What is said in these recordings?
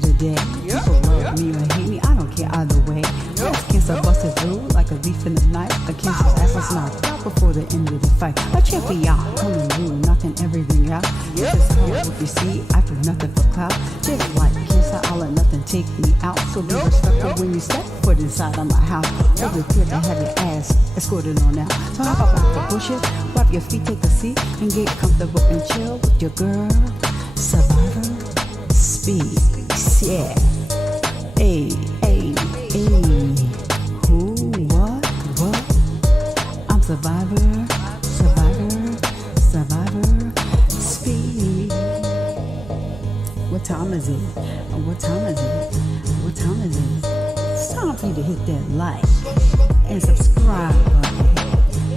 to the day. People love me or hate me, I don't care either way. Breast cancer busted through like a thief in the night. A cancer's ass was knocked out before the end of the fight. A champion coming through, knocking everything out. This is hard if you see, I do nothing for clout. Just like cancer, I'll let nothing take me out. So be respectful when you step foot inside of my house. We'll be clear to have your ass escorted on out. So hop up out the bushes, wipe your feet, take a seat, and get comfortable and chill with your girl. Survivor Speaks, yeah. Hey, hey, hey. Who, what? I'm Survivor Speak. What time is it? What time is it? What time is it? It's time for you to hit that like and subscribe button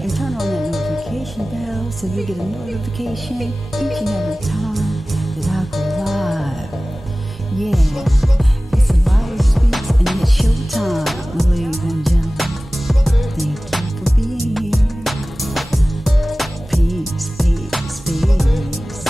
and turn on that notification bell so you get a notification each and every time that I go live. Yeah, it's Survivor Speaks and it's showtime, ladies and gentlemen. Thank you for being here. Peace, peace, peace.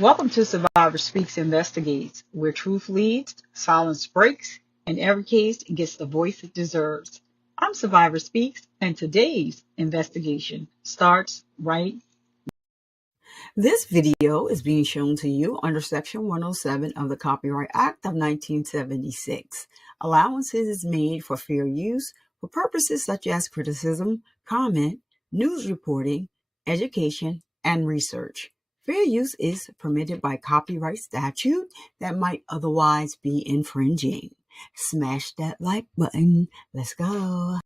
Welcome to Survivor Speaks Investigates, where truth leads, silence breaks, and every case gets the voice it deserves. I'm Survivor Speaks, and today's investigation starts right. This video is being shown to you under Section 107 of the Copyright Act of 1976. Allowances is made for fair use for purposes such as criticism, comment, news reporting, education, and research. Fair use is permitted by copyright statute that might otherwise be infringing. Smash that like button. Let's go.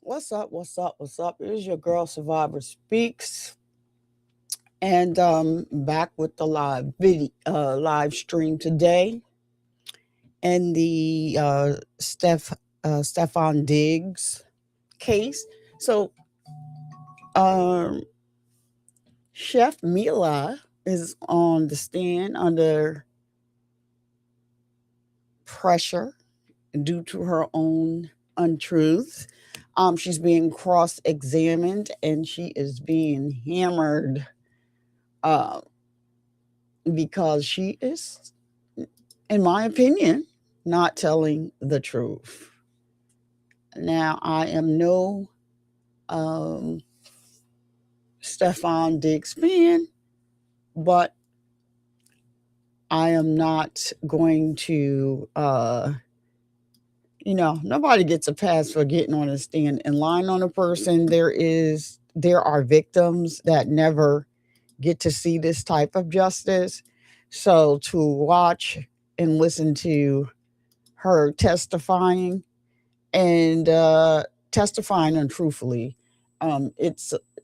What's up? It is your girl Survivor Speaks, and back with the live stream today, and the Stefon Diggs case. So, Chef Mila is on the stand under pressure due to her own untruths. She's being cross-examined and she is being hammered because she is, in my opinion, not telling the truth. Now, I am no Stefon Diggs fan, but I am not going to, nobody gets a pass for getting on a stand and lying on a person. There are victims that never get to see this type of justice. So to watch and listen to her testifying and testifying untruthfully,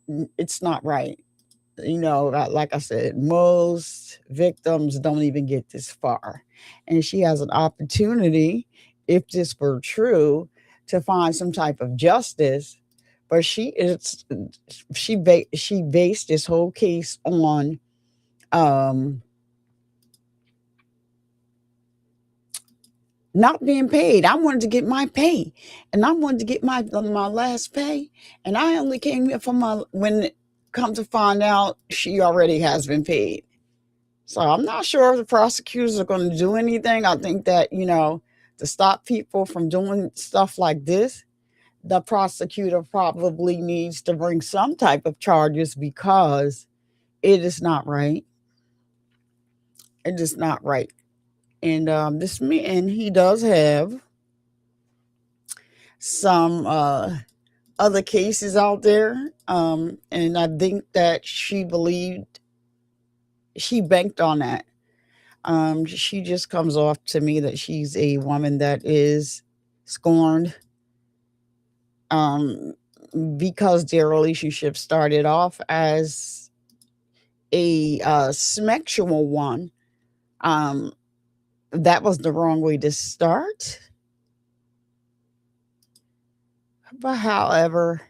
it's not right. Like I said, most victims don't even get this far. And she has an opportunity, if this were true, to find some type of justice. But she based this whole case on not being paid. I wanted to get my pay, and I wanted to get my last pay, and I only came here for when it come to find out she already has been paid. So I'm not sure if the prosecutors are going to do anything. I think that, to stop people from doing stuff like this, the prosecutor probably needs to bring some type of charges because it is not right. It is not right. And this man, he does have some other cases out there. And I think that she banked on that. She just comes off to me that she's a woman that is scorned because their relationship started off as a sexual one. That was the wrong way to start. But however,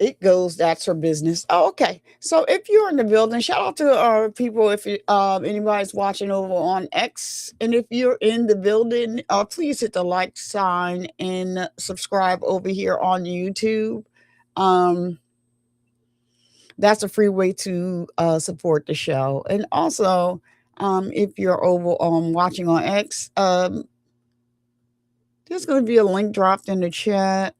It goes. That's her business. Oh, okay. So if you're in the building, shout out to our people. If you, anybody's watching over on X, and if you're in the building, please hit the like sign and subscribe over here on YouTube. Um, that's a free way to support the show. And also, if you're over watching on X, there's going to be a link dropped in the chat.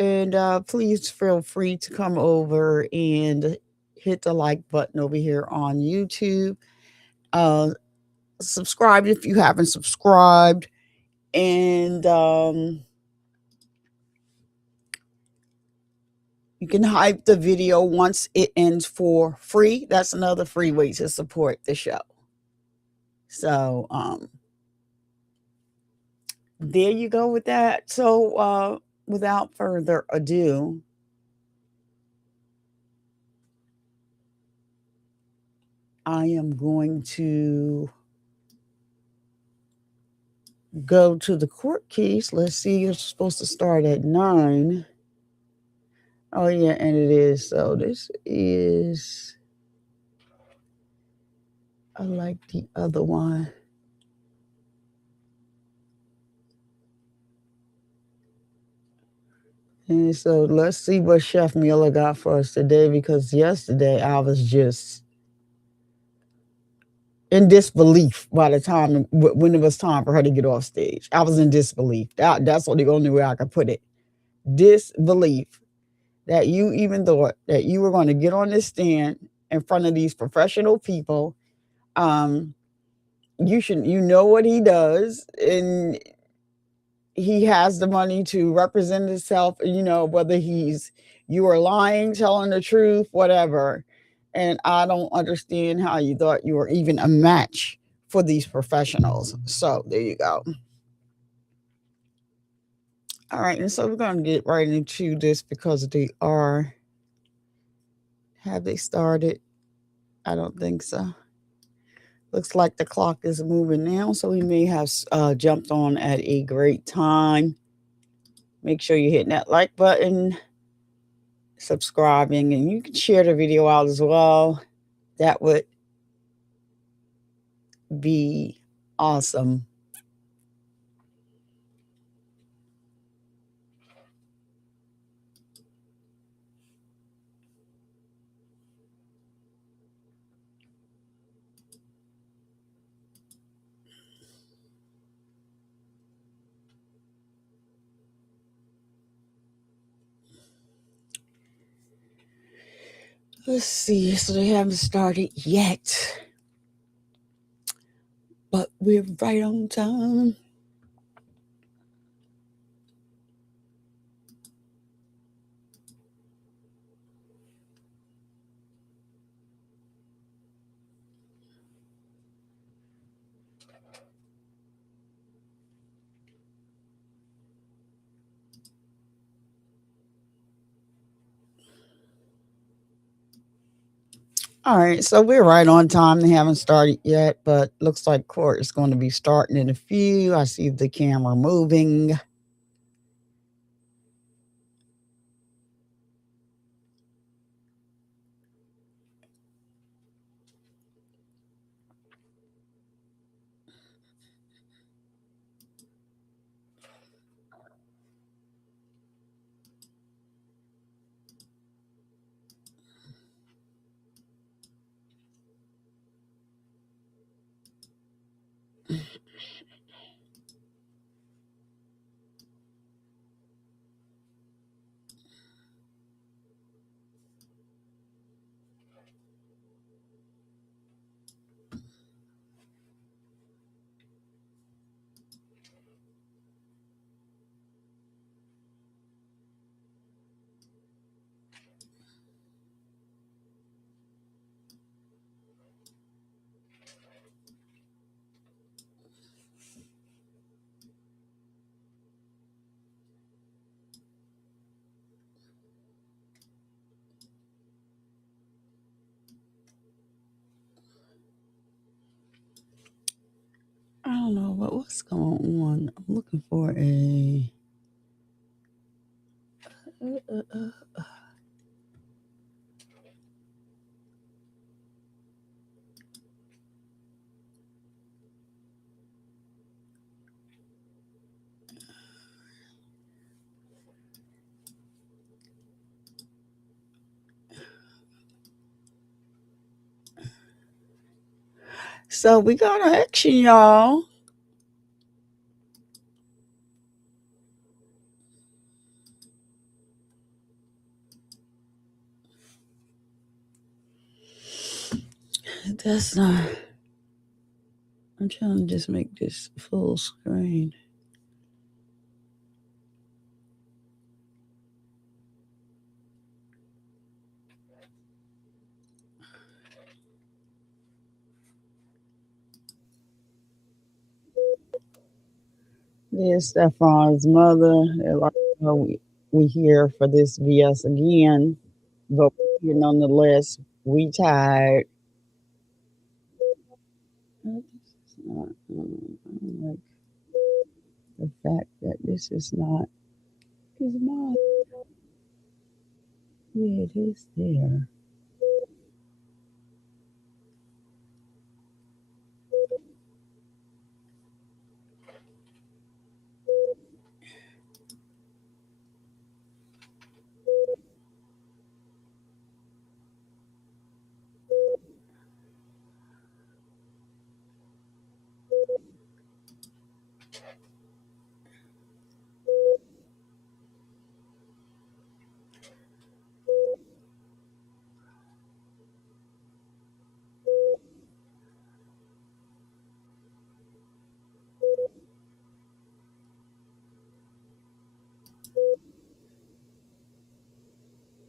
And please feel free to come over and hit the like button over here on YouTube. Uh, Subscribe if you haven't subscribed. And you can hype the video once it ends for free. That's another free way to support the show. So there you go with that. So without further ado, I am going to go to the court case. Let's see, it's supposed to start at 9. Oh, yeah, and it is. So this is, I like the other one. And so let's see what Chef Mila got for us today, because yesterday I was just in disbelief by the time when it was time for her to get off stage. I was in disbelief. That's the only way I could put it. Disbelief that you even thought that you were going to get on this stand in front of these professional people. You know what he does, and he has the money to represent himself, whether you are lying, telling the truth, whatever. And I don't understand how you thought you were even a match for these professionals. So there you go. All right, and so we're going to get right into this because have they started? I don't think so. Looks like the clock is moving now, so we may have jumped on at a great time. Make sure you're hitting that like button, subscribing, and you can share the video out as well. That would be awesome. Let's see. So they haven't started yet, but we're right on time. All right, so we're right on time. They haven't started yet, but looks like court is going to be starting in a few. I see the camera moving. I don't know what's going on. I'm looking for a. So we got action, y'all. That's not. I'm trying to just make this full screen. There's Stefon's mother. They're like, oh, we here for this VS again, but nonetheless, we tired. This is not, I don't like the fact that this is not his mom. Yeah, it is there.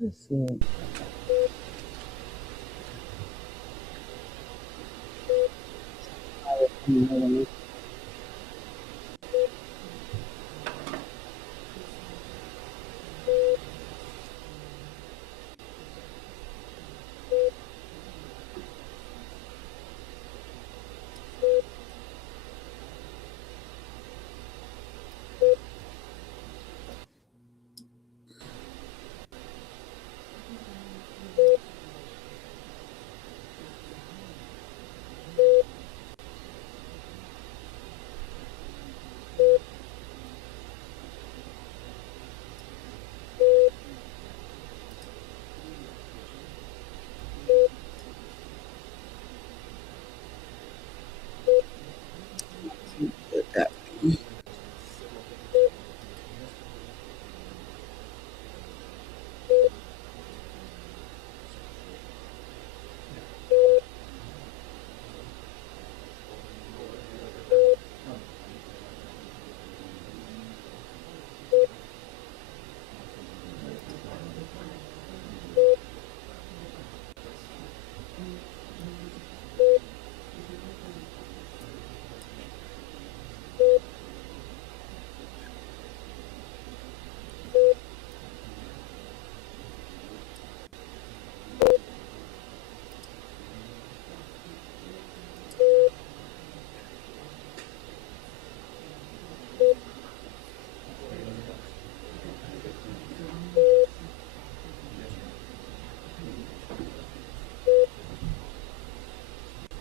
Let's see. That.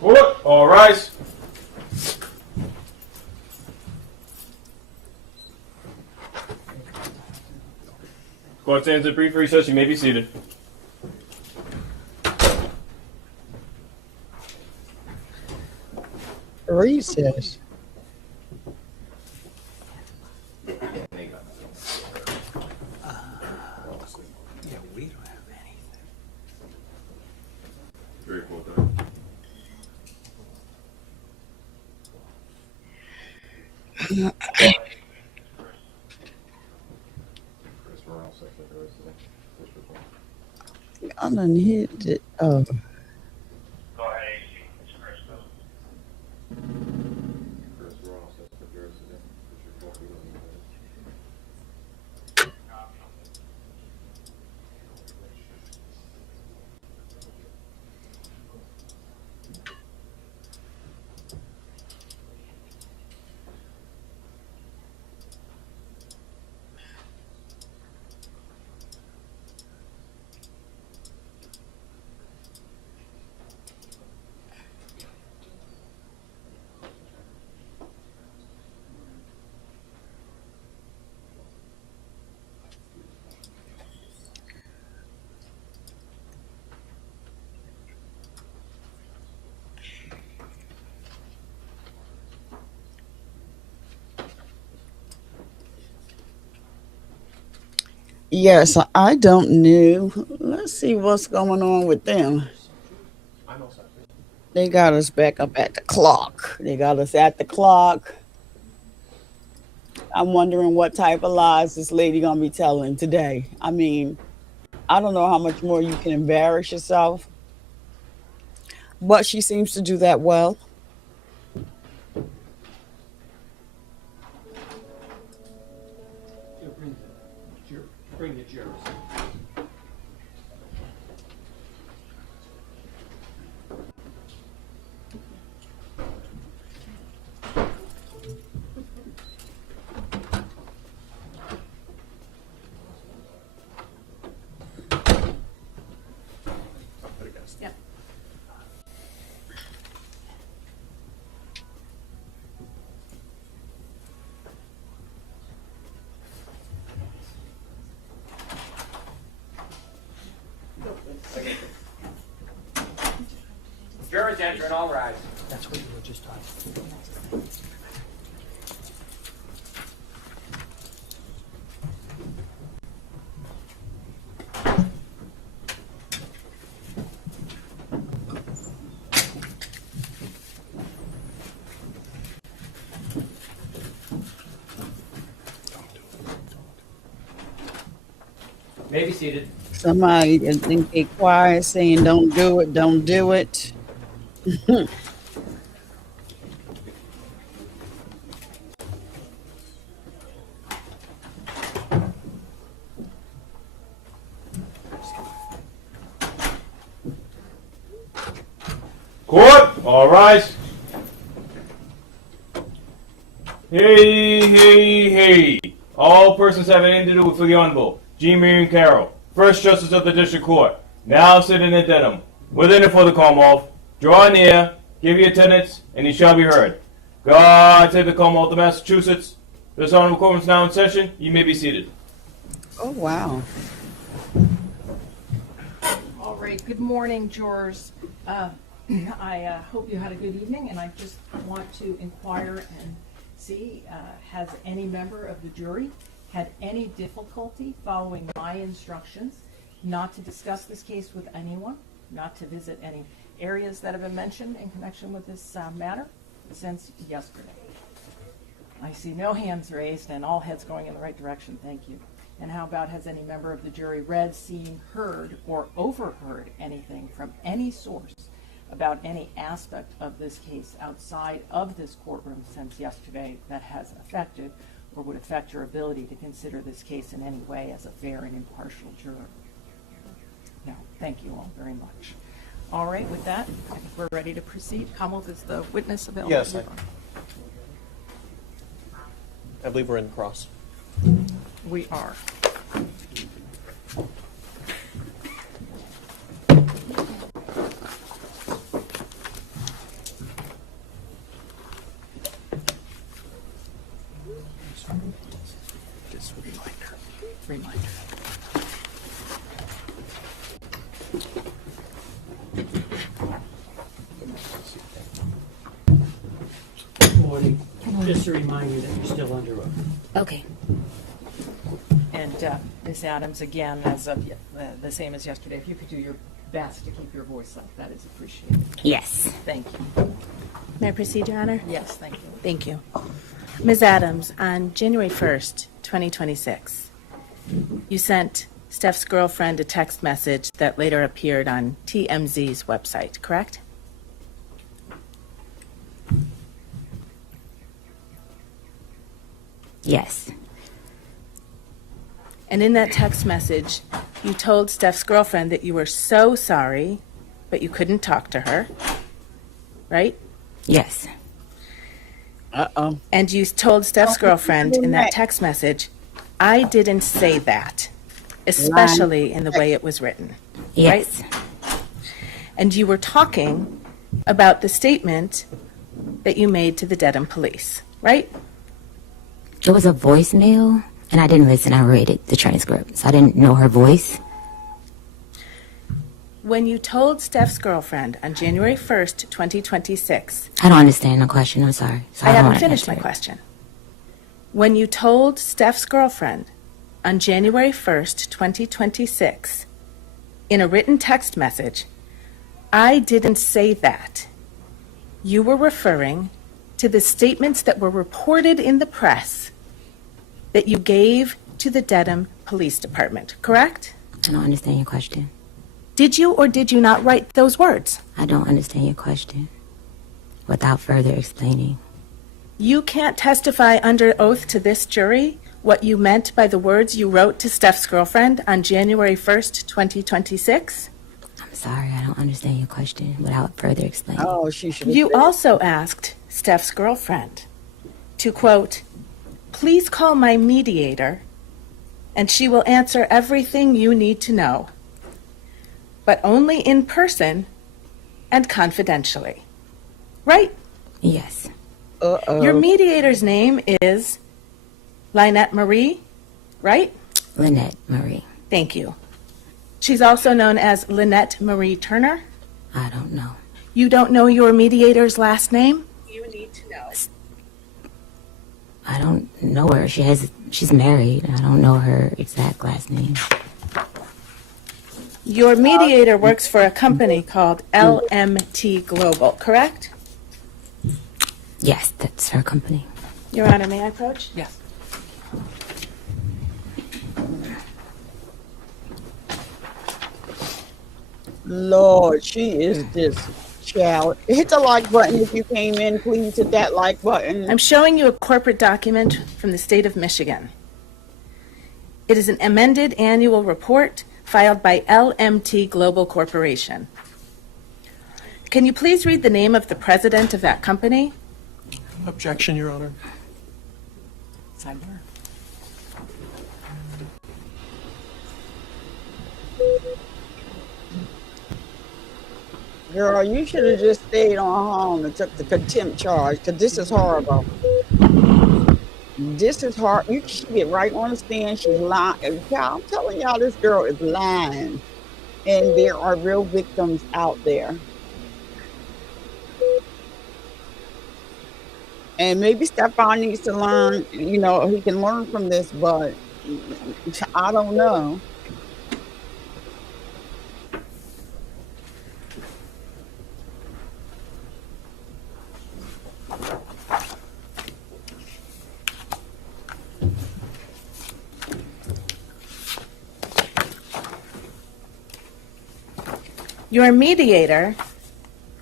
What? All rise. Court stands at brief recess. You may be seated. Recess. Yeah, we don't have anything. Very cool, though. I done hit it. Oh. Yes, I don't know. Let's see what's going on with them. They got us back up at the clock. They got us at the clock. I'm wondering what type of lies this lady gonna be telling today. I mean, I don't know how much more you can embarrass yourself, but she seems to do that well. Bring the jurors. Jurors enter and all rise. That's what you were just talking about. May be seated. Somebody that think they quiet saying don't do it, don't do it. Court, all rise. Hey, hey, hey. All persons having anything to do with the Honorable G. Marion Carroll, First Justice of the District Court, now sitting in Dedham, within and for the Commonwealth, draw near, give your attendance, and he shall be heard. God save the Commonwealth of Massachusetts. This Honorable Court is now in session. You may be seated. Oh, wow. All right, good morning, jurors. I hope you had a good evening, and I just want to inquire and see, has any member of the jury had any difficulty following my instructions not to discuss this case with anyone, not to visit any areas that have been mentioned in connection with this matter since yesterday? I see no hands raised and all heads going in the right direction. Thank you. And how about, has any member of the jury read, seen, heard, or overheard anything from any source about any aspect of this case outside of this courtroom since yesterday that has affected or would affect your ability to consider this case in any way as a fair and impartial juror? No. Thank you all very much. All right, with that, I think we're ready to proceed. Commonwealth, is the witness available? Yes, I believe we're in cross. We are. Just a reminder. Good morning. Just a reminder that you're still under oath. Okay. And Ms. Adams, again, as of the same as yesterday, if you could do your best to keep your voice up, that is appreciated. Yes. Thank you. May I proceed, Your Honor? Yes, thank you. Thank you. Ms. Adams, on January 1st, 2026, you sent Steph's girlfriend a text message that later appeared on TMZ's website, correct? Yes. And in that text message, you told Steph's girlfriend that you were so sorry, but you couldn't talk to her, right? Yes. Uh-oh. And you told Steph's girlfriend in that text message, I didn't say that, especially in the way it was written. Yes. Right? And you were talking about the statement that you made to the Dedham police, right? It was a voicemail, and I didn't listen. I read it, the transcript, so I didn't know her voice. When you told Steph's girlfriend on January 1st, 2026... I don't understand the question. I'm sorry. So I don't haven't wanna finished my answer it. question. When you told Steph's girlfriend on January 1st, 2026, in a written text message, I didn't say that. You were referring to the statements that were reported in the press that you gave to the Dedham Police Department, correct? I don't understand your question. Did you or did you not write those words? I don't understand your question. Without further explaining. You can't testify under oath to this jury what you meant by the words you wrote to Steph's girlfriend on January 1st, 2026? I'm sorry, I don't understand your question without further explaining. Oh, she should. You also asked Steph's girlfriend to, quote, please call my mediator and she will answer everything you need to know, but only in person and confidentially. Right? Yes. Your mediator's name is Lynette Marie, right? Lynette Marie. Thank you. She's also known as Lynette Marie Turner. I don't know. You don't know your mediator's last name? You need to know. I don't know her. She's married. I don't know her exact last name. Your mediator works for a company called LMT Global, correct? Yes, that's her company. Your Honor, may I approach? Yes. Lord, she is this child. Hit the like button if you came in. Please hit that like button. I'm showing you a corporate document from the state of Michigan. It is an amended annual report filed by LMT Global Corporation. Can you please read the name of the president of that company? Objection, Your Honor. Sidebar. Girl, you should have just stayed on home and took the contempt charge, because this is horrible. This is hard. You should get right on the stand. She's lying. I'm telling y'all, this girl is lying. And there are real victims out there. And maybe Stefon needs to learn, he can learn from this, but I don't know. Your mediator,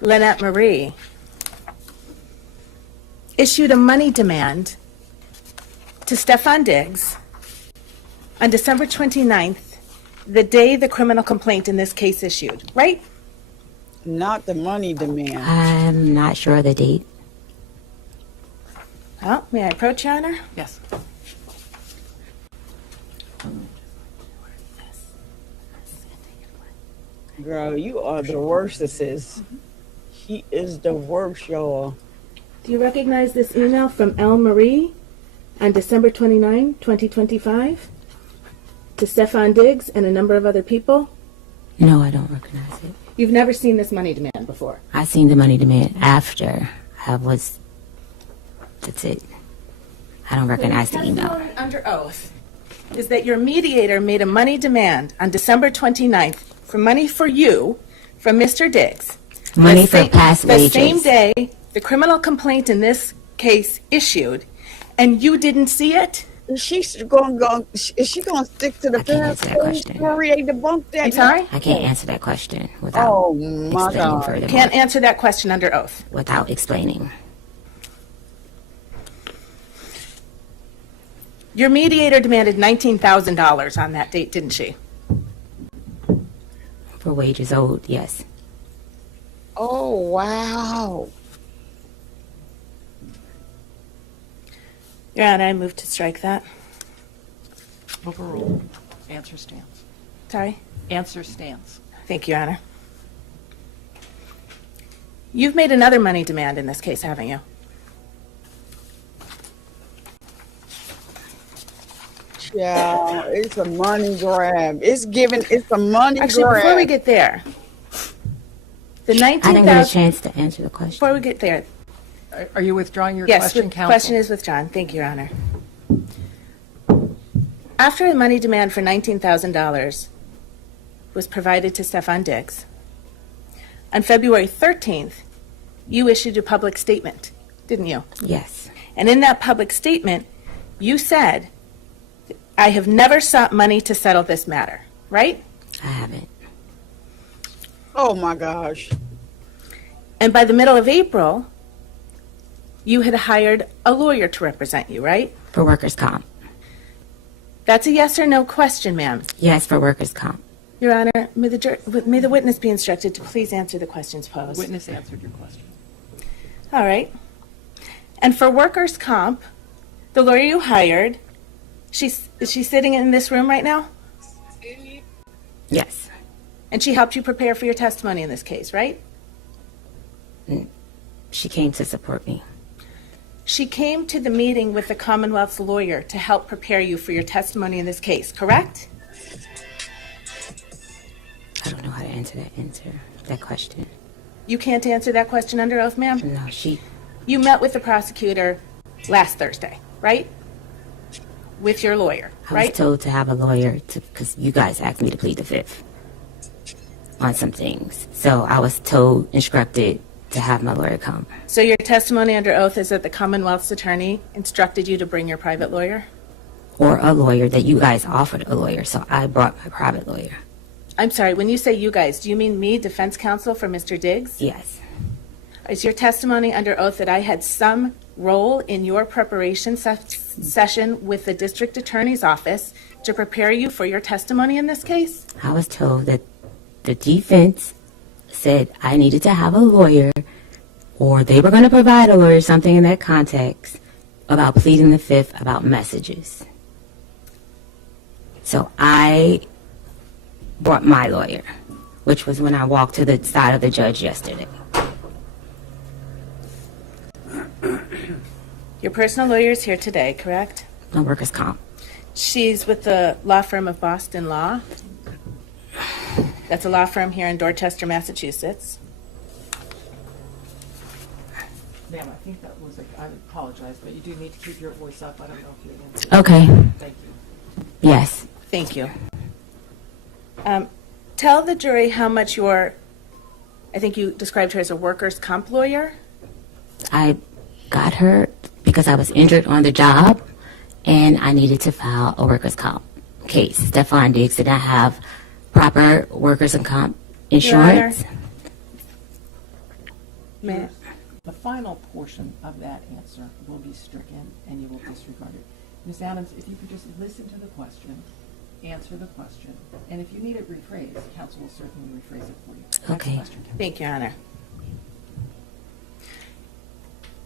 Lynette Marie, issued a money demand to Stefon Diggs on December 29th, the day the criminal complaint in this case issued, right? Not the money demand. I'm not sure of the date. Well, may I approach, Your Honor? Yes. Girl, you are the worst, sis. She is the worst, y'all. Do you recognize this email from L. Marie on December 29, 2025 to Stefon Diggs and a number of other people? No, I don't recognize it. You've never seen this money demand before? I seen the money demand after that's it. I don't recognize the email. Testimony under oath is that your mediator made a money demand on December 29th for money for you from Mr. Diggs. Money for past wages. The same day the criminal complaint in this case issued, and you didn't see it? Is she going to stick to the I can't answer that question. story? They debunked that. I'm sorry? I can't answer that question without my explaining God. further. Can't answer that question under oath. Without explaining. Your mediator demanded $19,000 on that date, didn't she? For wages owed, yes. Oh, wow. Your Honor, I move to strike that. Overruled. Answer stands. Sorry? Answer stands. Thank you, Your Honor. You've made another money demand in this case, haven't you? Yeah, it's a money grab. It's a money Actually, grab. before we get there, the I didn't get a $19,000. chance to answer the question. Before we get there, Are you withdrawing your yes, question, the counsel? question is withdrawn. Thank you, Your Honor. After a money demand for $19,000 was provided to Stefon Diggs, on February 13th, you issued a public statement, didn't you? Yes. And in that public statement, you said, I have never sought money to settle this matter, right? I haven't. Oh my gosh. And by the middle of April, you had hired a lawyer to represent you, right? For workers' comp. That's a yes or no question, ma'am. Yes, for workers' comp. Your Honor, may the witness be instructed to please answer the questions posed. Witness answered your question. All right. And for workers' comp, the lawyer you hired, is she sitting in this room right now? Yes. And she helped you prepare for your testimony in this case, right? She came to support me. She came to the meeting with the Commonwealth's lawyer to help prepare you for your testimony in this case, correct? I don't know how to answer that question. You can't answer that question under oath, ma'am? No, You met with the prosecutor last Thursday, right? With your lawyer, I right? was told to have a lawyer because you guys asked me to plead the fifth on some things. So I was instructed to have my lawyer come. So your testimony under oath is that the Commonwealth's attorney instructed you to bring your private lawyer? Or a lawyer that you guys offered a lawyer, so I brought my private lawyer. I'm sorry, when you say you guys, do you mean me, defense counsel for Mr. Diggs? Yes. Is your testimony under oath that I had some role in your preparation session with the district attorney's office to prepare you for your testimony in this case? I was told that the defense said I needed to have a lawyer, or they were going to provide a lawyer, something in that context, about pleading the fifth about messages. So I brought my lawyer, which was when I walked to the side of the judge yesterday. Your personal lawyer is here today, correct? No workers' comp. She's with the law firm of Boston Law. That's a law firm here in Dorchester, Massachusetts. Ma'am, I think that was, I apologize, but you do need to keep your voice up. I don't know if you answered. Okay. Thank you. Yes. Thank you. Tell the jury how much I think you described her as a workers' comp lawyer. I got her because I was injured on the job and I needed to file a workers' comp case. Stefon Diggs did not have proper workers' and comp insurance. May I- The final portion of that answer will be stricken and you will disregard it. Ms. Adams, if you could just listen to the question, answer the question, and if you need it rephrased, counsel will certainly rephrase it for you. Next Okay. question. Thank you, Your Honor.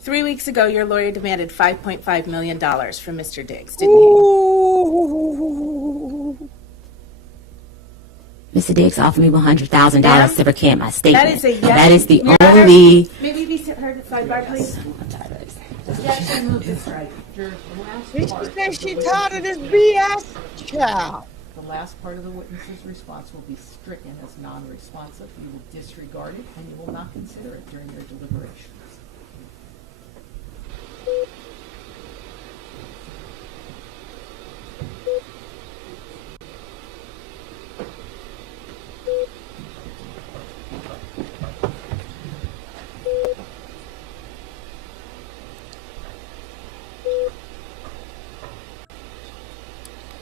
3 weeks ago, your lawyer demanded $5.5 million from Mr. Diggs, didn't he? Ooh. Mr. Diggs offered me $100,000 to recant my statement. That is a yes. That is the Your Honor, only. Maybe be heard at sidebar, please. Objection, move this right. Jurors, the last She part said of she the tired of this witness- BS. Child. The last part of the witness's response will be stricken as non-responsive. You will disregard it and you will not consider it during your deliberations.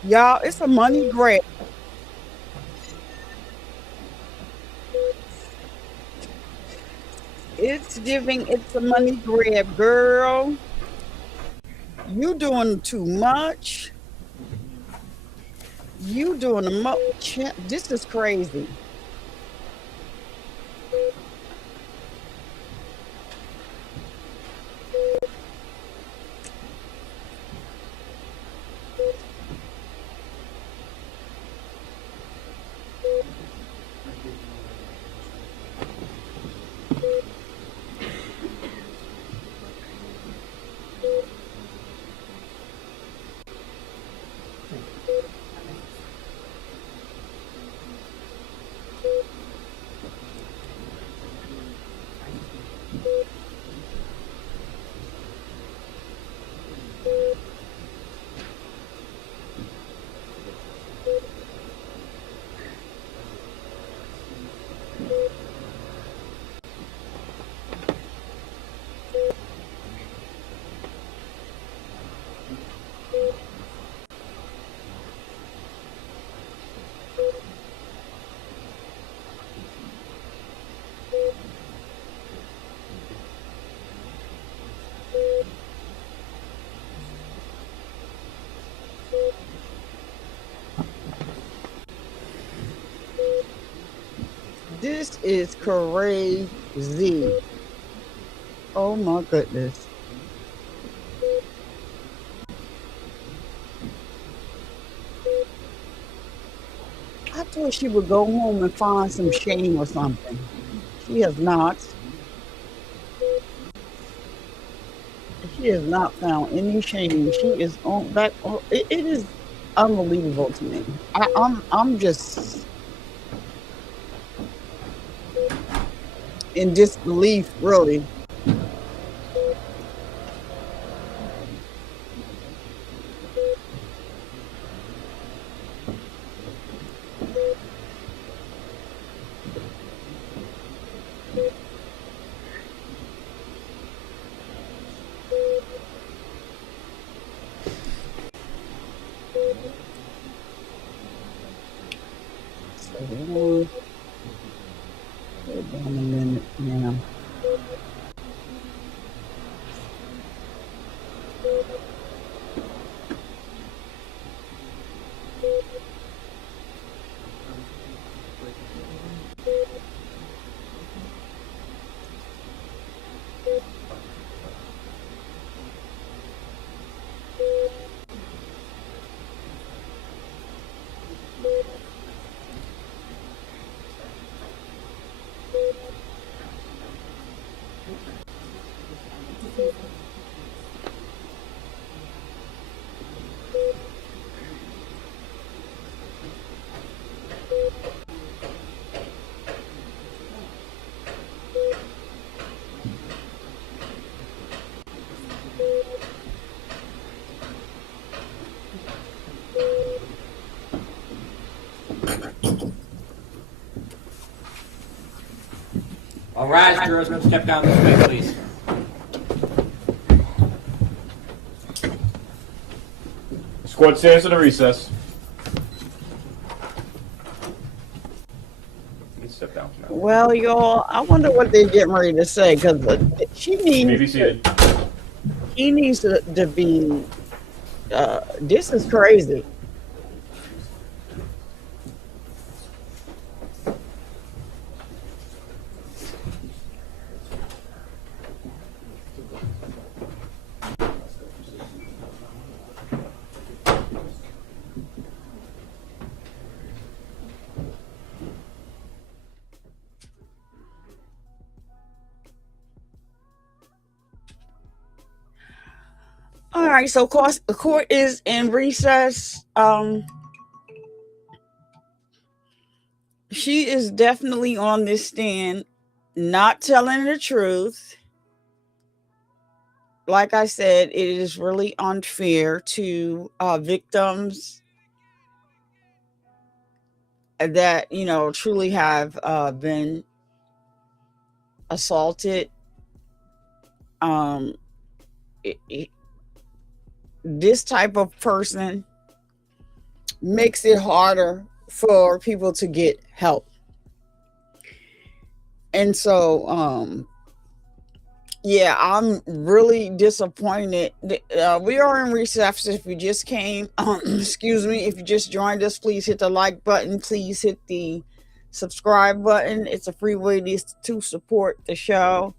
Y'all, it's a money grab. It's a money grab, girl. You doing too much. You doing the most. This is crazy. is crazy. Oh my goodness. I thought she would go home and find some shame or something. She has not. She has not found any shame. She is on back. It is unbelievable to me. I'm just in disbelief, really. So hold on a minute now. All right, jurors, let's step down this way, please. This court stands at a recess. You can step down for now. Well, y'all, I wonder what they're getting ready to say because she You may be needs. seated. He needs to be. This is crazy. All right, so the court is in recess. She is definitely on this stand, not telling the truth. Like I said, it is really unfair to victims that truly have been assaulted. Um, this type of person makes it harder for people to get help. And so, yeah, I'm really disappointed. We are in recess. If you just came, excuse me, if you just joined us, please hit the like button. Please hit the subscribe button. It's a free way to support the show.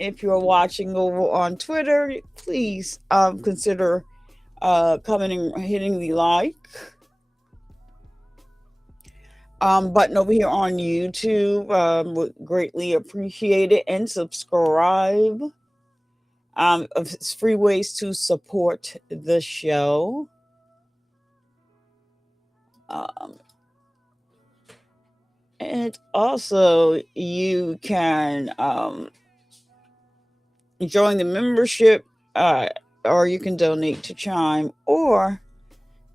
If you're watching over on Twitter, please consider coming and hitting the like button over here on YouTube. Would greatly appreciate it, and subscribe. It's free ways to support the show. And also you can join the membership, or you can donate to Chime or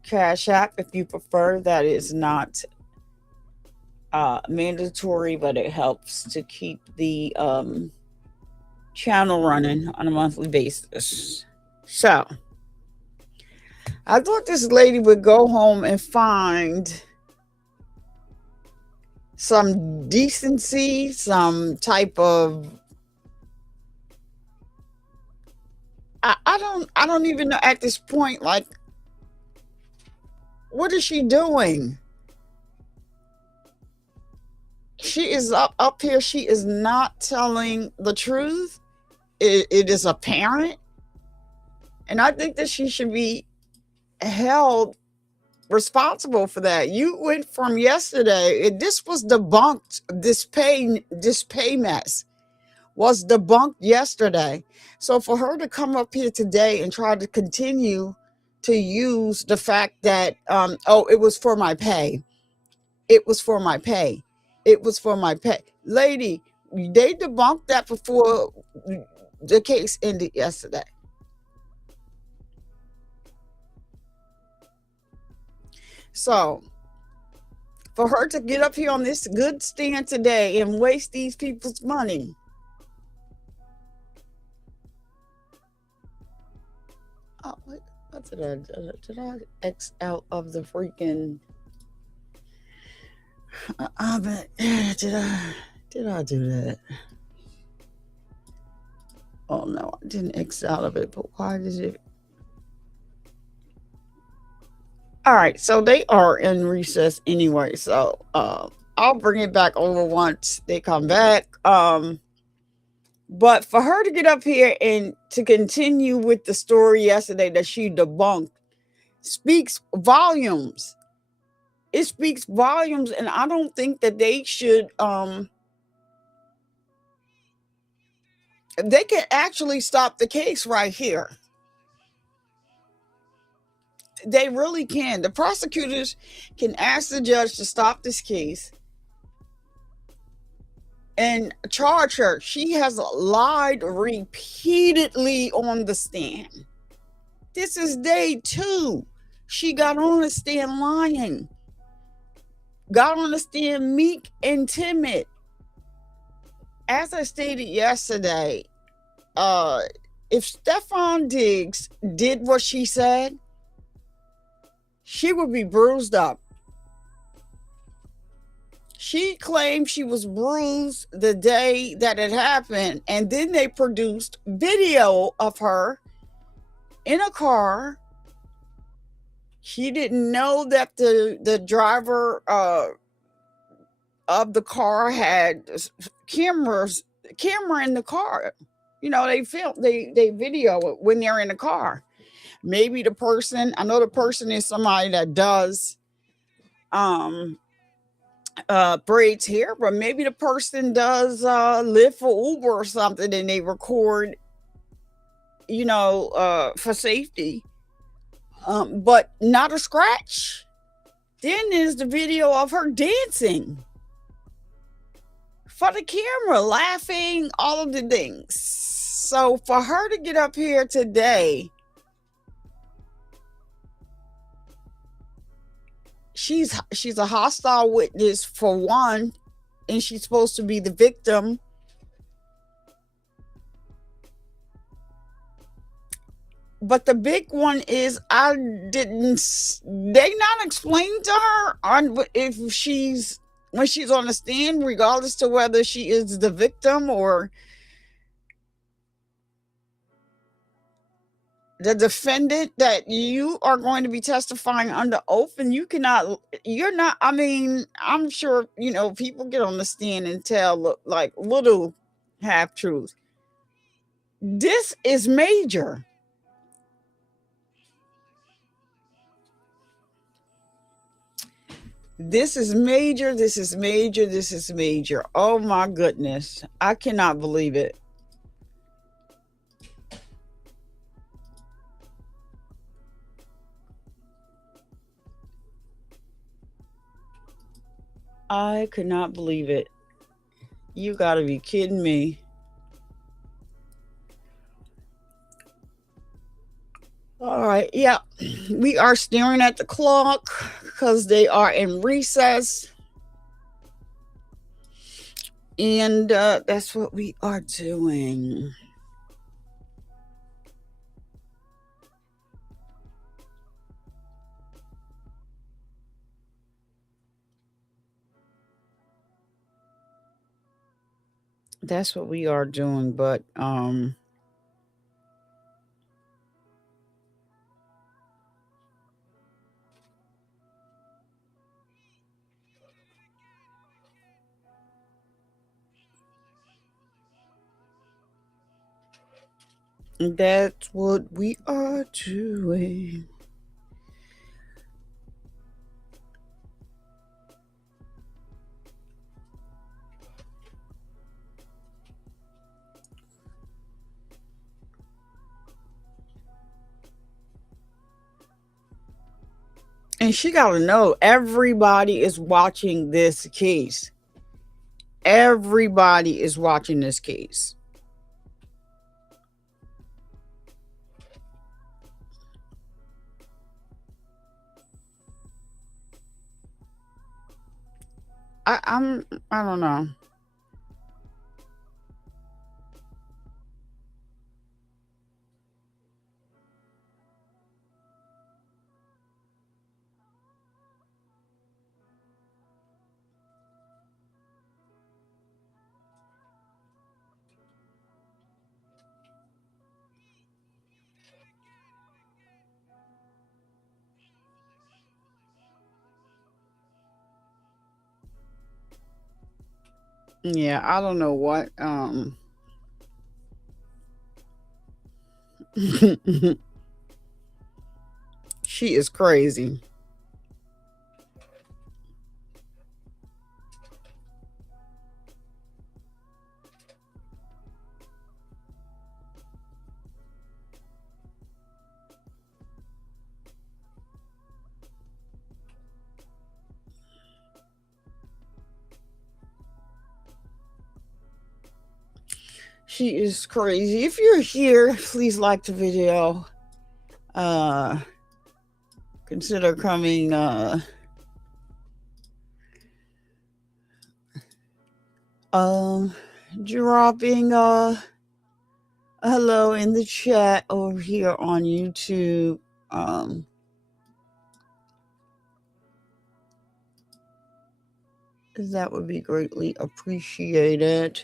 Cash App if you prefer. That is not mandatory, but it helps to keep the channel running on a monthly basis. So I thought this lady would go home and find some decency, some type of I don't even know at this point, like, what is she doing? she is up here. She is not telling the truth. It is apparent. And I think that she should be held responsible for that. You went from yesterday, this was debunked, this pay mess was debunked yesterday. So for her to come up here today and try to continue to use the fact that it was for my pay. It was for my pay. It was for my pay. Lady, they debunked that before the case ended yesterday. So for her to get up here on this good stand today and waste these people's money. Oh, what did I X out of the freaking? Did I do that? Oh no, I didn't X out of it. But why did it? All right, so they are in recess anyway. So I'll bring it back over once they come back. But for her to get up here and to continue with the story yesterday that she debunked speaks volumes. It speaks volumes, and I don't think that they should they can actually stop the case right here. They really can. The prosecutors can ask the judge to stop this case and charge her. She has lied repeatedly on the stand. This is day 2. She got on the stand lying. Got on the stand meek and timid. As I stated yesterday, if Stefon Diggs did what she said, she would be bruised up. She claimed she was bruised the day that it happened, and then they produced video of her in a car. She didn't know that the driver of the car had camera in the car. You know, they video it when they're in the car. Maybe the person, I know the person is somebody that does braids hair, but maybe the person does live for Uber or something, and they record, for safety, but not a scratch. Then there's the video of her dancing for the camera, laughing, all of the things. So for her to get up here today, she's a hostile witness for one, and she's supposed to be the victim. But the big one is they not explain to her if she's, when she's on the stand, regardless to whether she is the victim or the defendant, that you are going to be testifying under oath, and I'm sure, people get on the stand and tell like little half truths. This is major. This is major. This is major. This is major. Oh my goodness. I cannot believe it. I could not believe it. You gotta be kidding me. All right, yeah, we are staring at the clock because they are in recess, and that's what we are doing. That's what we are doing, but That's what we are doing. And she got to know everybody is watching this case. Everybody is watching this case. I don't know. Yeah, I don't know what she is crazy. She is crazy. If you're here, please like the video. Consider coming dropping a hello in the chat over here on YouTube. That would be greatly appreciated.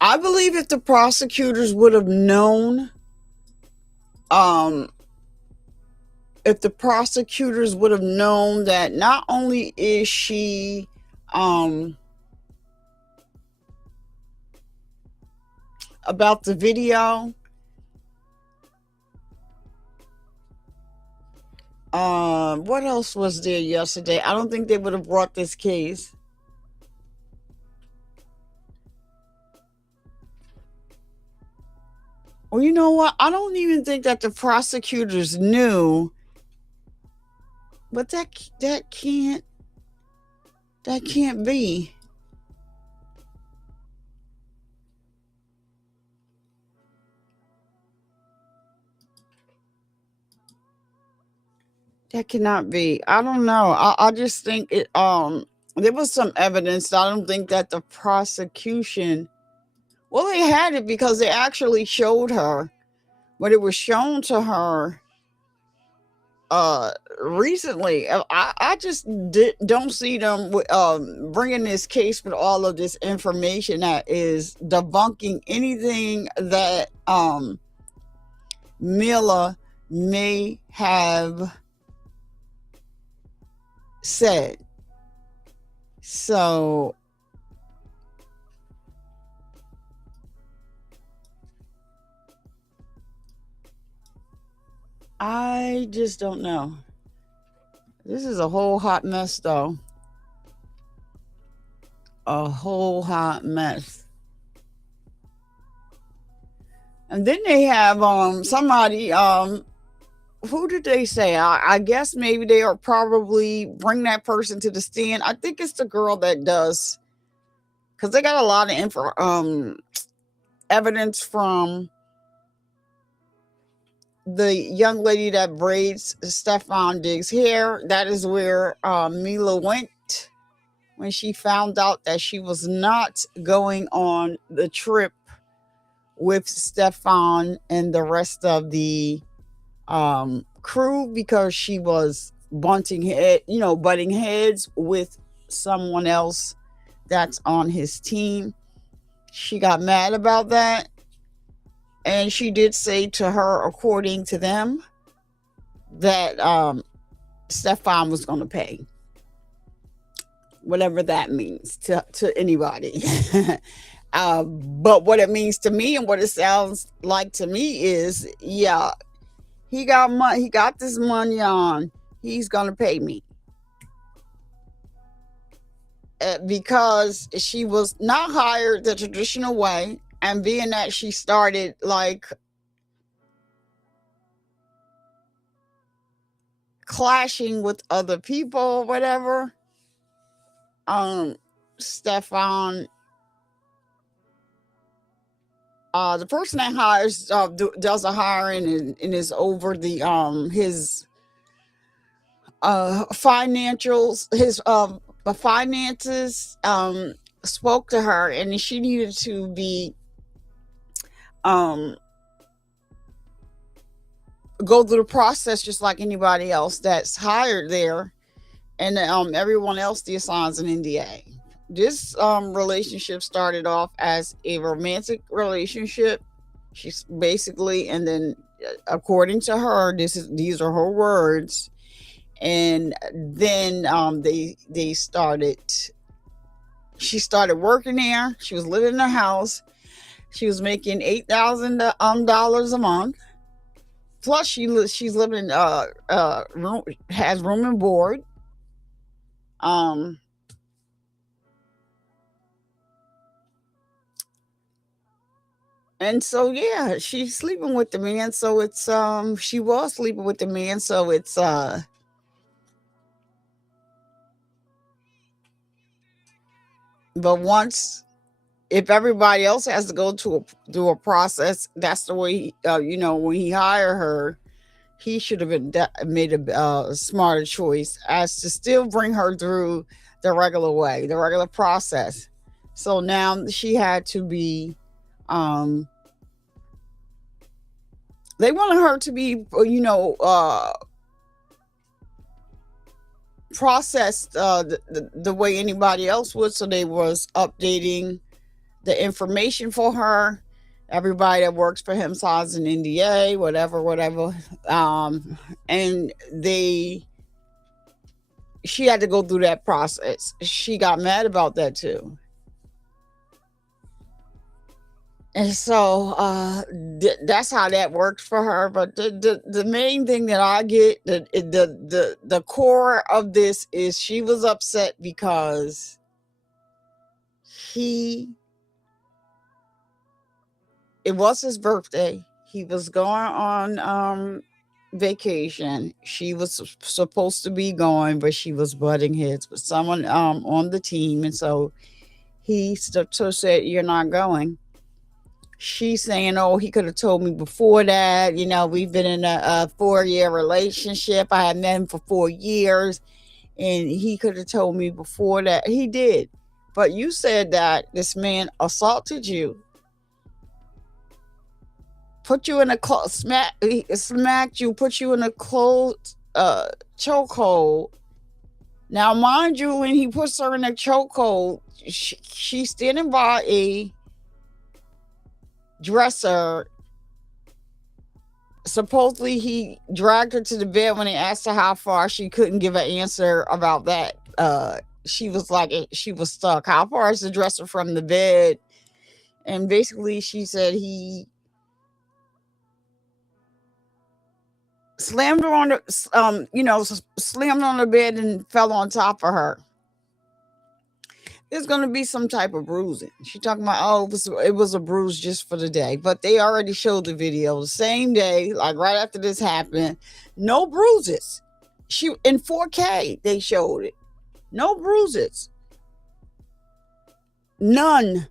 I believe if the prosecutors would have known, if the prosecutors would have known that not only is she about the video, what else was there yesterday? I don't think they would have brought this case. Well, you know what? I don't even think that the prosecutors knew. But that can't be. That cannot be. I don't know. I just think it there was some evidence. I don't think that the prosecution, well, they had it because they actually showed her, but it was shown to her recently. I just don't see them bringing this case with all of this information that is debunking anything that Mila may have said. So I just don't know. This is a whole hot mess, though. A whole hot mess. And then they have somebody, who did they say? I guess maybe they are probably bring that person to the stand. I think it's the girl that does, because they got a lot of evidence from the young lady that braids Stefon Diggs' hair. That is where Mila went when she found out that she was not going on the trip with Stefon and the rest of the crew, because she was butting heads with someone else that's on his team. She got mad about that, and she did say to her, according to them, that Stefon was going to pay. whatever that means to anybody. But what it means to me and what it sounds like to me is, yeah, he got money. He got this money on. He's going to pay me. Because she was not hired the traditional way, and being that she started like clashing with other people or whatever, Stefon, the person that hires does the hiring and is over the his financials, his finances, spoke to her, and she needed to be go through the process just like anybody else that's hired there, and everyone else assigns an NDA. This relationship started off as a romantic relationship. She's basically, and then according to her, these are her words, and then she started working there. She was living in the house. She was making $8,000 a month. Plus, she's living has room and board. And so yeah, she's sleeping with the man. So it's she was sleeping with the man. So it's but once, if everybody else has to go through a process, that's the way when he hired her, he should have made a smarter choice as to still bring her through the regular way, the regular process. So now she had to be, they wanted her to be, processed the way anybody else would. So they was updating the information for her. Everybody that works for him signs an NDA, whatever. And she had to go through that process. She got mad about that too. And so that's how that worked for her. But the main thing that I get, the core of this is she was upset because it was his birthday. He was going on vacation. She was supposed to be going, but she was butting heads with someone on the team. And so he said, "You're not going." She's saying, "Oh, he could have told me before that. We've been in a 4-year relationship. I had met him for 4 years, and he could have told me before that." He did. But you said that this man assaulted you, put you in a smacked you, put you in a closed chokehold. Now, mind you, when he puts her in a chokehold, she's standing by a dresser. Supposedly he dragged her to the bed. When they asked her how far, she couldn't give an answer about that. She was like, she was stuck. How far is the dresser from the bed? And basically she said he slammed her on the slammed on the bed and fell on top of her. There's going to be some type of bruising. She talking about, it was a bruise just for the day. But they already showed the video the same day, like right after this happened. No bruises. In 4K, they showed it. No bruises. None.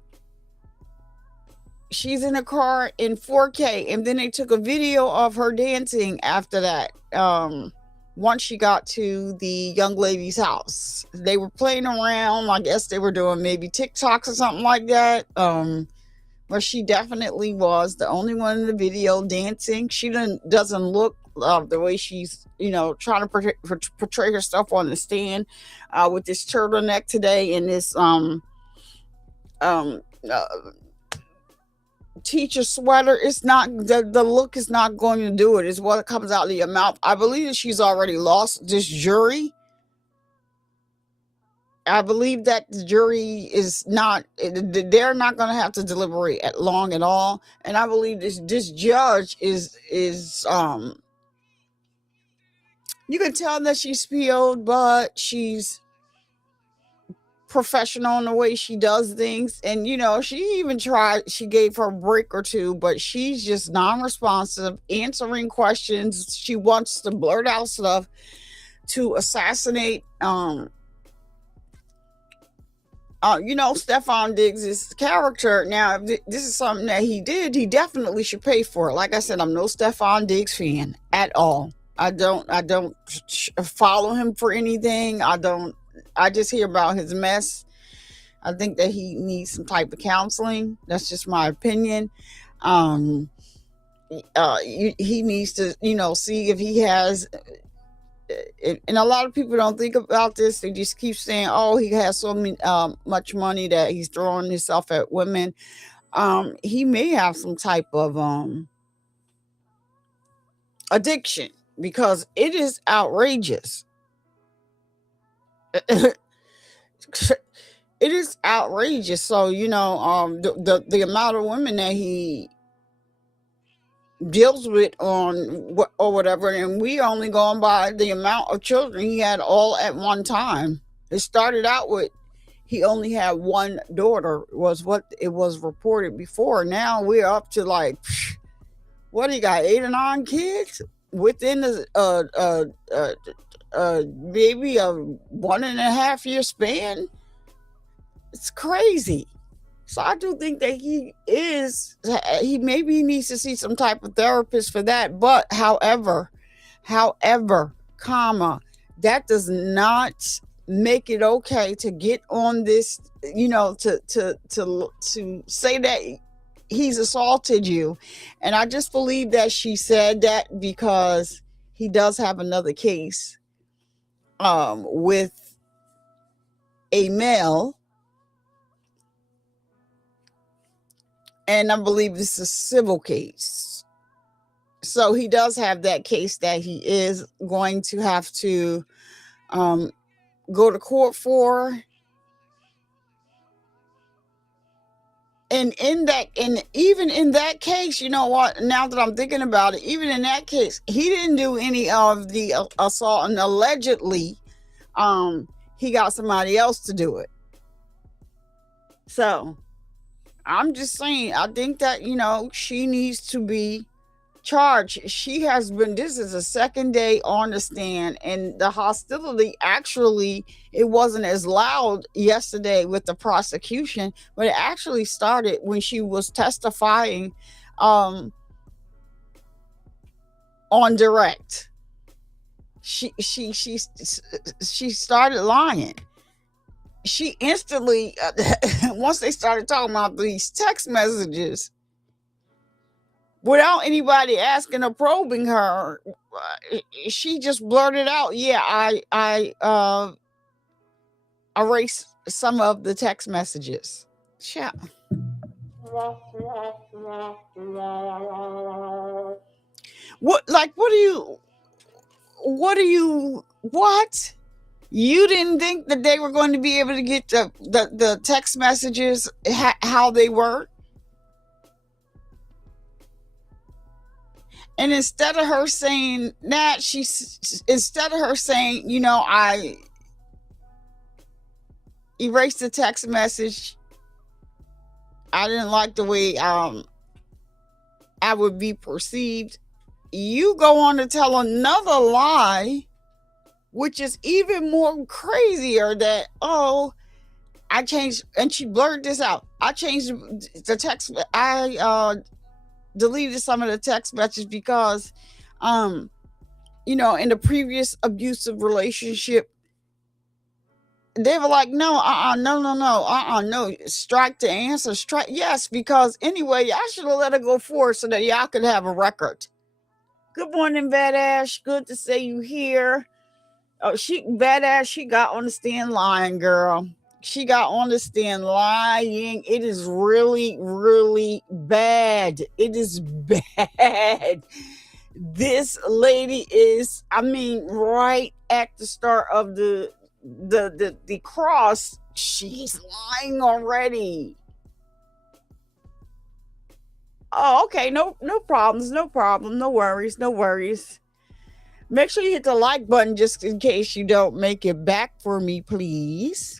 She's in a car in 4K. And then they took a video of her dancing after that. Once she got to the young lady's house, they were playing around. I guess they were doing maybe TikToks or something like that. Where she definitely was the only one in the video dancing. She doesn't look the way she's, trying to portray herself on the stand with this turtleneck today and this teacher sweater. It's not, the look is not going to do it. It's what comes out of your mouth. I believe that she's already lost this jury. I believe that the jury is not, they're not going to have to deliberate long at all. And I believe this judge is you can tell that she's PO'd, but she's professional in the way she does things. And, she even she gave her a break or two, but she's just non-responsive, answering questions. She wants to blurt out stuff to assassinate, Stefon Diggs' character. Now, if this is something that he did, he definitely should pay for it. Like I said, I'm no Stefon Diggs fan at all. I don't follow him for anything. I just hear about his mess. I think that he needs some type of counseling. That's just my opinion. He needs to, see if he has, and a lot of people don't think about this. They just keep saying, oh, he has so much money that he's throwing himself at women. He may have some type of addiction, because it is outrageous. It is outrageous. So, the amount of women that he deals with or whatever, and we only going by the amount of children he had all at one time. It started out with he only had one daughter, was what it was reported before. Now we're up to like, what, he got 8 or 9 kids within maybe a 1.5 year span. It's crazy. So I do think that he maybe needs to see some type of therapist for that. But however, that does not make it okay to get on this, to say that he's assaulted you. And I just believe that she said that because he does have another case with a male. And I believe this is a civil case. So he does have that case that he is going to have to go to court for. And even in that case, you know what? Now that I'm thinking about it, even in that case, he didn't do any of the assault, and allegedly, he got somebody else to do it. So I'm just saying, I think that, she needs to be charged. This is the second day on the stand, and the hostility, actually, it wasn't as loud yesterday with the prosecution, but it actually started when she was testifying on direct. She started lying. She instantly, once they started talking about these text messages, without anybody asking or probing her, she just blurted out, yeah, I erased some of the text messages. Yeah. What? You didn't think that they were going to be able to get the text messages how they were? And instead of her saying that, I erased the text message, I didn't like the way I would be perceived, you go on to tell another lie, which is even more crazier, that, I changed, and she blurted this out, I changed the text, I deleted some of the text messages because, in the previous abusive relationship, they were like, no, strike the answer, strike, yes, because anyway, I should have let her go forward so that y'all could have a record. Good morning, Badass. Good to see you here. Oh, Badass, she got on the stand lying, girl. She got on the stand lying. It is really, really bad. It is bad. This lady is, right at the start of the the cross, she's lying already. Oh, okay. No problems. No problem. No worries. No worries. Make sure you hit the like button just in case you don't make it back for me, please.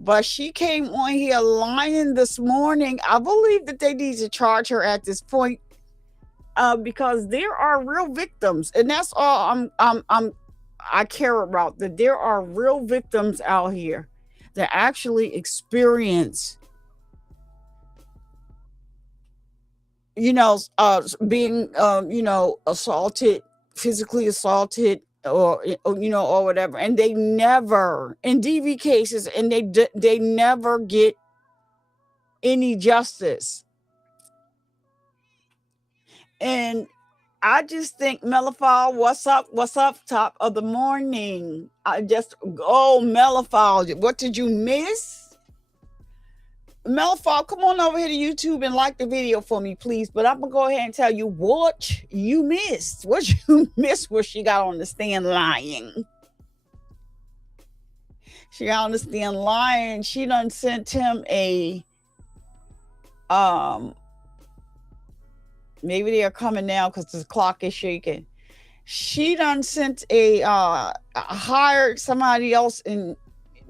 But she came on here lying this morning. I believe that they need to charge her at this point, because there are real victims, and that's all I care about. That there are real victims out here that actually experience, being, assaulted, physically assaulted, or or whatever, and they never, in DV cases, and they never get any justice. And I just think, Mellifal, what's up, top of the morning? Mellifal, what did you miss? Mellifal, come on over here to YouTube and like the video for me, please. But I'm gonna go ahead and tell you what you missed. What you missed was she got on the stand lying. She got on the stand lying. She done sent him a maybe they are coming now because the clock is shaking. She done sent hired somebody else, and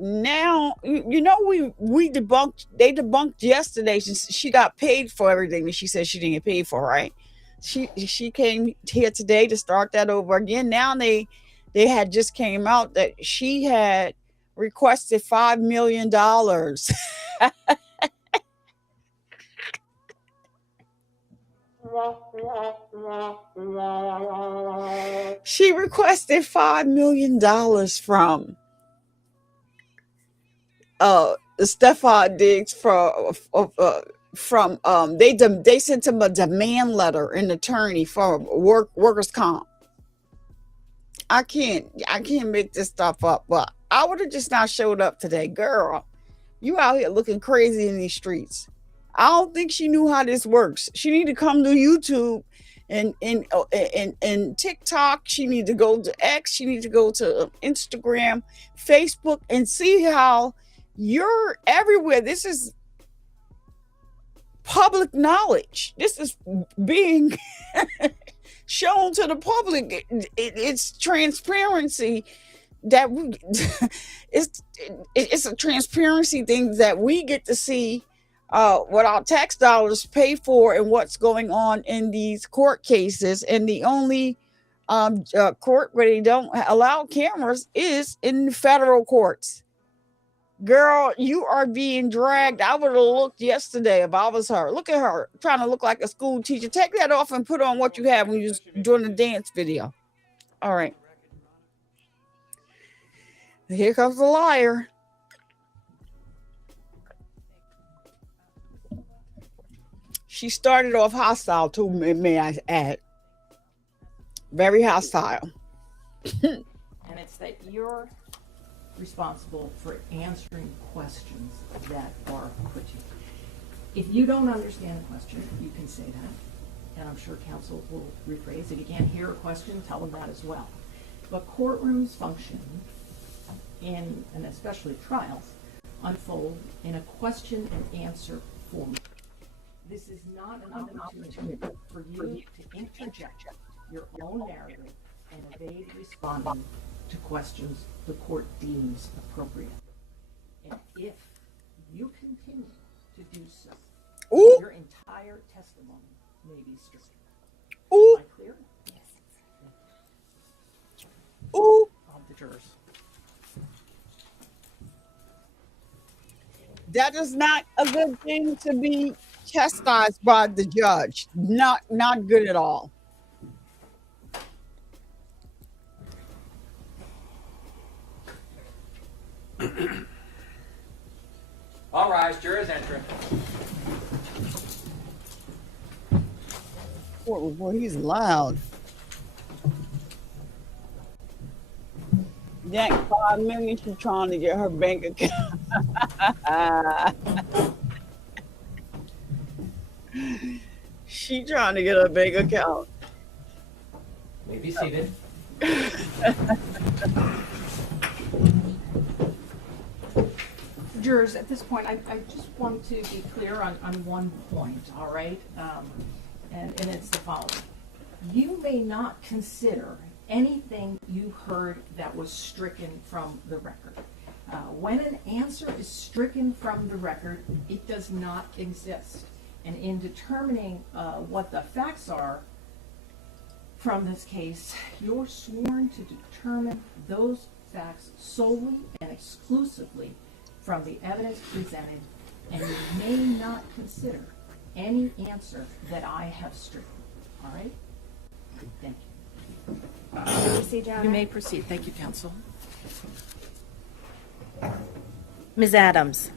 now we they debunked yesterday. She got paid for everything that she said she didn't get paid for, right? She came here today to start that over again. Now they had just came out that she had requested $5 million. She requested $5 million from Stefon Diggs from they sent him a demand letter, an attorney for workers' comp. I can't make this stuff up, but I would have just not showed up today. Girl, you out here looking crazy in these streets. I don't think she knew how this works. She need to come to YouTube and TikTok. She need to go to X. She need to go to Instagram, Facebook, and see how you're everywhere. This is public knowledge. This is being shown to the public. It's transparency that we it's a transparency thing that we get to see what our tax dollars pay for and what's going on in these court cases. And the only court where they don't allow cameras is in federal courts. Girl, you are being dragged. I would have looked yesterday if I was her. Look at her trying to look like a school teacher. Take that off and put on what you have when you're doing the dance video. All right. Here comes the liar. She started off hostile too, may I add. Very hostile. And it's that you're responsible for answering questions that are put to you. If you don't understand a question, you can say that, and I'm sure counsel will rephrase. If you can't hear a question, tell them that as well. But courtrooms function in, and especially trials, unfold in a question and answer format. This is not an opportunity for you to interject your own narrative and evade responding to questions the court deems appropriate. And if you continue to do so, your entire testimony may be stricken. Am I clear? Yes. Of the jurors. That is not a good thing to be chastised by the judge. Not good at all. All rise, jurors enter. Boy, he's loud. That $5 million, she's trying to get her bank account. She trying to get her bank account. May be seated. Jurors, at this point, I just want to be clear on one point, all right? And it's the following. You may not consider anything you heard that was stricken from the record. When an answer is stricken from the record, it does not exist. And in determining what the facts are from this case, you're sworn to determine those facts solely and exclusively from the evidence presented, and you may not consider any answer that I have stricken. All right? Thank you. You may proceed. Thank you, counsel. Ms. Adams,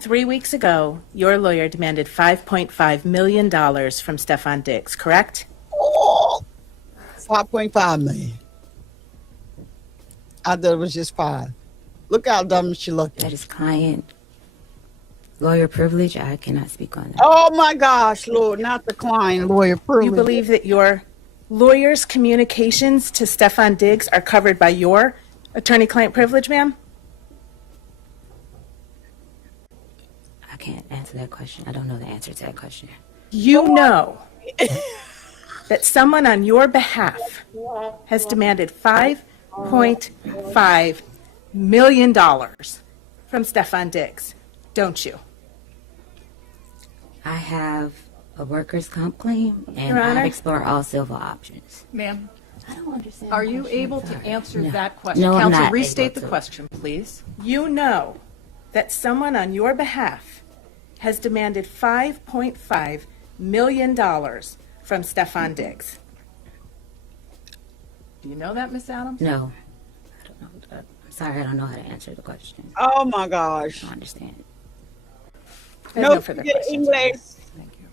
3 weeks ago, your lawyer demanded $5.5 million from Stefon Diggs, correct? 5.5 million. I thought it was just 5. Look how dumb she looked. That is client lawyer privilege. I cannot speak on that. Oh my gosh, Lord, not the client lawyer privilege. You believe that your lawyer's communications to Stefon Diggs are covered by your attorney-client privilege, ma'am? I can't answer that question. I don't know the answer to that question. You know that someone on your behalf has demanded $5.5 million from Stefon Diggs, don't you? I have a workers' comp claim, and Your Honor? I've explored all civil options. Ma'am, I don't understand. are the you question. able I'm to sorry. answer No. that question? No, I'm Counsel, not restate able the to. question, please. You know that someone on your behalf has demanded $5.5 million from Stefon Diggs. Do you know that, Miss Adams? No. I don't know. I'm sorry, I don't know how to answer the question. Oh my I gosh. don't understand. I have No, no further forget questions. English. Thank you.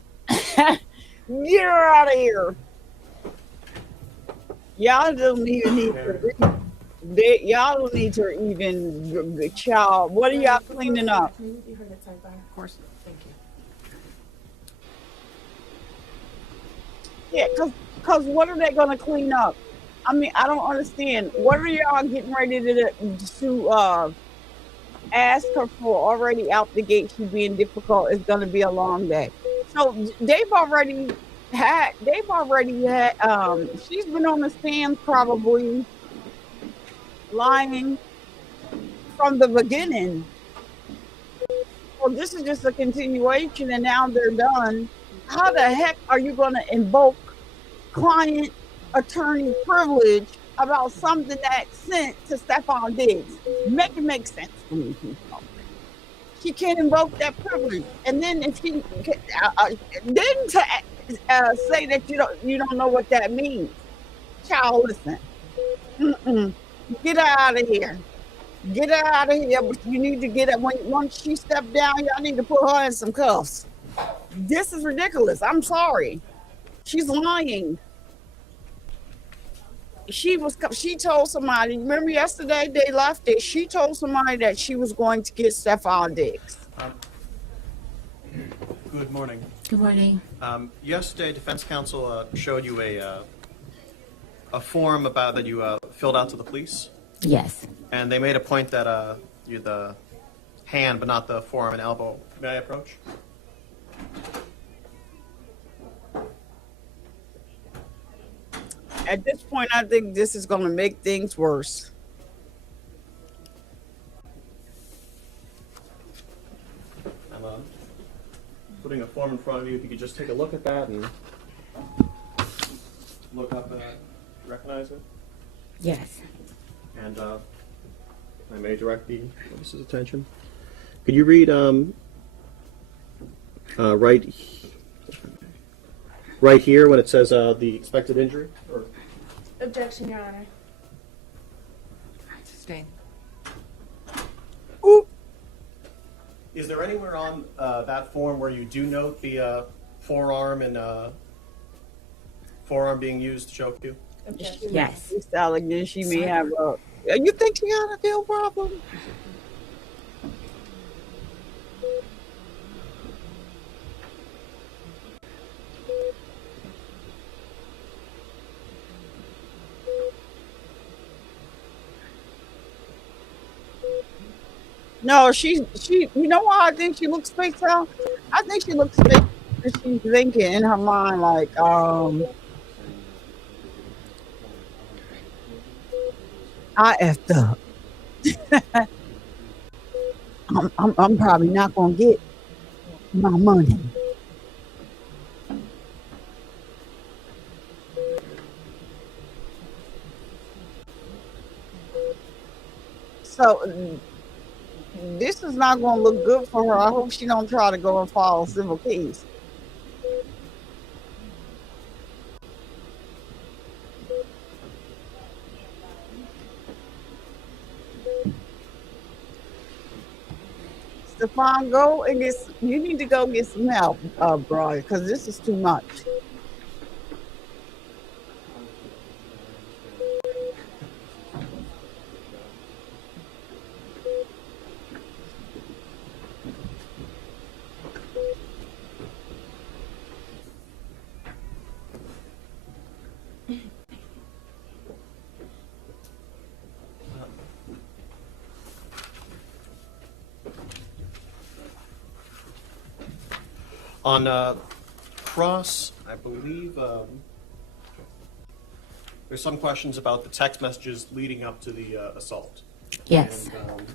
Get her out of here. Y'all don't even need to. Y'all don't need to even. Child, what are y'all cleaning up? Of course. Thank you. Yeah, cause what are they gonna clean up? I mean, I don't understand. What are y'all getting ready to ask her for? Already out the gate, she being difficult. It's gonna be a long day. So they've already had. She's been on the stand probably lying from the beginning. Well, this is just a continuation, and now they're done. How the heck are you going to invoke client attorney privilege about something that's sent to Stefon Diggs? Make it make sense to me, people. She can't invoke that privilege, and then if she then to say that you don't know what that means. Child, listen. Get her out of here. Get her out of here, but you need to get her. Once she stepped down, y'all need to put her in some cuffs. This is ridiculous. I'm sorry. She's lying. She told somebody, remember yesterday they left it, she told somebody that she was going to get Stefon Diggs. Good morning. Good morning. Yesterday, defense counsel showed you a form about that you filled out to the police, Yes. and they made a point that you're the hand but not the forearm and elbow. May I approach? At this point, I think this is going to make things worse. I'm putting a form in front of you. If you could just take a look at that and look up and recognize it. Yes. And I may direct the witness's attention. Could you read right here when it says the expected injury? Or Objection, Your Honor. Sustain. Ooh. is there anywhere on that form where you do note the forearm and forearm being used to choke you? Yes. This allegation she may have you think she got a deal problem? No, she. You know why I think she looks spaced out? I think she looks spaced out because she's thinking in her mind like, I effed up. I'm probably not gonna get my money. So this is not gonna look good for her. I hope she don't try to go and file a civil case. Stefan, go and you need to go get some help, bro, because this is too much. On Cross, I believe there's some questions about the text messages leading up to the assault. Yes. And,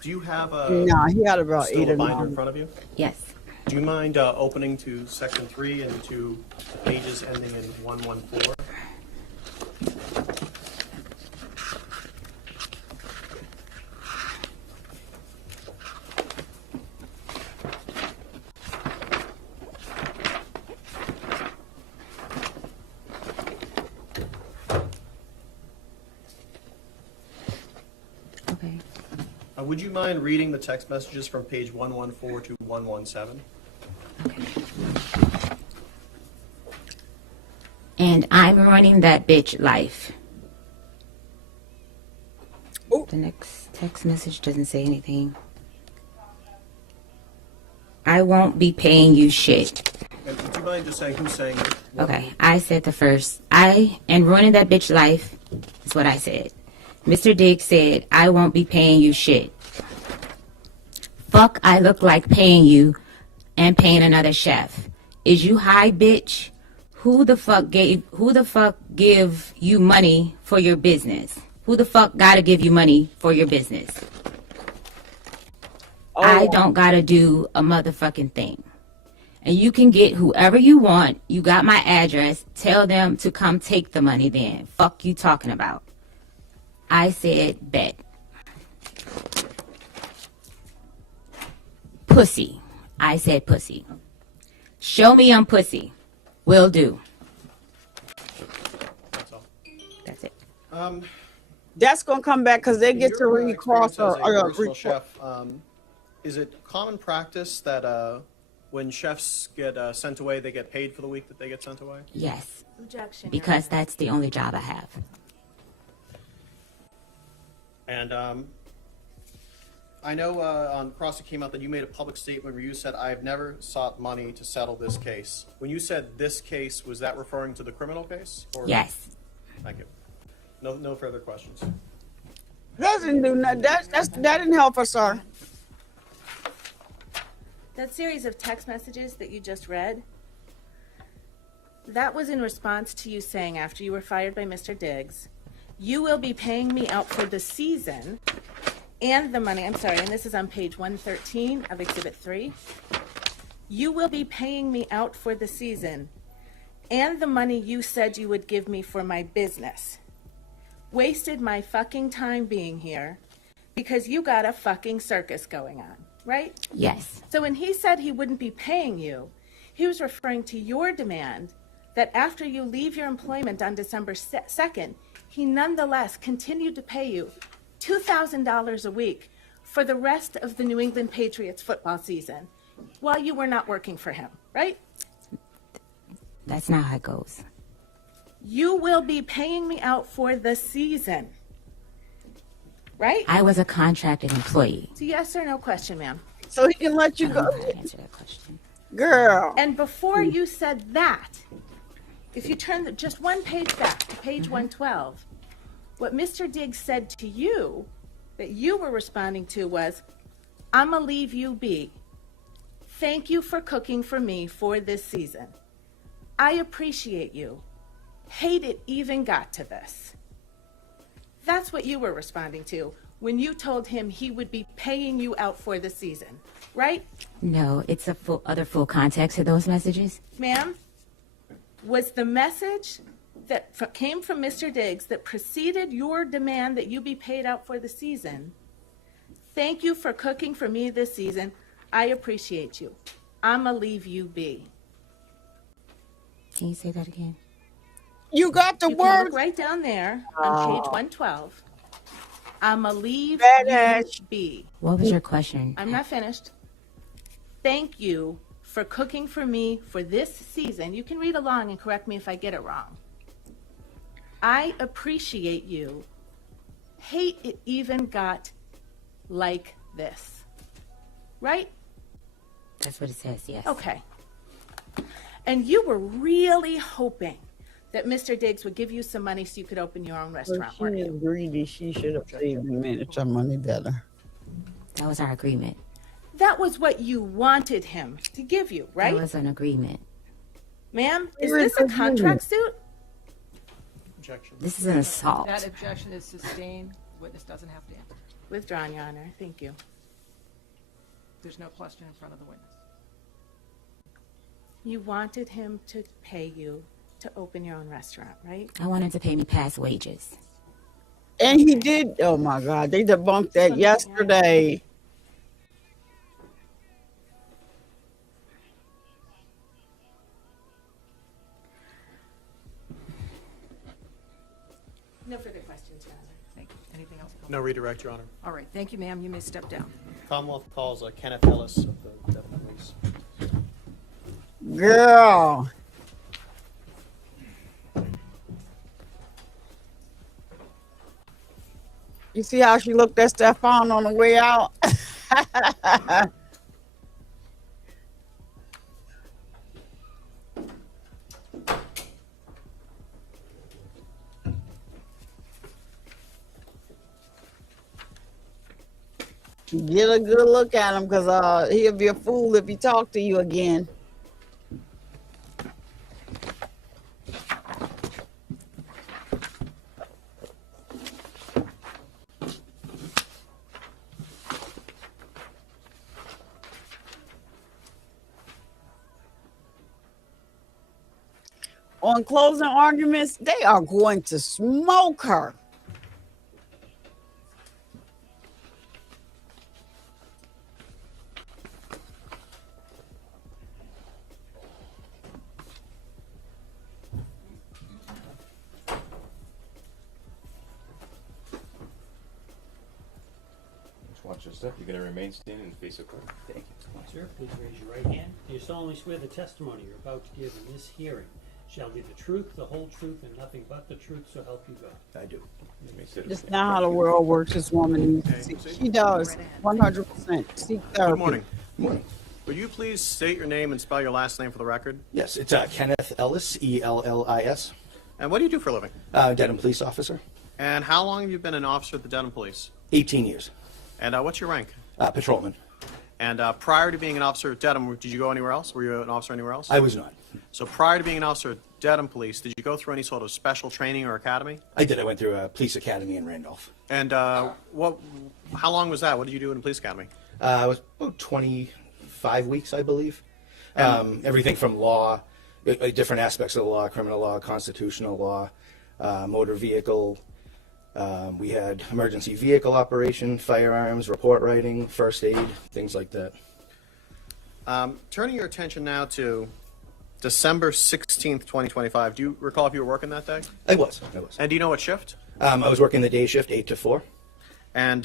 do you have Nah, he had about still 8 a or binder 9. in front of you? Yes. Do you mind opening to section 3 and to pages ending in 114? Okay. Would you mind reading the text messages from page 114 to 117? And I'm running that bitch life. Oh. The next text message doesn't say anything. I won't be paying you shit. And would you mind just saying who's saying it? Okay, I said the first. I and running that bitch life is what I said. Mr. Diggs said, I won't be paying you shit. Fuck, I look like paying you and paying another chef. Is you high, bitch? Who the fuck give you money for your business? Who the fuck gotta give you money for your business? Oh, I don't gotta do a motherfucking thing. And you can get whoever you want. You got my address. Tell them to come take the money then. Fuck you talking about. I said bet. Pussy. I said pussy. Show me I'm pussy. Will do. That's all. That's it. that's gonna come back because they get to Your, recross experience or as a personal chef, is it common practice that when chefs get sent away, they get paid for the week that they get sent away? Yes. Objection. Because that's the only job I have. And I know on Cross it came out that you made a public statement where you said, I've never sought money to settle this case. When you said this case, was that referring to the criminal case? Or? Yes. Thank you. No further questions. doesn't do nothing. That didn't help us, sir. That series of text messages that you just read, that was in response to you saying after you were fired by Mr. Diggs, you will be paying me out for the season and the money, I'm sorry, and this is on page 113 of Exhibit 3. You will be paying me out for the season and the money you said you would give me for my business. Wasted my fucking time being here because you got a fucking circus going on, right? Yes. So when he said he wouldn't be paying you, he was referring to your demand that after you leave your employment on December 2nd, he nonetheless continued to pay you $2,000 a week for the rest of the New England Patriots football season while you were not working for him, right? That's not how it goes. You will be paying me out for the season, right? I was a contracted employee. It's a yes or no question, ma'am. So he can let you I don't go. know how to answer that question. Girl. And before you said that, if you turn just one page back to page 112, what Mr. Diggs said to you that you were responding to was, "I'ma leave you be. Thank you for cooking for me for this season. I appreciate you. Hate it even got to this." That's what you were responding to when you told him he would be paying you out for the season, right? No, it's a other full context to those messages. Ma'am, was the message that came from Mr. Diggs that preceded your demand that you be paid out for the season, "Thank you for cooking for me this season. I appreciate you. I'ma leave you be." Can you say that again? You got the You can look word. right down there on page 112. "I'ma leave Finish. you be." What was your question? I'm not finished. "Thank you for cooking for me for this season." You can read along and correct me if I get it wrong. "I appreciate you. Hate it even got like this." Right? That's what it says, yes. Okay. And you were really hoping that Mr. Diggs would give you some money so you could open your own restaurant, weren't She you? is greedy. She should have saved the manager money better. That was our agreement. That was what you wanted him to give you, right? That was an agreement. Ma'am, is this a contract suit? Objection. This is an assault. That objection is sustained. Witness doesn't have to answer. Withdrawn, Your Honor. Thank you. There's no question in front of the witness. You wanted him to pay you to open your own restaurant, right? I wanted to pay me past wages. And he did. Oh my God, they debunked that yesterday. No further questions, Your Honor. Thank you. Anything else? No redirect, Your Honor. All right. Thank you, ma'am. You may step down. Commonwealth calls Kenneth Ellis of the Devon Police. Girl. You see how she looked at Stefan on the way out? Get a good look at him, because he'll be a fool if he talk to you again. On closing arguments, they are going to smoke her. Just watch your step. You're going to remain standing and face the court. Thank you. Sir, please raise your right hand. Do you solemnly swear the testimony you're about to give in this hearing shall be the truth, the whole truth, and nothing but the truth, so help you God? I do. You may sit. Just not how the world works. This woman needs to see. She does 100%. Seek therapy. Good morning. Morning. Would you please state your name and spell your last name for the record? Yes, it's Kenneth Ellis, Ellis. And what do you do for a living? Dedham police officer. And how long have you been an officer at the Dedham Police? 18 years. And what's your rank? Patrolman. And prior to being an officer at Dedham, did you go anywhere else? Were you an officer anywhere else? I was not. So prior to being an officer at Dedham Police, did you go through any sort of special training or academy? I did. I went through a police academy in Randolph. And how long was that? What did you do in the police academy? I was about 25 weeks, I believe. Everything from law, different aspects of the law, criminal law, constitutional law, motor vehicle. We had emergency vehicle operation, firearms, report writing, first aid, things like that. Turning your attention now to December 16th, 2025. Do you recall if you were working that day? I was. And do you know what shift? I was working the day shift, 8 to 4. And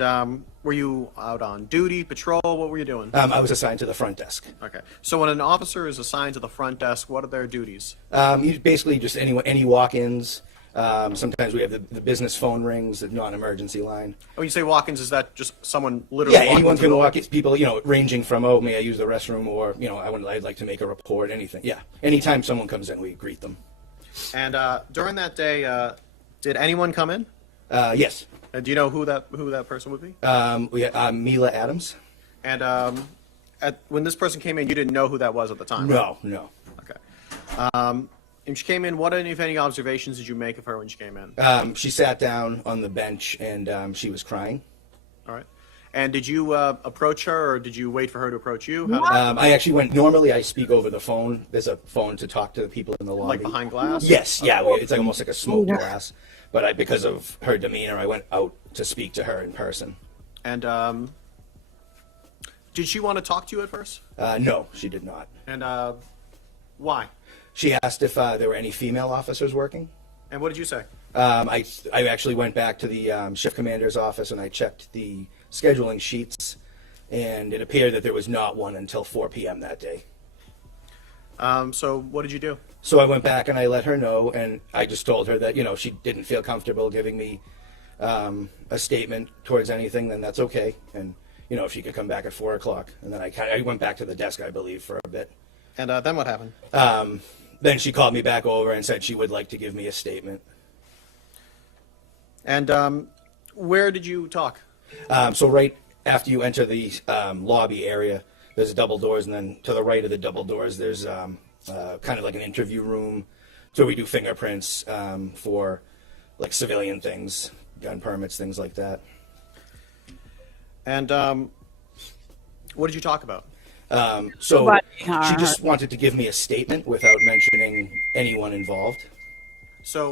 were you out on duty, patrol? What were you doing? I was assigned to the front desk. Okay. So when an officer is assigned to the front desk, what are their duties? Basically just any walk-ins. Sometimes we have the business phone rings, the non-emergency line. When you say walk-ins, is that just someone literally? Yeah, anyone can walk. It's people, ranging from, may I use the restroom, or I'd like to make a report, anything. Yeah, anytime someone comes in, we greet them. And during that day, did anyone come in? Yes. And do you know who that person would be? Mila Adams. And when this person came in, you didn't know who that was at the time, right? No. Okay. And she came in, what, if any, observations did you make of her when she came in? She sat down on the bench, and she was crying. All right. And did you approach her, or did you wait for her to approach you? I actually went. Normally, I speak over the phone. There's a phone to talk to the people in the lobby. Like behind glass? Yes, yeah. It's like almost like a smoked glass. But because of her demeanor, I went out to speak to her in person. And did she want to talk to you at first? No, she did not. And why? She asked if there were any female officers working. And what did you say? I actually went back to the shift commander's office and I checked the scheduling sheets, and it appeared that there was not one until 4 p.m. that day. So what did you do? So I went back and I let her know, and I just told her that, she didn't feel comfortable giving me a statement towards anything, then that's okay. And, if she could come back at 4 o'clock. And then I went back to the desk, I believe, for a bit. And then what happened? Then she called me back over and said she would like to give me a statement. And where did you talk? So right after you enter the lobby area, there's double doors, and then to the right of the double doors, there's kind of like an interview room. So we do fingerprints for like civilian things, gun permits, things like that. And what did you talk about? So she just wanted to give me a statement without mentioning anyone involved. So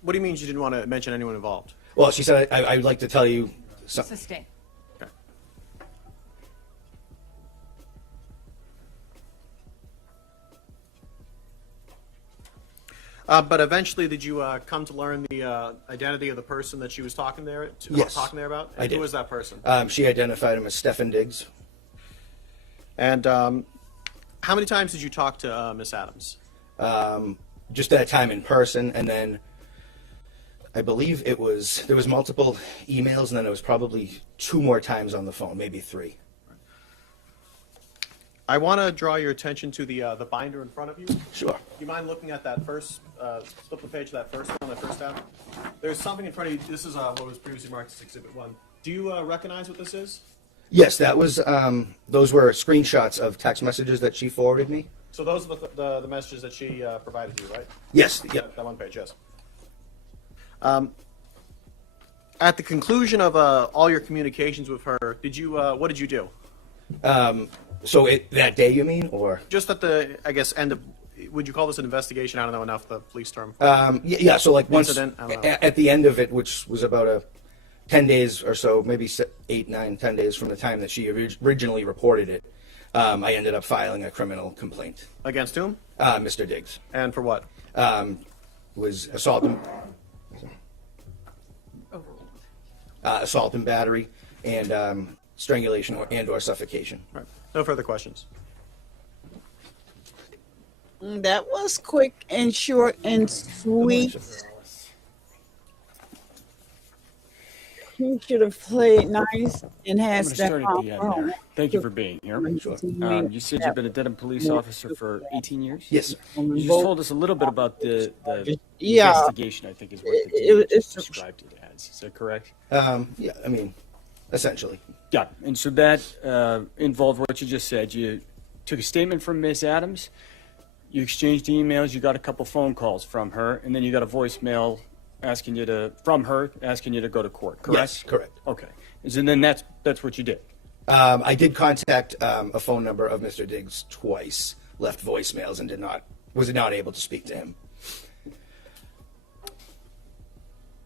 what do you mean you didn't want to mention anyone involved? Well, she said, I'd like to tell you something. Sustain. Okay. But eventually, did you come to learn the identity of the person that she was talking there Yes, about? And I did. Who was that person? She identified him as Stefon Diggs. And how many times did you talk to Miss Adams? Just that time in person, and then I believe there was multiple emails, and then it was probably 2 more times on the phone, maybe 3. I want to draw your attention to the binder in front of you. Sure. Do you mind looking at that first, flip the page to that first one, that first tab? There's something in front of you. This is what was previously marked as Exhibit 1. Do you recognize what this is? Yes, that was, those were screenshots of text messages that she forwarded me. So those are the messages that she provided you, right? Yes, yep. That one page, yes. At the conclusion of all your communications with her, what did you do? So that day, you mean, or? Just at the, I guess, end of, would you call this an investigation? I don't know enough the police term. Yeah, so like once, Incident? I don't know. at the end of it, which was about 10 days or so, maybe 8, 9, 10 days from the time that she originally reported it, I ended up filing a criminal complaint. Against whom? Mr. Diggs. And for what? Was assault and battery, and strangulation or suffocation. Right. No further questions. That was quick and short and sweet. He should have played nice and had I'm going to start at the end Stefon. there. Thank you for being here. You said you've been a Dedham police officer for 18 years? Yes, sir. You just told us a little bit about the Yeah. investigation, I think is what the DA just described it as. Is that correct? Yeah, I mean, essentially. Yeah, and so that involved what you just said. You took a statement from Miss Adams, you exchanged emails, you got a couple phone calls from her, and then you got a voicemail from her asking you to go to court, correct? Yes, correct. Okay. And then that's what you did. I did contact a phone number of Mr. Diggs twice, left voicemails, and was not able to speak to him.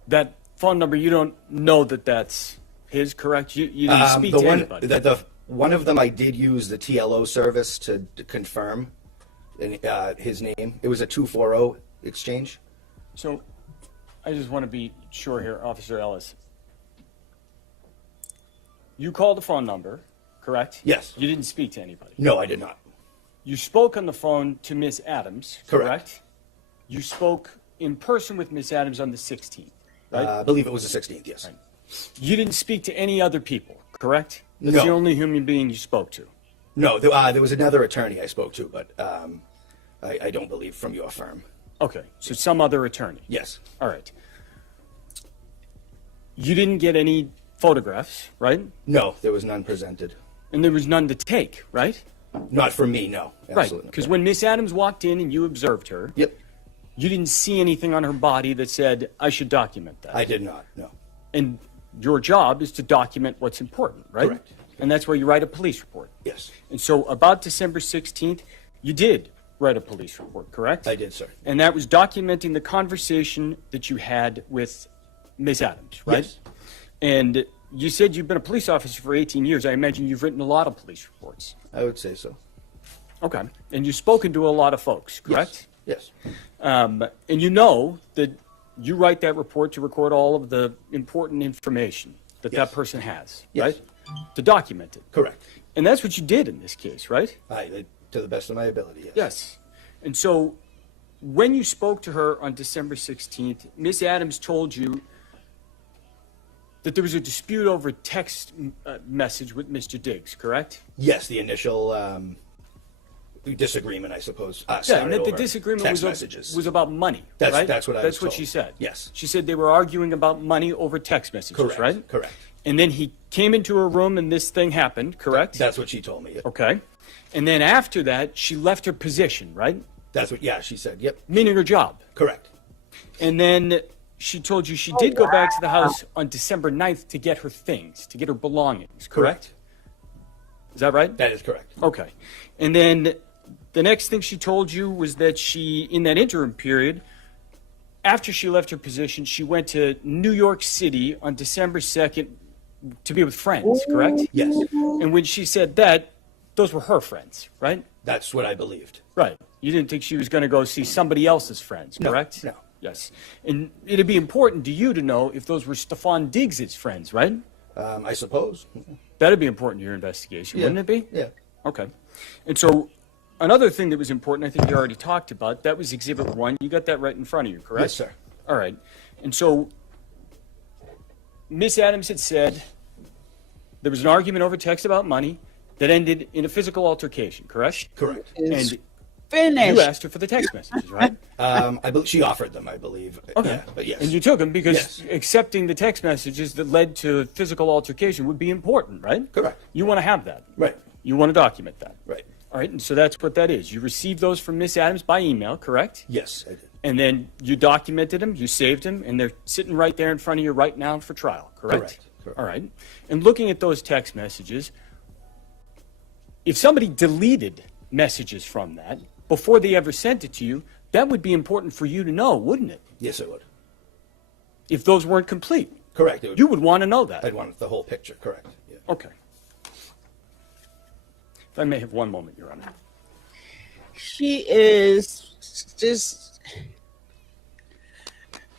That phone number, you don't know that that's his, correct? You didn't speak to anybody. One of them I did use the TLO service to confirm his name. It was a 240 exchange. So I just want to be sure here, Officer Ellis. You called the phone number, correct? Yes. You didn't speak to anybody? No, I did not. You spoke on the phone to Miss Adams, correct? You spoke in person with Miss Adams on the 16th, right? I believe it was the 16th, yes. Right. You didn't speak to any other people, correct? That's No. the only human being you spoke to. No, there was another attorney I spoke to, but I don't believe from your firm. Okay, so some other attorney. Yes. All right. You didn't get any photographs, right? No, there was none presented. And there was none to take, right? Not for me, no. Right, Absolutely. because when Miss Adams walked in and you observed her, Yep, you didn't see anything on her body that said, I should document that. I did not, no. And your job is to document what's important, right? Correct. And that's why you write a police report. Yes, And so about December 16th, you did write a police report, correct? I did, sir. And that was documenting the conversation that you had with Ms. Adams, right? Yes. And you said you've been a police officer for 18 years. I imagine you've written a lot of police reports. I would say so. Okay. And you've spoken to a lot of folks, correct? Yes. And you know that you write that report to record all of the important information that Yes. that person has, Yes. right? To document it. Correct. And that's what you did in this case, right? To the best of my ability, yes. Yes. And so when you spoke to her on December 16th, Miss Adams told you that there was a dispute over text message with Mr. Diggs, correct? Yes, the initial disagreement, I suppose. Yeah, and that the disagreement was about money, right? That's what I was That's what told. she said. Yes. She said they were arguing about money over text messages, Correct. right? Correct. And then he came into her room and this thing happened, correct? That's what she told me. Yep. Okay. And then after that, she left her position, right? That's what, yeah, she said. Yep. Meaning her job. Correct. And then she told you she did go back to the house on December 9th to get her things, to get her belongings, correct? Is that right? That is correct. Okay. And then the next thing she told you was that she, in that interim period, after she left her position, she went to New York City on December 2nd to be with friends, correct? Yes. And when she said that, those were her friends, right? That's what I believed. Right. You didn't think she was going to go see somebody else's friends, correct? No. Yes. And it'd be important to you to know if those were Stefon Diggs' friends, right? I suppose. That'd be important to your investigation, Yeah. wouldn't it be? Yeah. Okay. And so another thing that was important, I think you already talked about, that was Exhibit 1. You got that right in front of you, correct? Yes, sir. All right. And so Miss Adams had said there was an argument over text about money that ended in a physical altercation, correct? Correct. And Finished. you asked her for the text messages, right? I believe she offered them, I believe. Okay. Yeah, but yes. And you took them because Yes. accepting the text messages that led to physical altercation would be important, right? Correct. You want to have that. Right. You want to document that. Right. All right, and so that's what that is. You received those from Miss Adams by email, correct? Yes, I did. And then you documented them, you saved them, and they're sitting right there in front of you right now for trial, correct? Correct. All right. And looking at those text messages, if somebody deleted messages from that before they ever sent it to you, that would be important for you to know, wouldn't it? Yes, I would. If those weren't complete. Correct. It would, You would want to know that. I'd want the whole picture. Correct. Yeah. Okay. If I may have one moment, Your Honor. She is just.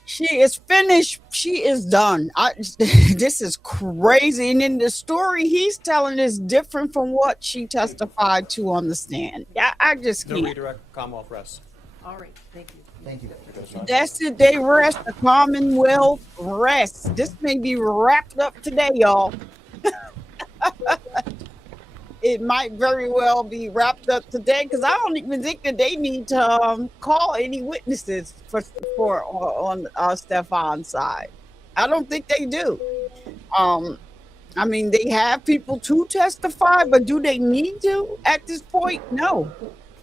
She is finished. She is done. This is crazy. And then the story he's telling is different from what she testified to on the stand. I just No can't. redirect, Commonwealth rests. All right, thank you. Thank you. That's it. They rest. The Commonwealth rests. This may be wrapped up today, y'all. It might very well be wrapped up today because I don't even think that they need to call any witnesses for on Stefon's side. I don't think they do. I mean, they have people to testify, but do they need to at this point? No.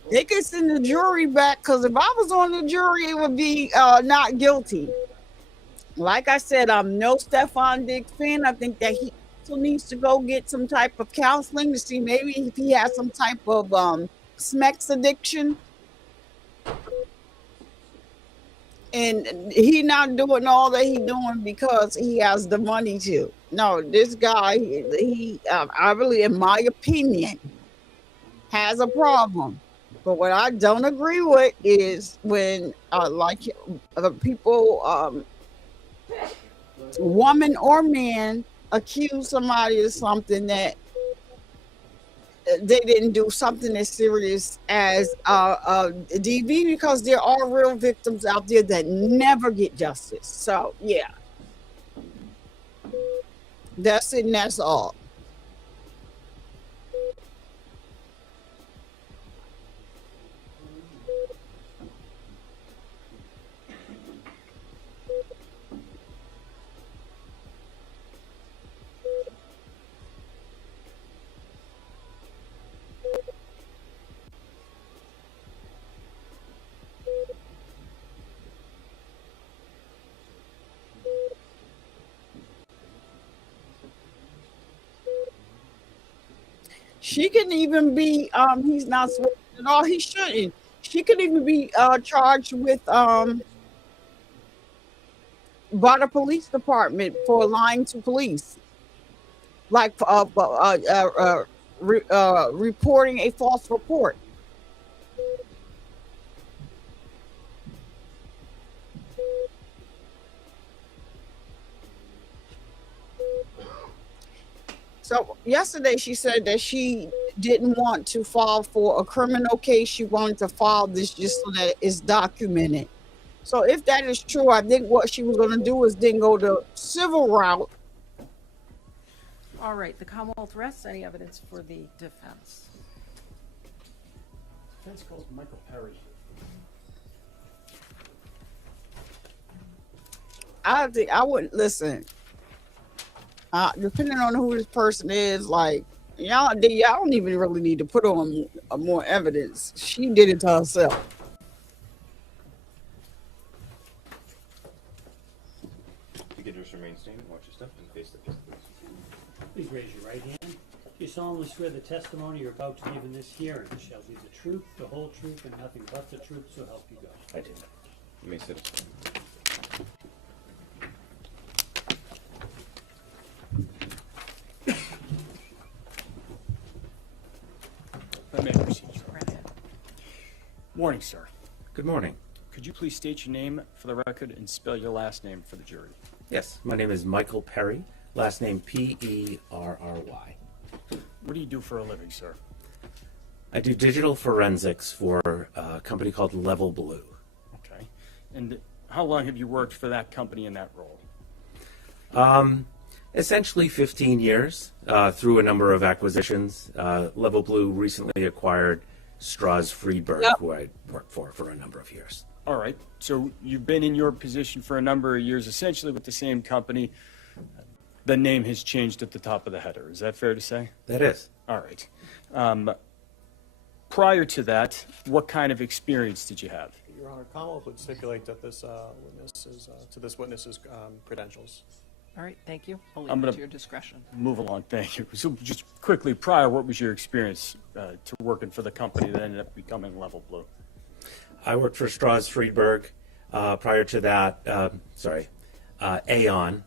They could send the jury back because if I was on the jury, it would be not guilty. Like I said, I'm no Stefon Diggs fan. I think that he also needs to go get some type of counseling to see maybe if he has some type of Smex addiction. And he not doing all that he doing because he has the money to. No, this guy, he I really, in my opinion, has a problem. But what I don't agree with is when people, woman or man, accuse somebody of something that they didn't do, something as serious as DV, because there are real victims out there that never get justice. So yeah, that's it, and that's all. She can even be, he's not sworn at all. He shouldn't. She could even be charged with by the police department for lying to police, like reporting a false report. So yesterday she said that she didn't want to file for a criminal case. She wanted to file this just so that it's documented. So if that is true, I think what she was going to do is then go the civil route. All right, the Commonwealth rests. Any evidence for the defense? Defense calls Michael Perry. I think I wouldn't listen. Depending on who this person is, like y'all don't even really need to put on more evidence. She did it to herself. You can just remain standing, watch your step, and face the face. Please raise your right hand. Do you solemnly swear the testimony you're about to give in this hearing shall be the truth, the whole truth, and nothing but the truth, so help you God? I did. You may sit. If I may proceed, sir. Morning, sir. Good morning. Could you please state your name for the record and spell your last name for the jury? Yes, my name is Michael Perry, last name Perry. What do you do for a living, sir? I do digital forensics for a company called Level Blue. Okay. And how long have you worked for that company in that role? Essentially 15 years through a number of acquisitions. Level Blue recently acquired Strauss Friedberg, Yep. who I worked for a number of years. All right. So you've been in your position for a number of years, essentially with the same company. The name has changed at the top of the header. Is that fair to say? That is. All right. Prior to that, what kind of experience did you have? Your Honor, Commonwealth would stipulate that this witness's credentials. All right, thank you. I'll I'm leave it gonna to your discretion. Move along. Thank you. So just quickly, prior, what was your experience to working for the company that ended up becoming Level Blue? I worked for Strauss Friedberg. Prior to that, Aon.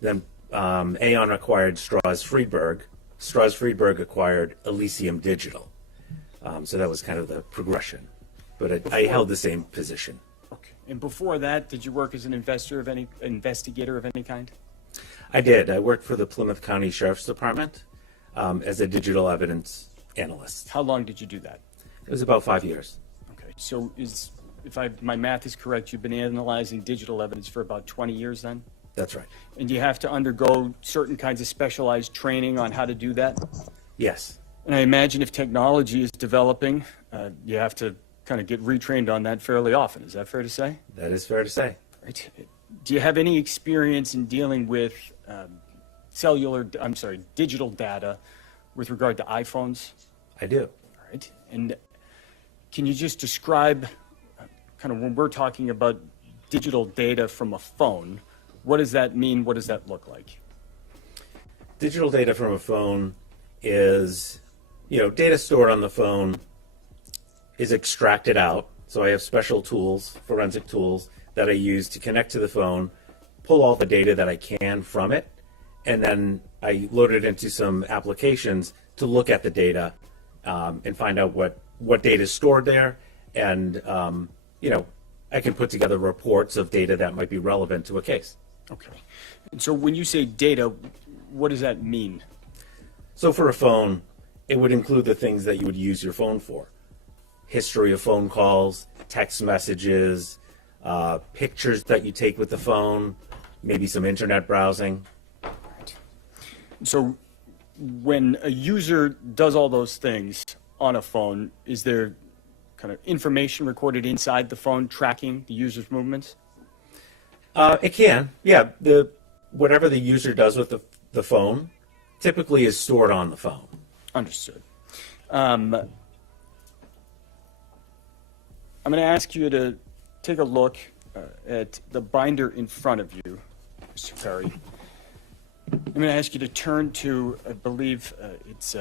Then Aon acquired Strauss Friedberg. Strauss Friedberg acquired Elysium Digital. So that was kind of the progression. But I held the same position. Okay. And before that, did you work as an investigator of any kind? I did. I worked for the Plymouth County Sheriff's Department as a digital evidence analyst. How long did you do that? It was about 5 years. Okay. So my math is correct, you've been analyzing digital evidence for about 20 years then? That's right. And you have to undergo certain kinds of specialized training on how to do that? Yes. And I imagine if technology is developing, you have to kind of get retrained on that fairly often. Is that fair to say? That is fair to say. Right. Do you have any experience in dealing with digital data with regard to iPhones? I do. All right. And can you just describe kind of when we're talking about digital data from a phone, what does that mean? What does that look like? Digital data from a phone is, data stored on the phone is extracted out. So I have special tools, forensic tools, that I use to connect to the phone, pull all the data that I can from it, and then I load it into some applications to look at the data and find out what data is stored there. And, I can put together reports of data that might be relevant to a case. Okay. And so when you say data, what does that mean? So for a phone, it would include the things that you would use your phone for. History of phone calls, text messages, pictures that you take with the phone, maybe some internet browsing. Right. So when a user does all those things on a phone, is there kind of information recorded inside the phone tracking the user's movements? It can, yeah. Whatever the user does with the phone typically is stored on the phone. Understood. I'm going to ask you to take a look at the binder in front of you, Mr. Perry. I'm going to ask you to turn to, I believe it's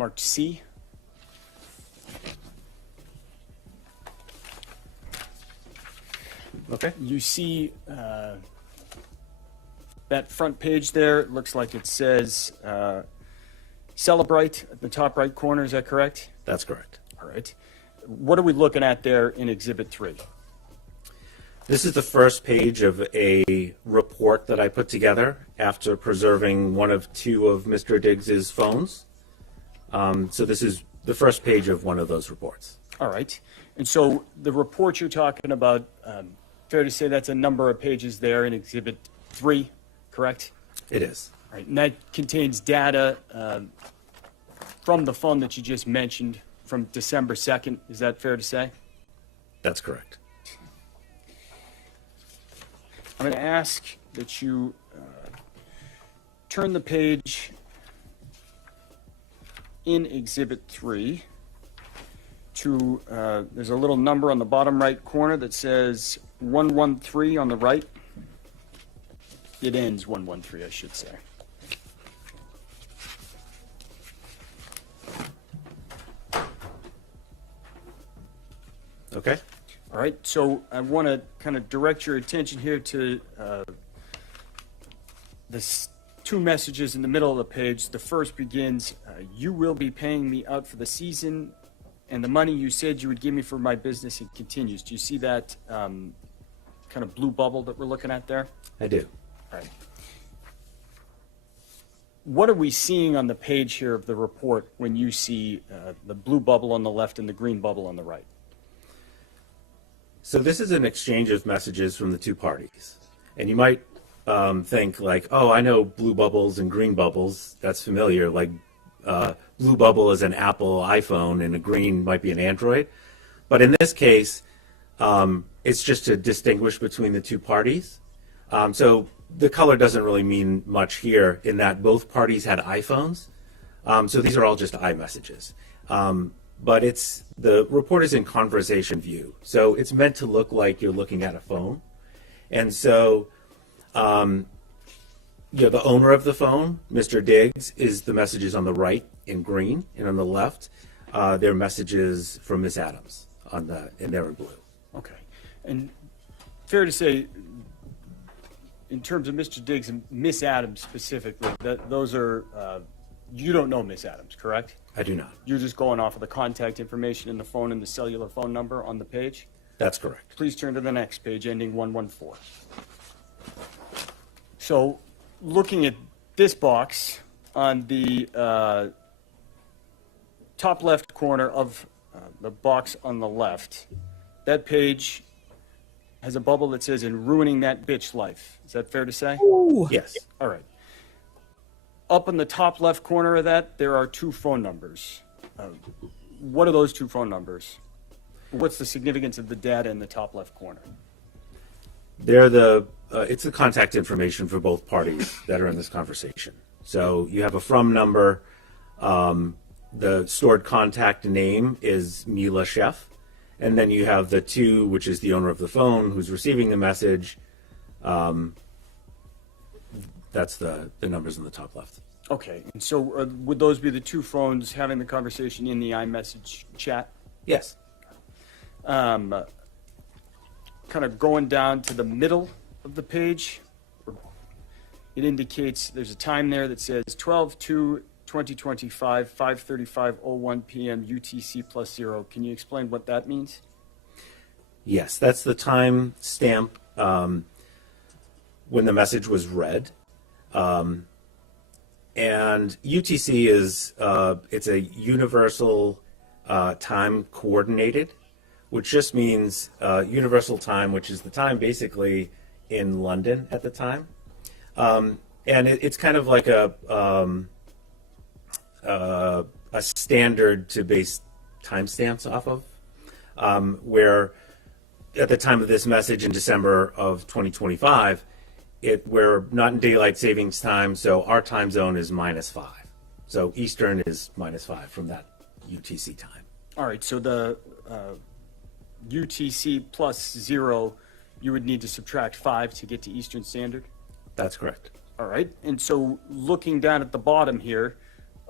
marked C. Okay. You see that front page there, it looks like it says Celebrate at the top right corner, is that correct? That's correct. All right. What are we looking at there in Exhibit 3? This is the first page of a report that I put together after preserving one of two of Mr. Diggs's phones. So this is the first page of one of those reports. All right. And so the report you're talking about, fair to say that's a number of pages there in Exhibit 3, correct? It is. All right. And that contains data from the phone that you just mentioned from December 2nd. Is that fair to say? That's correct. I'm going to ask that you turn the page in Exhibit 3 to, there's a little number on the bottom right corner that says 113 on the right. It ends 113, I should say. Okay. All right, so I want to kind of direct your attention here to the two messages in the middle of the page. The first begins, you will be paying me out for the season and the money you said you would give me for my business. It continues. Do you see that kind of blue bubble that we're looking at there? I do. All right. What are we seeing on the page here of the report when you see the blue bubble on the left and the green bubble on the right? So this is an exchange of messages from the two parties. And you might think like, oh, I know blue bubbles and green bubbles. That's familiar. Like blue bubble is an Apple iPhone and a green might be an Android. But in this case, it's just to distinguish between the two parties. So the color doesn't really mean much here in that both parties had iPhones. So these are all just iMessages. But the report is in conversation view. So it's meant to look like you're looking at a phone. And so, the owner of the phone, Mr. Diggs, is the messages on the right in green, and on the left, they're messages from Miss Adams and they're in blue. Okay. And fair to say, in terms of Mr. Diggs and Miss Adams specifically, those are, you don't know Miss Adams, correct? I do not. You're just going off of the contact information in the phone and the cellular phone number on the page? That's correct. Please turn to the next page, ending 114. So, looking at this box on the top left corner of the box on the left, that page has a bubble that says, "In ruining that bitch life." Is that fair to say? Ooh. Yes. All right. Up in the top left corner of that, there are two phone numbers. What are those two phone numbers? What's the significance of the data in the top left corner? They're it's the contact information for both parties that are in this conversation. So you have a from number. The stored contact name is Mila Chef. And then you have the two, which is the owner of the phone who's receiving the message. That's the numbers in the top left. Okay, and so would those be the two phones having the conversation in the iMessage chat? Yes. Kind of going down to the middle of the page, it indicates there's a time there that says 12/2/2025, 5:35:01 p.m. UTC +0. Can you explain what that means? Yes, that's the time stamp when the message was read. And UTC is it's a universal time coordinated, which just means universal time, which is the time basically in London at the time. And it's kind of like a standard to base timestamps off of, where at the time of this message in December of 2025, we're not in daylight savings time, so our time zone is -5. So Eastern is -5 from that UTC time. All right, so the UTC +0, you would need to subtract 5 to get to Eastern Standard? That's correct. All right, and so looking down at the bottom here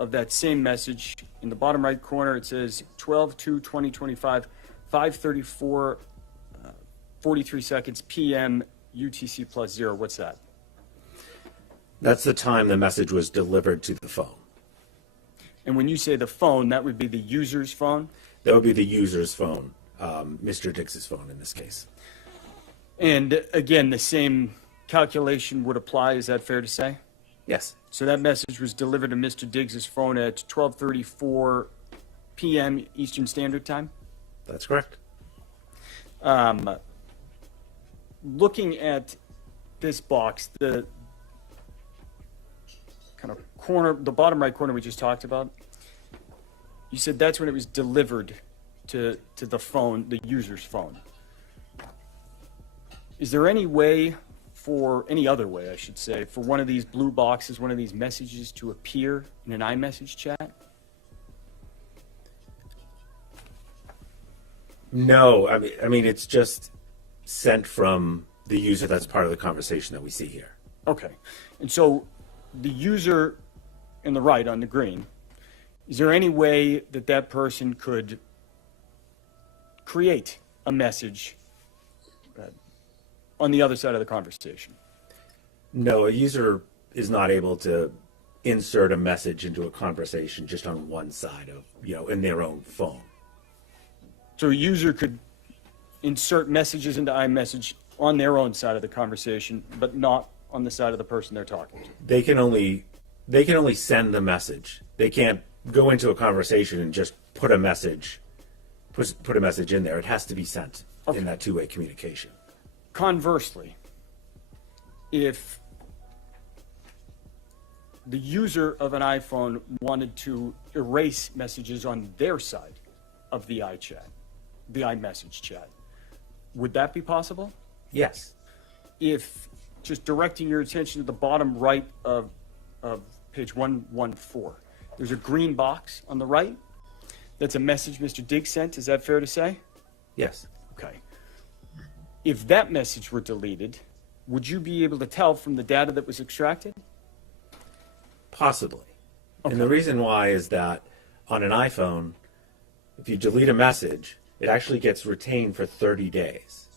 of that same message, in the bottom right corner, it says 12/2/2025, 5:34, 43 seconds p.m. UTC plus 0. What's that? That's the time the message was delivered to the phone. And when you say the phone, that would be the user's phone? That would be the user's phone, Mr. Diggs' phone in this case. And again, the same calculation would apply. Is that fair to say? Yes. So that message was delivered to Mr. Diggs' phone at 12:34 p.m. Eastern Standard Time? That's correct. Looking at this box, the kind of corner, the bottom right corner we just talked about, you said that's when it was delivered to the phone, the user's phone. Is there any way, for any other way, I should say, for one of these blue boxes, one of these messages to appear in an iMessage chat? No, I mean it's just sent from the user that's part of the conversation that we see here. Okay. And so the user in the right on the green, is there any way that that person could create a message on the other side of the conversation? No, a user is not able to insert a message into a conversation just on one side of, in their own phone. So a user could insert messages into iMessage on their own side of the conversation, but not on the side of the person they're talking to. They can only send the message. They can't go into a conversation and just put a message in there. It has to be sent in that two-way communication. Conversely, if the user of an iPhone wanted to erase messages on their side of the iMessage chat, would that be possible? Yes. If, just directing your attention to the bottom right of page 114, there's a green box on the right. That's a message Mr. Diggs sent. Is that fair to say? Yes. Okay. If that message were deleted, would you be able to tell from the data that was extracted? Possibly. Okay. And the reason why is that on an iPhone, if you delete a message, it actually gets retained for 30 days.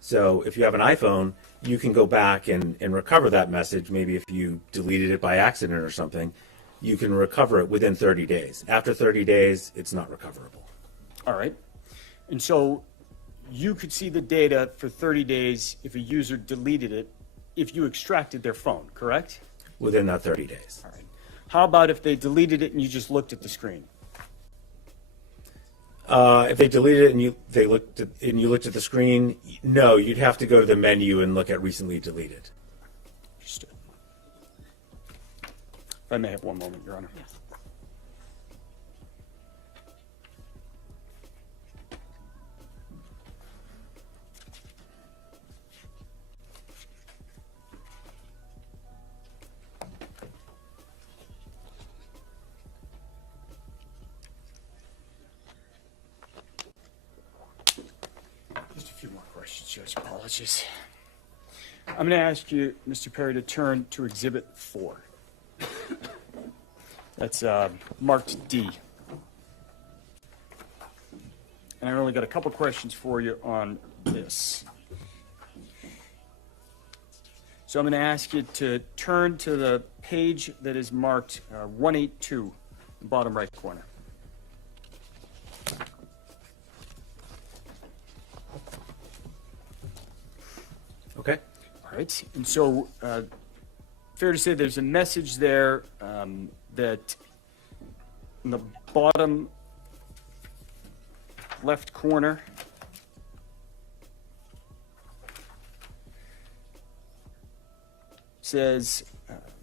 So if you have an iPhone, you can go back and recover that message. Maybe if you deleted it by accident or something, you can recover it within 30 days. After 30 days, it's not recoverable. All right. And so you could see the data for 30 days if a user deleted it, if you extracted their phone, correct? Within that 30 days. All right. How about if they deleted it and you just looked at the screen? If they deleted it and you looked at the screen, no, you'd have to go to the menu and look at recently deleted. Understood. If I may have one moment, Your Honor. Yes. Just a few more questions, Judge. Apologies. I'm going to ask you, Mr. Perry, to turn to Exhibit 4. That's marked D. And I only got a couple questions for you on this. So I'm going to ask you to turn to the page that is marked 182, the bottom right corner. Okay. All right. And so, fair to say there's a message there that in the bottom left corner says,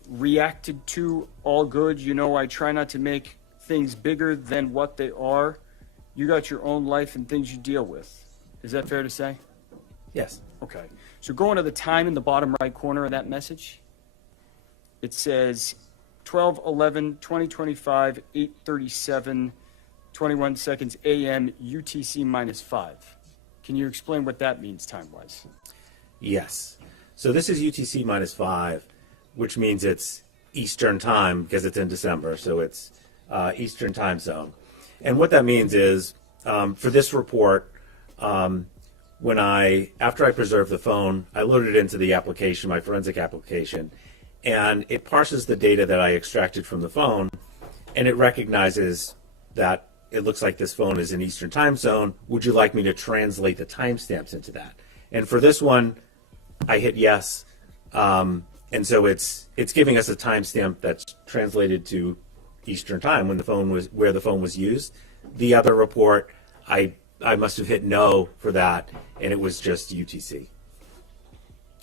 reacted to, all good. You know, I try not to make things bigger than what they are. You got your own life and things you deal with. Is that fair to say? Yes. Okay. So going to the time in the bottom right corner of that message, it says 12/11/2025, 8:37, 21 seconds a.m. UTC -5. Can you explain what that means time-wise? Yes. So this is UTC -5, which means it's Eastern time because it's in December. So it's Eastern time zone. And what that means is, for this report, after I preserve the phone, I load it into the application, my forensic application, and it parses the data that I extracted from the phone, and it recognizes that it looks like this phone is in Eastern time zone. Would you like me to translate the timestamps into that? And for this one, I hit yes, and so it's giving us a timestamp that's translated to Eastern time where the phone was used. The other report, I must have hit no for that, and it was just UTC.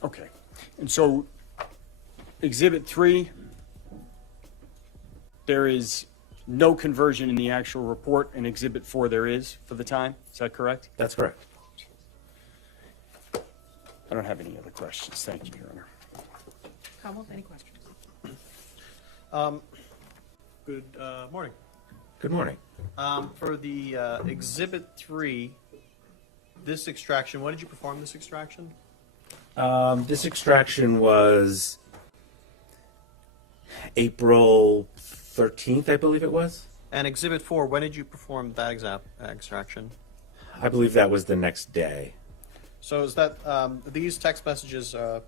Okay. And so Exhibit 3, there is no conversion in the actual report, and Exhibit 4 there is for the time. Is that correct? That's correct. I don't have any other questions. Thank you, Your Honor. Commonwealth, any questions? Good morning. Good morning. For the Exhibit 3, this extraction, when did you perform this extraction? This extraction was April 13th, I believe it was. And Exhibit 4, when did you perform that extraction? I believe that was the next day. So is that, these text messages were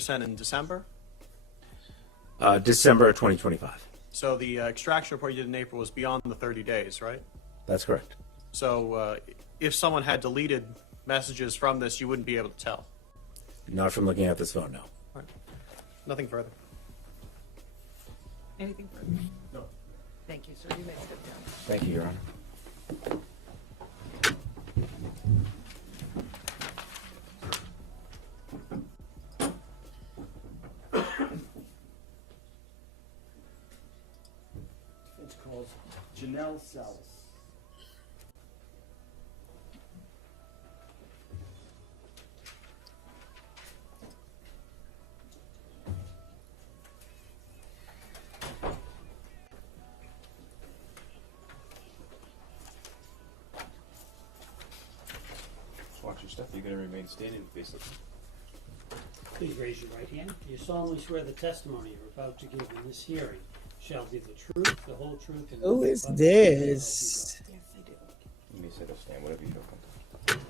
sent in December? December of 2025. So the extraction report you did in April was beyond the 30 days, right? That's correct. So if someone had deleted messages from this, you wouldn't be able to tell? Not from looking at this phone, no. All right. Nothing further. Anything further? No. Thank you, sir. You may step down. Thank you, Your Honor. It's called Janelle Salas. Watch your step. You're going to remain standing faceless. Please raise your right hand. Do you solemnly swear the testimony you're about to give in this hearing shall be the truth, the whole truth, and Who nothing is but the truth, so help you this? God? Yes, I do. You may sit or stand, whatever you feel comfortable.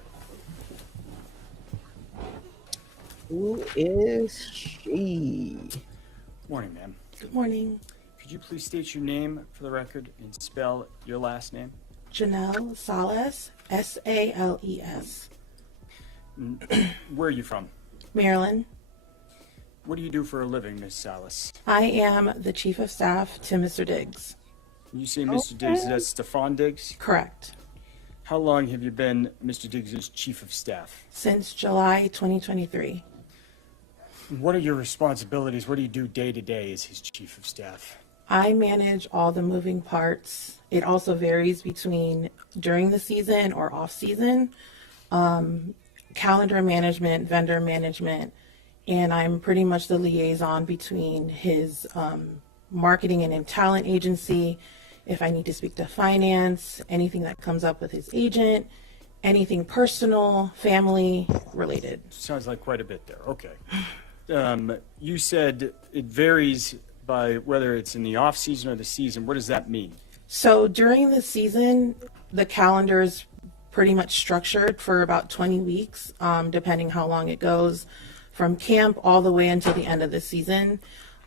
Who is she? Morning, ma'am. Good morning. Could you please state your name for the record and spell your last name? Janelle Salas, S-A-L-E-S. Where are you from? Maryland. What do you do for a living, Miss Salas? I am the Chief of Staff to Mr. Diggs. You say Mr. Diggs, that's Stefon Diggs? Correct. How long have you been Mr. Diggs' Chief of Staff? Since July 2023. What are your responsibilities? What do you do day to day as his Chief of Staff? I manage all the moving parts. It also varies between during the season or off season, calendar management, vendor management, and I'm pretty much the liaison between his marketing and talent agency. If I need to speak to finance, anything that comes up with his agent, anything personal, family related. Sounds like quite a bit there. Okay. You said it varies by whether it's in the off season or the season. What does that mean? So during the season, the calendar is pretty much structured for about 20 weeks, depending how long it goes, from camp all the way until the end of the season.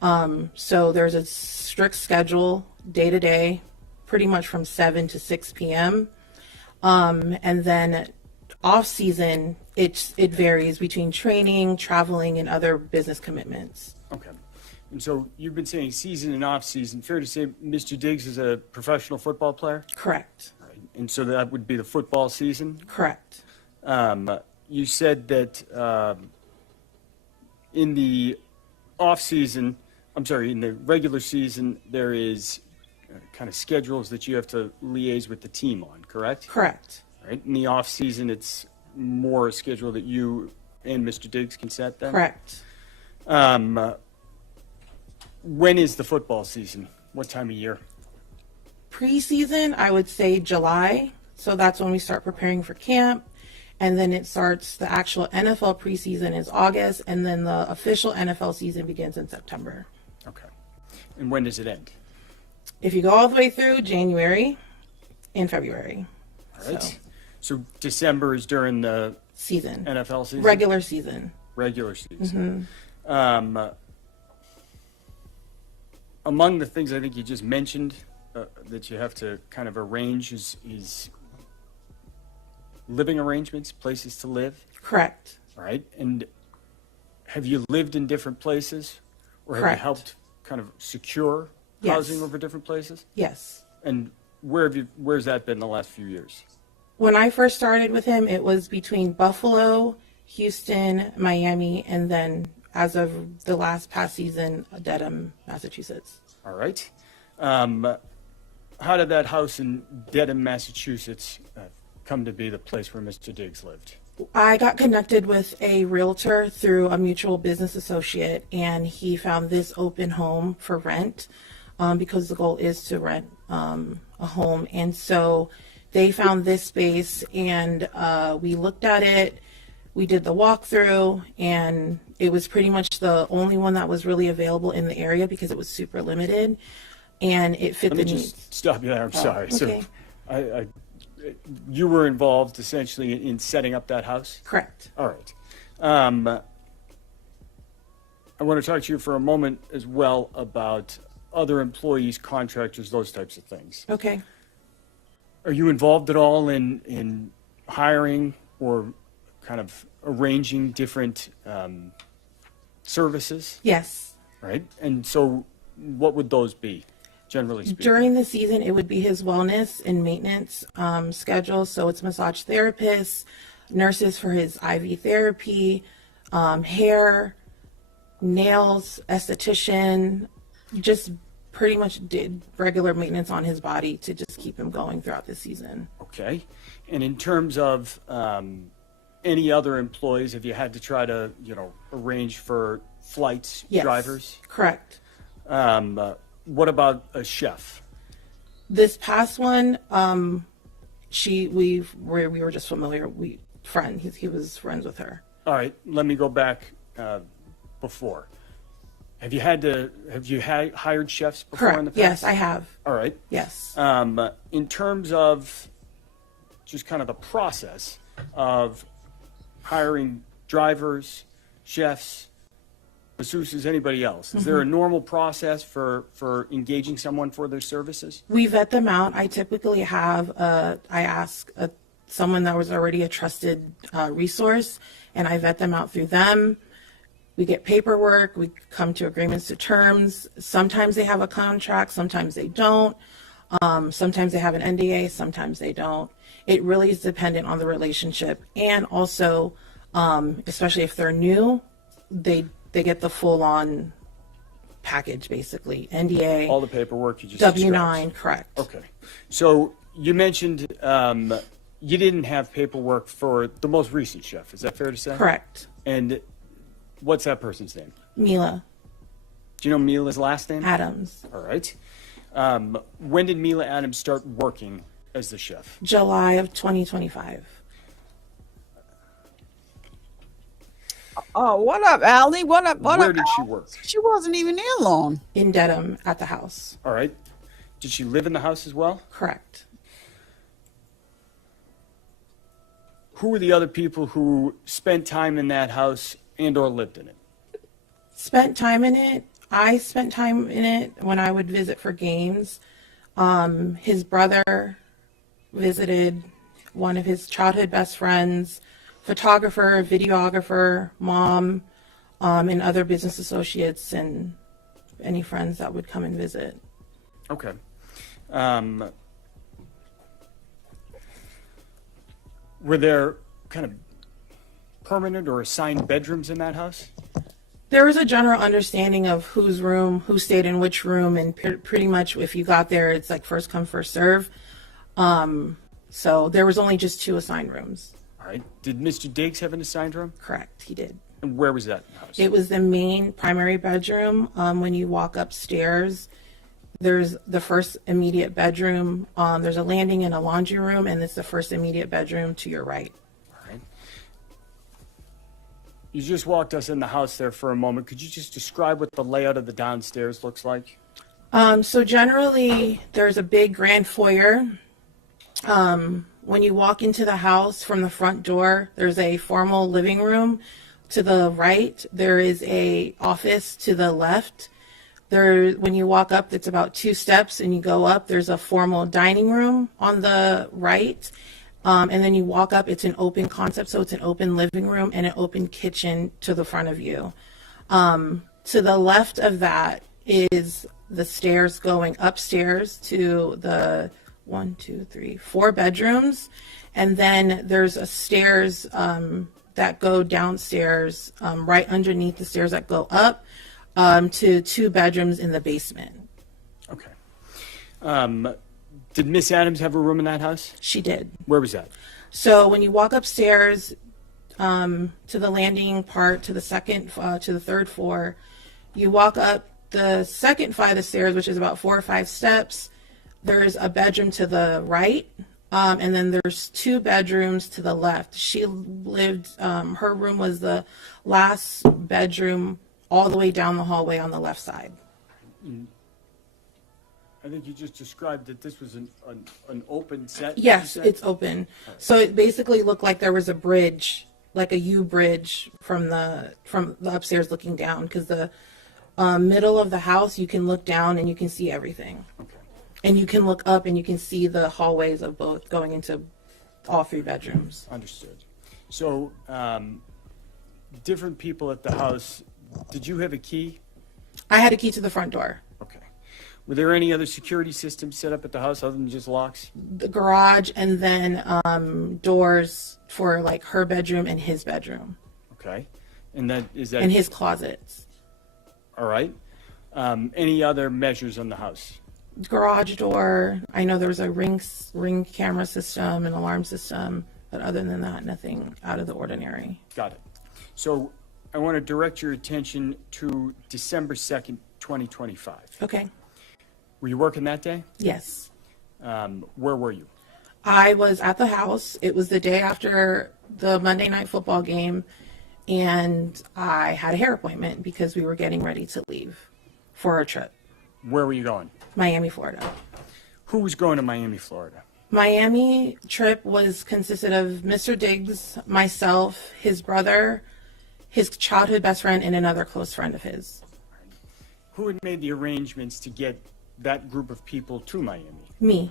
So there's a strict schedule day to day, pretty much from 7 to 6 p.m. And then off season, it varies between training, traveling, and other business commitments. Okay. And so you've been saying season and off season. Fair to say Mr. Diggs is a professional football player? Correct. Right. And so that would be the football season? Correct. You said that in the off season, in the regular season, there is kind of schedules that you have to liaise with the team on, correct? Correct. Right. In the off season, it's more a schedule that you and Mr. Diggs can set then? Correct. When is the football season? What time of year? Preseason, I would say July. So that's when we start preparing for camp. And then it starts, the actual NFL preseason is August. And then the official NFL season begins in September. Okay. And when does it end? If you go all the way through January and February. All right. So December is during the season. NFL season? Regular season. Regular season. Among the things I think you just mentioned that you have to kind of arrange is living arrangements, places to live. Correct. All right. And have you lived in different places, or have you helped kind of secure housing over different places? Yes. And where's that been the last few years? When I first started with him, it was between Buffalo, Houston, Miami, and then as of the past season, Dedham, Massachusetts. All right. How did that house in Dedham, Massachusetts come to be the place where Mr. Diggs lived? I got connected with a realtor through a mutual business associate, and he found this open home for rent because the goal is to rent a home. And so they found this space, and we looked at it. We did the walkthrough, and it was pretty much the only one that was really available in the area because it was super limited, and it fit the needs. Let me just stop you there. I'm sorry. Okay. So, you were involved essentially in setting up that house? Correct. All right. I want to talk to you for a moment as well about other employees, contractors, those types of things. Okay. Are you involved at all in hiring or kind of arranging different services? Yes. Right. And so what would those be, generally speaking? During the season, it would be his wellness and maintenance schedule. So it's massage therapists, nurses for his IV therapy, hair, nails, esthetician, just pretty much did regular maintenance on his body to just keep him going throughout the season. Okay. And in terms of any other employees, have you had to try to, arrange for flights, Yes. drivers? Correct. What about a chef? This past one, we were just familiar. He was friends with her. All right. Let me go back before. Have you hired chefs before in the Correct. past? Yes, I have. All right. Yes. In terms of just kind of the process of hiring drivers, chefs, masseuses, anybody else, is there a normal process for engaging someone for their services? We vet them out. I typically have, I ask someone that was already a trusted resource, and I vet them out through them. We get paperwork, we come to agreements to terms. Sometimes they have a contract, sometimes they don't. Sometimes they have an NDA, sometimes they don't. It really is dependent on the relationship. And also, especially if they're new, they get the full-on package, basically. NDA. All the paperwork you just W-9, described. correct. Okay. So you mentioned you didn't have paperwork for the most recent chef. Is that fair to say? Correct. And what's that person's name? Mila. Do you know Mila's last name? Adams. All right. When did Mila Adams start working as the chef? July of 2025. Oh, what up, Allie? What up? Where did she work? She wasn't even there long. In Dedham at the house. All right. Did she live in the house as well? Correct. Who were the other people who spent time in that house and or lived in it? Spent time in it. I spent time in it when I would visit for games. His brother visited, one of his childhood best friends, photographer, videographer, mom, and other business associates and any friends that would come and visit. Okay. Were there kind of permanent or assigned bedrooms in that house? There was a general understanding of whose room, who stayed in which room, and pretty much if you got there, it's like first come, first serve. So there was only just 2 assigned rooms. All right. Did Mr. Diggs have an assigned room? Correct, he did. And where was that house? It was the main primary bedroom. When you walk upstairs, there's the first immediate bedroom. There's a landing and a laundry room, and it's the first immediate bedroom to your right. All right. You just walked us in the house there for a moment. Could you just describe what the layout of the downstairs looks like? So generally, there's a big grand foyer. When you walk into the house from the front door, there's a formal living room. To the right, there is a office to the left. When you walk up, it's about 2 steps, and you go up, there's a formal dining room on the right. And then you walk up, it's an open concept, so it's an open living room and an open kitchen to the front of you. To the left of that is the stairs going upstairs to the 4 bedrooms. And then there's a stairs that go downstairs, right underneath the stairs that go up to 2 bedrooms in the basement. Okay. Did Miss Adams have a room in that house? She did. Where was that? So when you walk upstairs to the landing part to the third floor, you walk up the second flight of stairs, which is about 4 or 5 steps. There's a bedroom to the right, and then there's 2 bedrooms to the left. She lived, her room was the last bedroom all the way down the hallway on the left side. I think you just described that this was an open set. Yes, it's open. So it basically looked like there was a bridge, like a U bridge from the upstairs looking down, because the middle of the house, you can look down and you can see everything. Okay. And you can look up and you can see the hallways of both going into all 3 bedrooms. Understood. So, different people at the house, did you have a key? I had a key to the front door. Okay. Were there any other security systems set up at the house other than just locks? The garage, and then doors for like her bedroom and his bedroom. Okay. And that and his closets. All right. Any other measures on the house? Garage door. I know there was a ring camera system, an alarm system, but other than that, nothing out of the ordinary. Got it. So I want to direct your attention to December 2nd, 2025. Okay. Were you working that day? Yes. Where were you? I was at the house. It was the day after the Monday night football game, and I had a hair appointment because we were getting ready to leave for a trip. Where were you going? Miami, Florida. Who was going to Miami, Florida? Miami trip consisted of Mr. Diggs, myself, his brother, his childhood best friend, and another close friend of his. Who had made the arrangements to get that group of people to Miami? Me.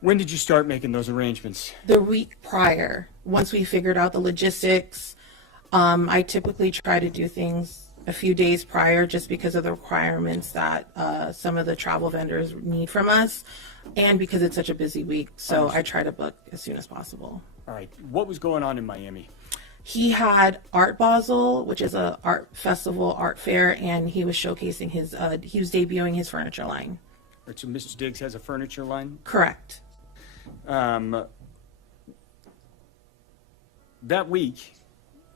When did you start making those arrangements? The week prior, once we figured out the logistics. I typically try to do things a few days prior just because of the requirements that some of the travel vendors need from us, and because it's such a busy week. So I try to book as soon as possible. All right. What was going on in Miami? He had Art Basel, which is a art festival, art fair, and he was showcasing he was debuting his furniture line. All right, so Mr. Diggs has a furniture line? Correct. That week,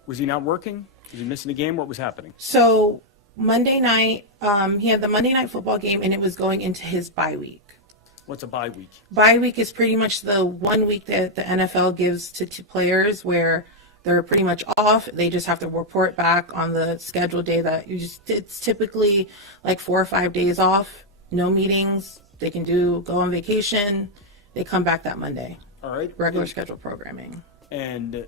was he not working? Was he missing a game? What was happening? So Monday night, he had the Monday night football game, and it was going into his bye week. What's a bye week? Bye week is pretty much the 1 week that the NFL gives to players where they're pretty much off. They just have to report back on the scheduled day that it's typically like 4 or 5 days off, no meetings. They can go on vacation. They come back that Monday. All right. Regular scheduled programming. And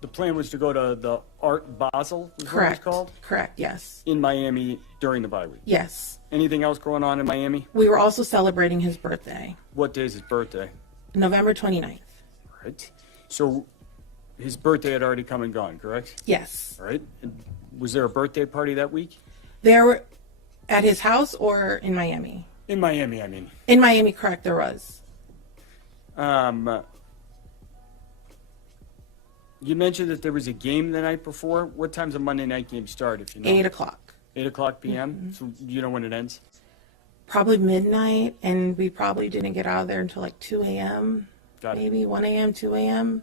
the plan was to go to the Art Basel, is what it was called? Correct, yes. In Miami during the bye week? Yes. Anything else going on in Miami? We were also celebrating his birthday. What day is his birthday? November 29th. All right. So his birthday had already come and gone, correct? Yes. All right. And was there a birthday party that week? There were, at his house or in Miami? In Miami, I mean. In Miami, correct, there was. You mentioned that there was a game the night before. What time's the Monday night game start, if you know? 8 o'clock. 8 o'clock p.m.? Mm-hmm. So you know when it ends? Probably midnight, and we probably didn't get out of there until like 2 a.m. Got it. Maybe 1 a.m., 2 a.m.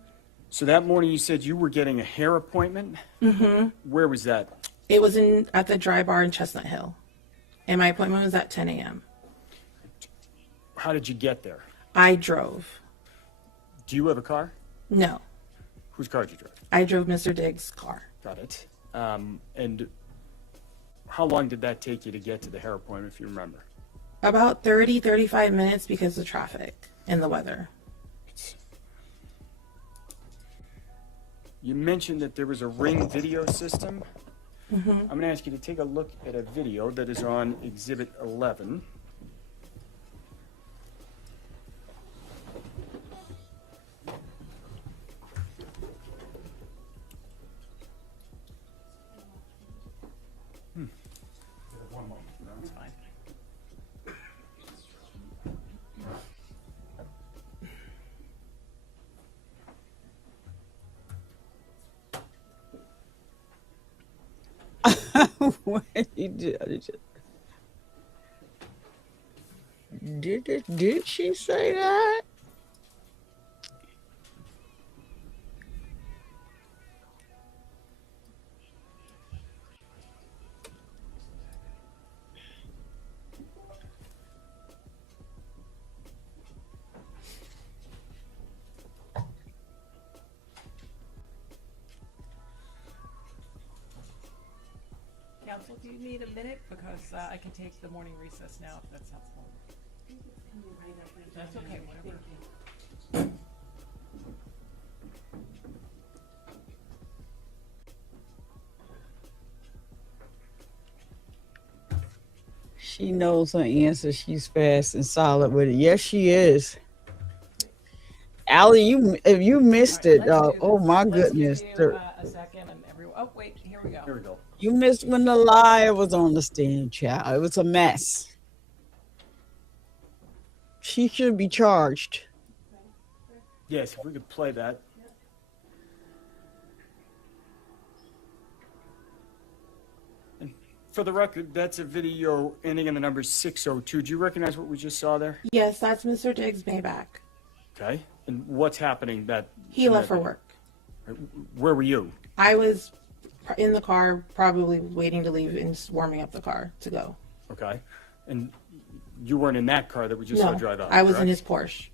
So that morning you said you were getting a hair appointment? Mm-hmm. Where was that? It was at the Dry Bar in Chestnut Hill, and my appointment was at 10 a.m. How did you get there? I drove. Do you have a car? No. Whose car did you drive? I drove Mr. Diggs' car. Got it. And how long did that take you to get to the hair appointment, if you remember? About 30-35 minutes because of traffic and the weather. You mentioned that there was a Ring video system. Mm-hmm. I'm going to ask you to take a look at a video that is on Exhibit 11. One moment. No, that's fine. Did she say that? Council, do you need a minute? Because I can take the morning recess now if that's helpful. That's okay, whatever. She knows her answer. She's fast and solid with it. Yes, she is. Allie, if you missed it, oh my goodness. Let's give you a second and everyone. Oh, wait, here we go. Here we go. You missed when the liar was on the stand, child. It was a mess. She should be charged. Yes, if we could play that. And for the record, that's a video ending in the number 602. Do you recognize what we just saw there? Yes, that's Mr. Diggs' Maybach. Okay. And what's happening that... He left for work. Where were you? I was in the car, probably waiting to leave and warming up the car to go. Okay. And you weren't in that car that we just saw drive out, I was in correct? his Porsche.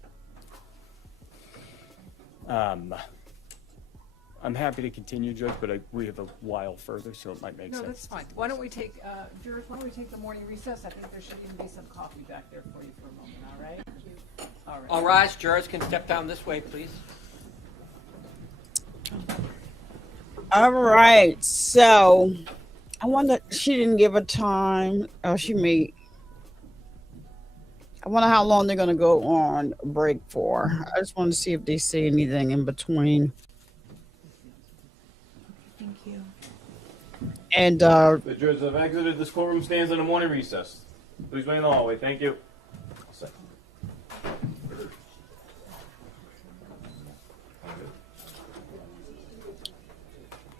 I'm happy to continue, Judge, but we have a while further, so it might make No, sense. that's fine. Why don't we take, jurors, why don't we take the morning recess? I think there should even be some coffee back there for you for a moment, all right? Thank you. All right. All rise. Jurors can step down this way, please. All right. So I wonder, she didn't give a time. Oh, she may. I wonder how long they're going to go on break for. I just want to see if they say anything in between. Thank you. And The jurors have exited this courtroom, stands in the morning recess. Please wait in the hallway. Thank you.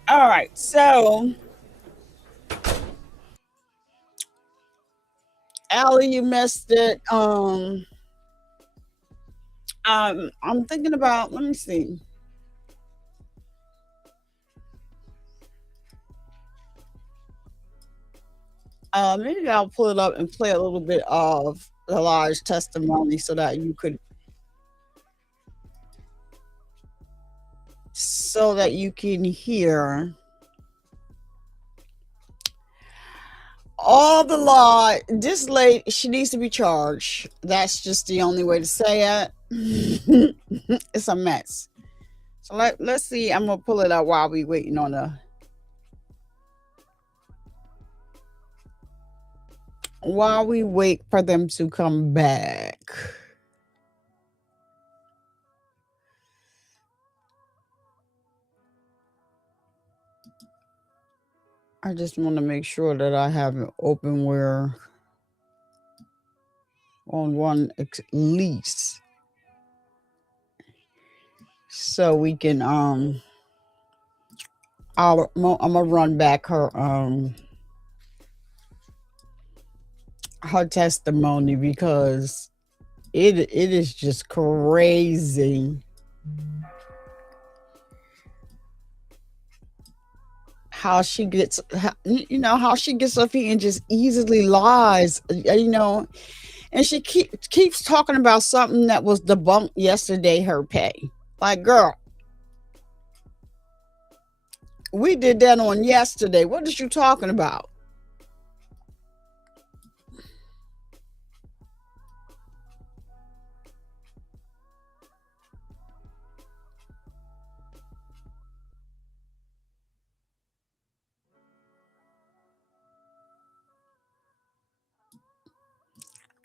all right, so Allie, you missed it. I'm thinking about, let me see. Maybe I'll pull it up and play a little bit of the large testimony so that you can hear all the law. This lady, she needs to be charged. That's just the only way to say it. It's a mess. So let's see. I'm gonna pull it up while we waiting on while we wait for them to come back. I just want to make sure that I have it open where on one at least, so we can I'm gonna run back her testimony because it is just crazy how she gets up here and just easily lies, and she keeps talking about something that was debunked yesterday, her pay. Like, girl, we did that on yesterday. What is you talking about?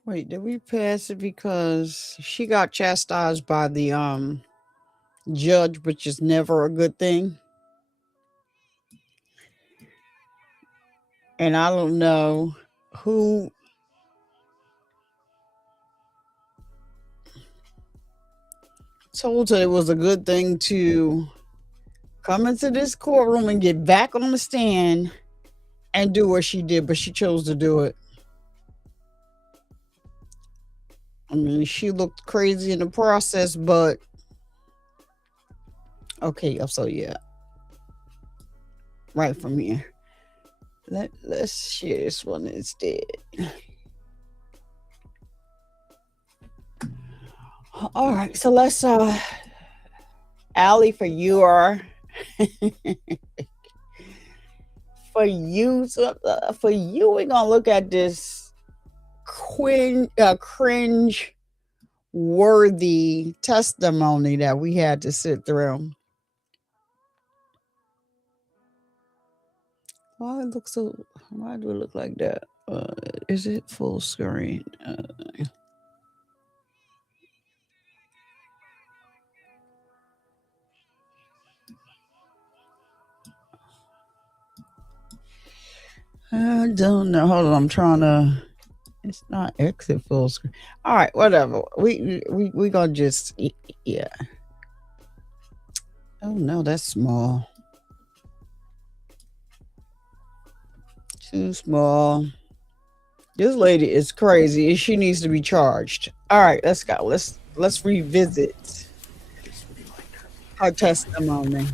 Wait, did we pass it because she got chastised by the judge, which is never a good thing? And I don't know who told her it was a good thing to come into this courtroom and get back on the stand and do what she did, but she chose to do it. I mean, she looked crazy in the process, but okay, so yeah. Right from here. Let's share this one instead. All right, so let's Allie, for your for you we're gonna look at this cringe worthy testimony that we had to sit through. Why do it look like that? Is it full screen? I don't know. Hold on, I'm trying to. It's not exit full screen. All right, whatever. We gonna just yeah. Oh no, that's small. Too small. This lady is crazy. She needs to be charged. All right, let's go. Let's revisit her testimony.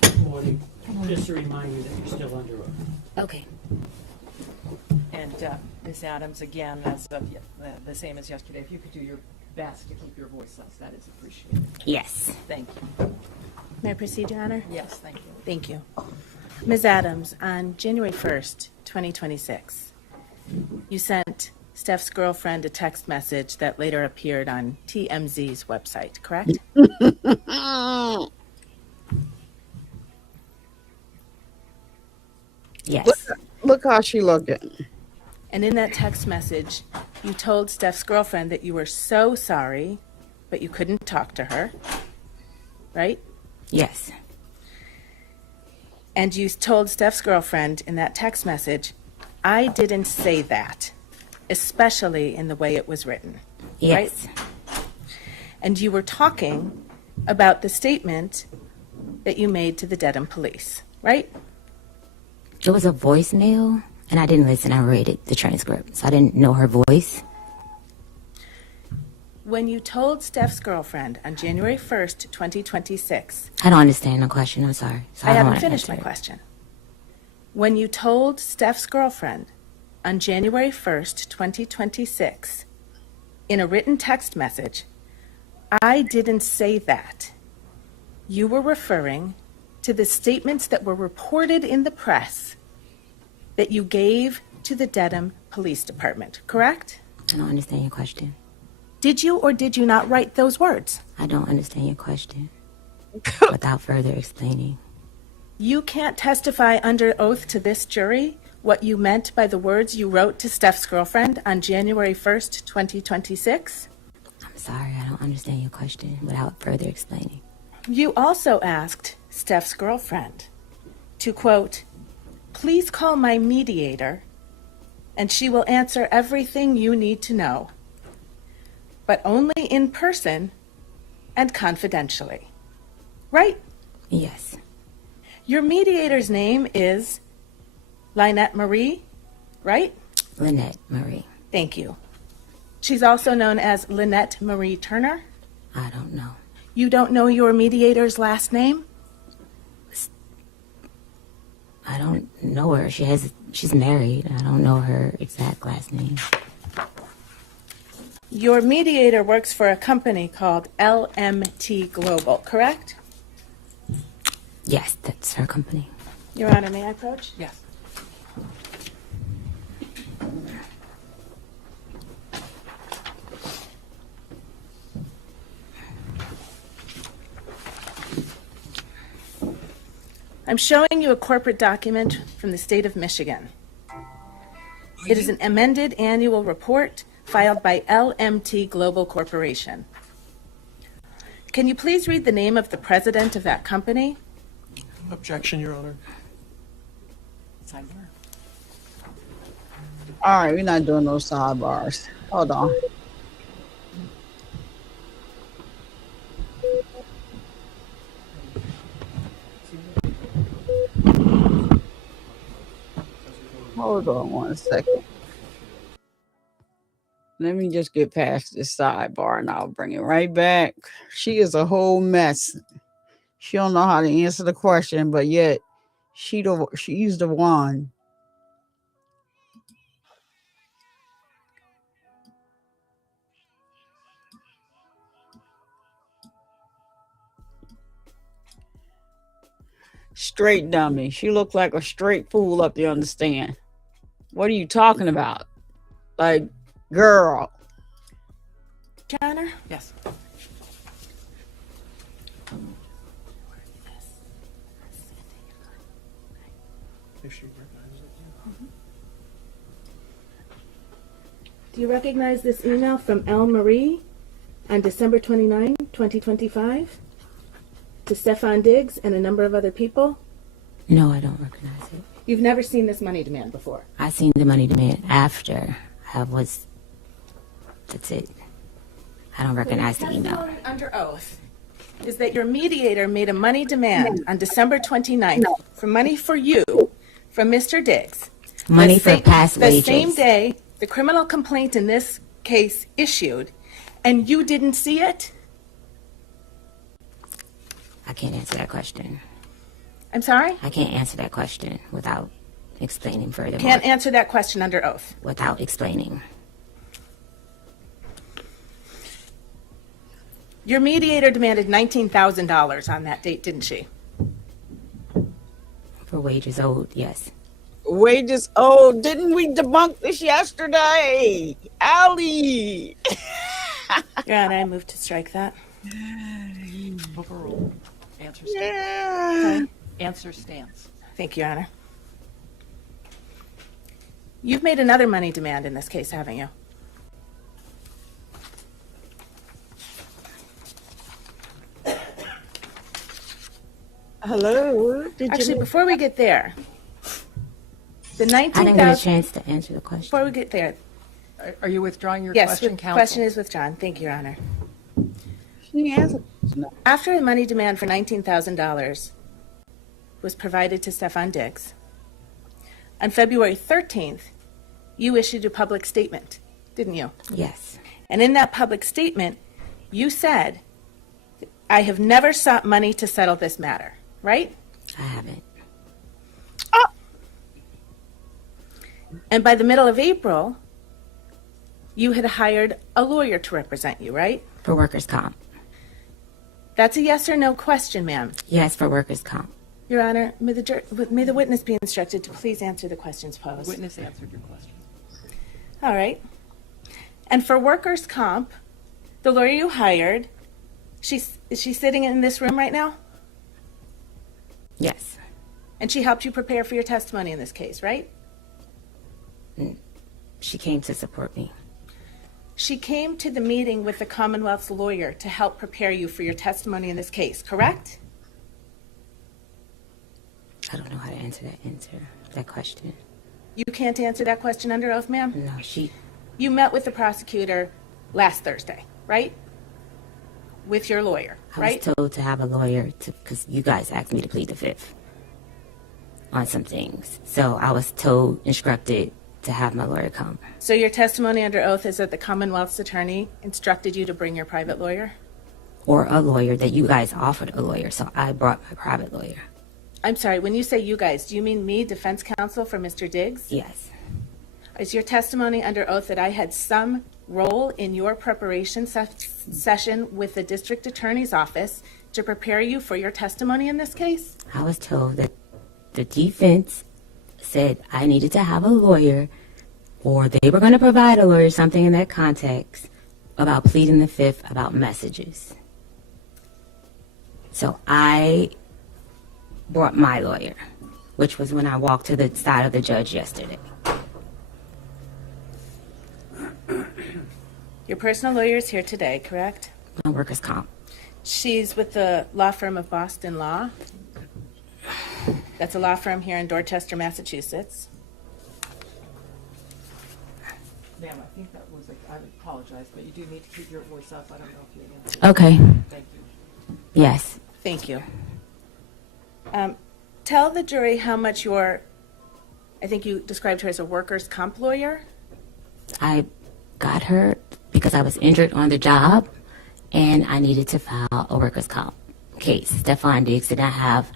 Good morning. Just to remind you that you're still under oath. Okay. And Ms. Adams, again, that's the same as yesterday. If you could do your best to keep your voice less, that is appreciated. Yes. Thank you. May I proceed, Your Honor? Yes, thank you. Thank you. Ms. Adams, on January 1st, 2026, you sent Steph's girlfriend a text message that later appeared on TMZ's website, correct? Yes. Look how she looking. And in that text message, you told Steph's girlfriend that you were so sorry, but you couldn't talk to her, right? Yes. And you told Steph's girlfriend in that text message, I didn't say that, especially in the way it was written. Yes. Right? And you were talking about the statement that you made to the Dedham police, right? It was a voicemail, and I didn't listen. I read it, the transcript, so I didn't know her voice. When you told Steph's girlfriend on January 1st, 2026... I don't understand the question. I'm sorry. So I don't haven't wanna finished my answer it. question. When you told Steph's girlfriend on January 1st, 2026, in a written text message, I didn't say that, you were referring to the statements that were reported in the press that you gave to the Dedham Police Department, correct? I don't understand your question. Did you or did you not write those words? I don't understand your question. Without further explaining. You can't testify under oath to this jury what you meant by the words you wrote to Steph's girlfriend on January 1st, 2026? I'm sorry, I don't understand your question without further explaining. You also asked Steph's girlfriend to, quote, please call my mediator and she will answer everything you need to know, but only in person and confidentially. Right? Yes. Your mediator's name is Lynette Marie, right? Lynette Marie. Thank you. She's also known as Lynette Marie Turner? I don't know. You don't know your mediator's last name? I don't know her. She's married. I don't know her exact last name. Your mediator works for a company called LMT Global, correct? Yes, that's her company. Your Honor, may I approach? Yes. I'm showing you a corporate document from the state of Michigan. It is an amended annual report filed by LMT Global Corporation. Can you please read the name of the president of that company? Objection, Your Honor. Sidebar. All right, we're not doing those sidebars. Hold on. Hold on one second. Let me just get past this sidebar and I'll bring it right back. She is a whole mess. She don't know how to answer the question, but yet she's the one. Straight dummy. She looked like a straight fool up there on the stand. What are you talking about? Like, girl. Your Honor? Yes. If she recognizes it. Do you recognize this email from L. Marie on December 29, 2025 to Stefon Diggs and a number of other people? No, I don't recognize it. You've never seen this money demand before? I seen the money demand after I was, that's it. I don't recognize the email. Testimony under oath is that your mediator made a money demand on December 29th for money for you from Mr. Diggs. Money for past wages. The same day the criminal complaint in this case issued, and you didn't see it? I can't answer that question. I'm sorry? I can't answer that question without explaining further. Can't answer that question under oath. Without explaining. Your mediator demanded $19,000 on that date, didn't she? For wages owed, yes. Wages owed. Didn't we debunk this yesterday? Allie. Your Honor, I move to strike that. Overruled. Answer stands. Yeah. Answer stands. Thank you, Your Honor. You've made another money demand in this case, haven't you? Hello? Actually, before we get there, the I didn't get a $19,000. chance to answer the question. Before we get there, Are you withdrawing your yes, question, the counsel? question is withdrawn. Thank you, Your Honor. She answered. No. After the money demand for $19,000 was provided to Stefon Diggs, on February 13th, you issued a public statement, didn't you? Yes. And in that public statement, you said, I have never sought money to settle this matter, right? I haven't. And by the middle of April, you had hired a lawyer to represent you, right? For workers' comp. That's a yes or no question, ma'am. Yes, for workers' comp. Your Honor, may the witness be instructed to please answer the questions posed. Witness answered your question. All right. And for workers' comp, the lawyer you hired, is she sitting in this room right now? Yes. And she helped you prepare for your testimony in this case, right? She came to support me. She came to the meeting with the Commonwealth's lawyer to help prepare you for your testimony in this case, correct? I don't know how to answer that question. You can't answer that question under oath, ma'am? No, You met with the prosecutor last Thursday, right? With your lawyer, right? I was told to have a lawyer because you guys asked me to plead the fifth on some things. So I was instructed to have my lawyer come. So your testimony under oath is that the Commonwealth's attorney instructed you to bring your private lawyer? Or a lawyer, that you guys offered a lawyer, so I brought my private lawyer. I'm sorry, when you say you guys, do you mean me, defense counsel for Mr. Diggs? Yes. Is your testimony under oath that I had some role in your preparation session with the district attorney's office to prepare you for your testimony in this case? I was told that the defense said I needed to have a lawyer, or they were going to provide a lawyer, something in that context, about pleading the fifth about messages. So I brought my lawyer, which was when I walked to the side of the judge yesterday. Your personal lawyer is here today, correct? On workers' comp. She's with the law firm of Boston Law. That's a law firm here in Dorchester, Massachusetts. Ma'am, I think that was, I apologize, but you do need to keep your voice up. I don't know if you answered. Okay. Thank you. Yes. Thank you. Tell the jury how much I think you described her as a workers' comp lawyer. I got her because I was injured on the job and I needed to file a workers' comp case. Stefon Diggs did not have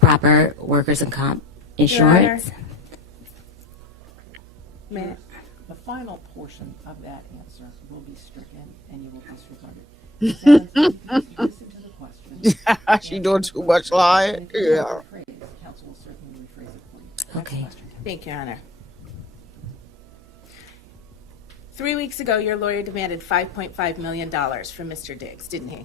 proper workers' and comp insurance. May The final portion of that answer will be stricken and you will disregard it. Ms. Adams, please listen to the question. She doing too much lying. Yeah. Counsel will certainly rephrase it for you. Okay. Thank you, Your Honor. 3 weeks ago, your lawyer demanded $5.5 million from Mr. Diggs, didn't he?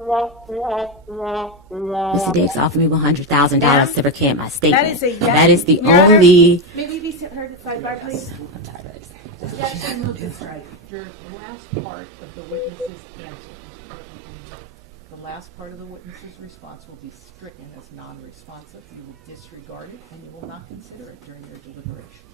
Mr. Diggs offered me $100,000 to recant my statement. That is a yes. That is the Your Honor, only. Maybe be heard at sidebar, please. Yes, I move this right. The last part of the witness's answer, the last part of the witness's response will be stricken as non-responsive. You will disregard it and you will not consider it during your deliberation.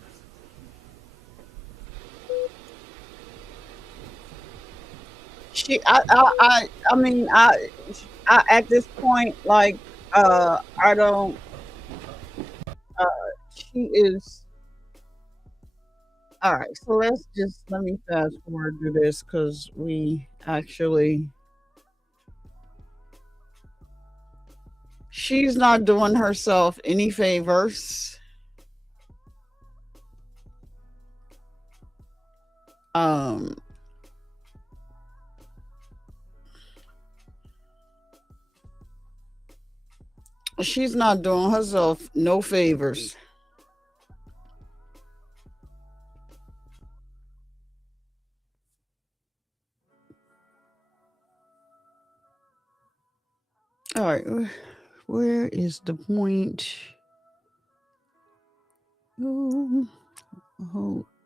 I mean, at this point, like, I don't, she is, all right, so let me fast forward to this because she's not doing herself any favors. She's not doing herself no favors. All right, where is the point? Oh,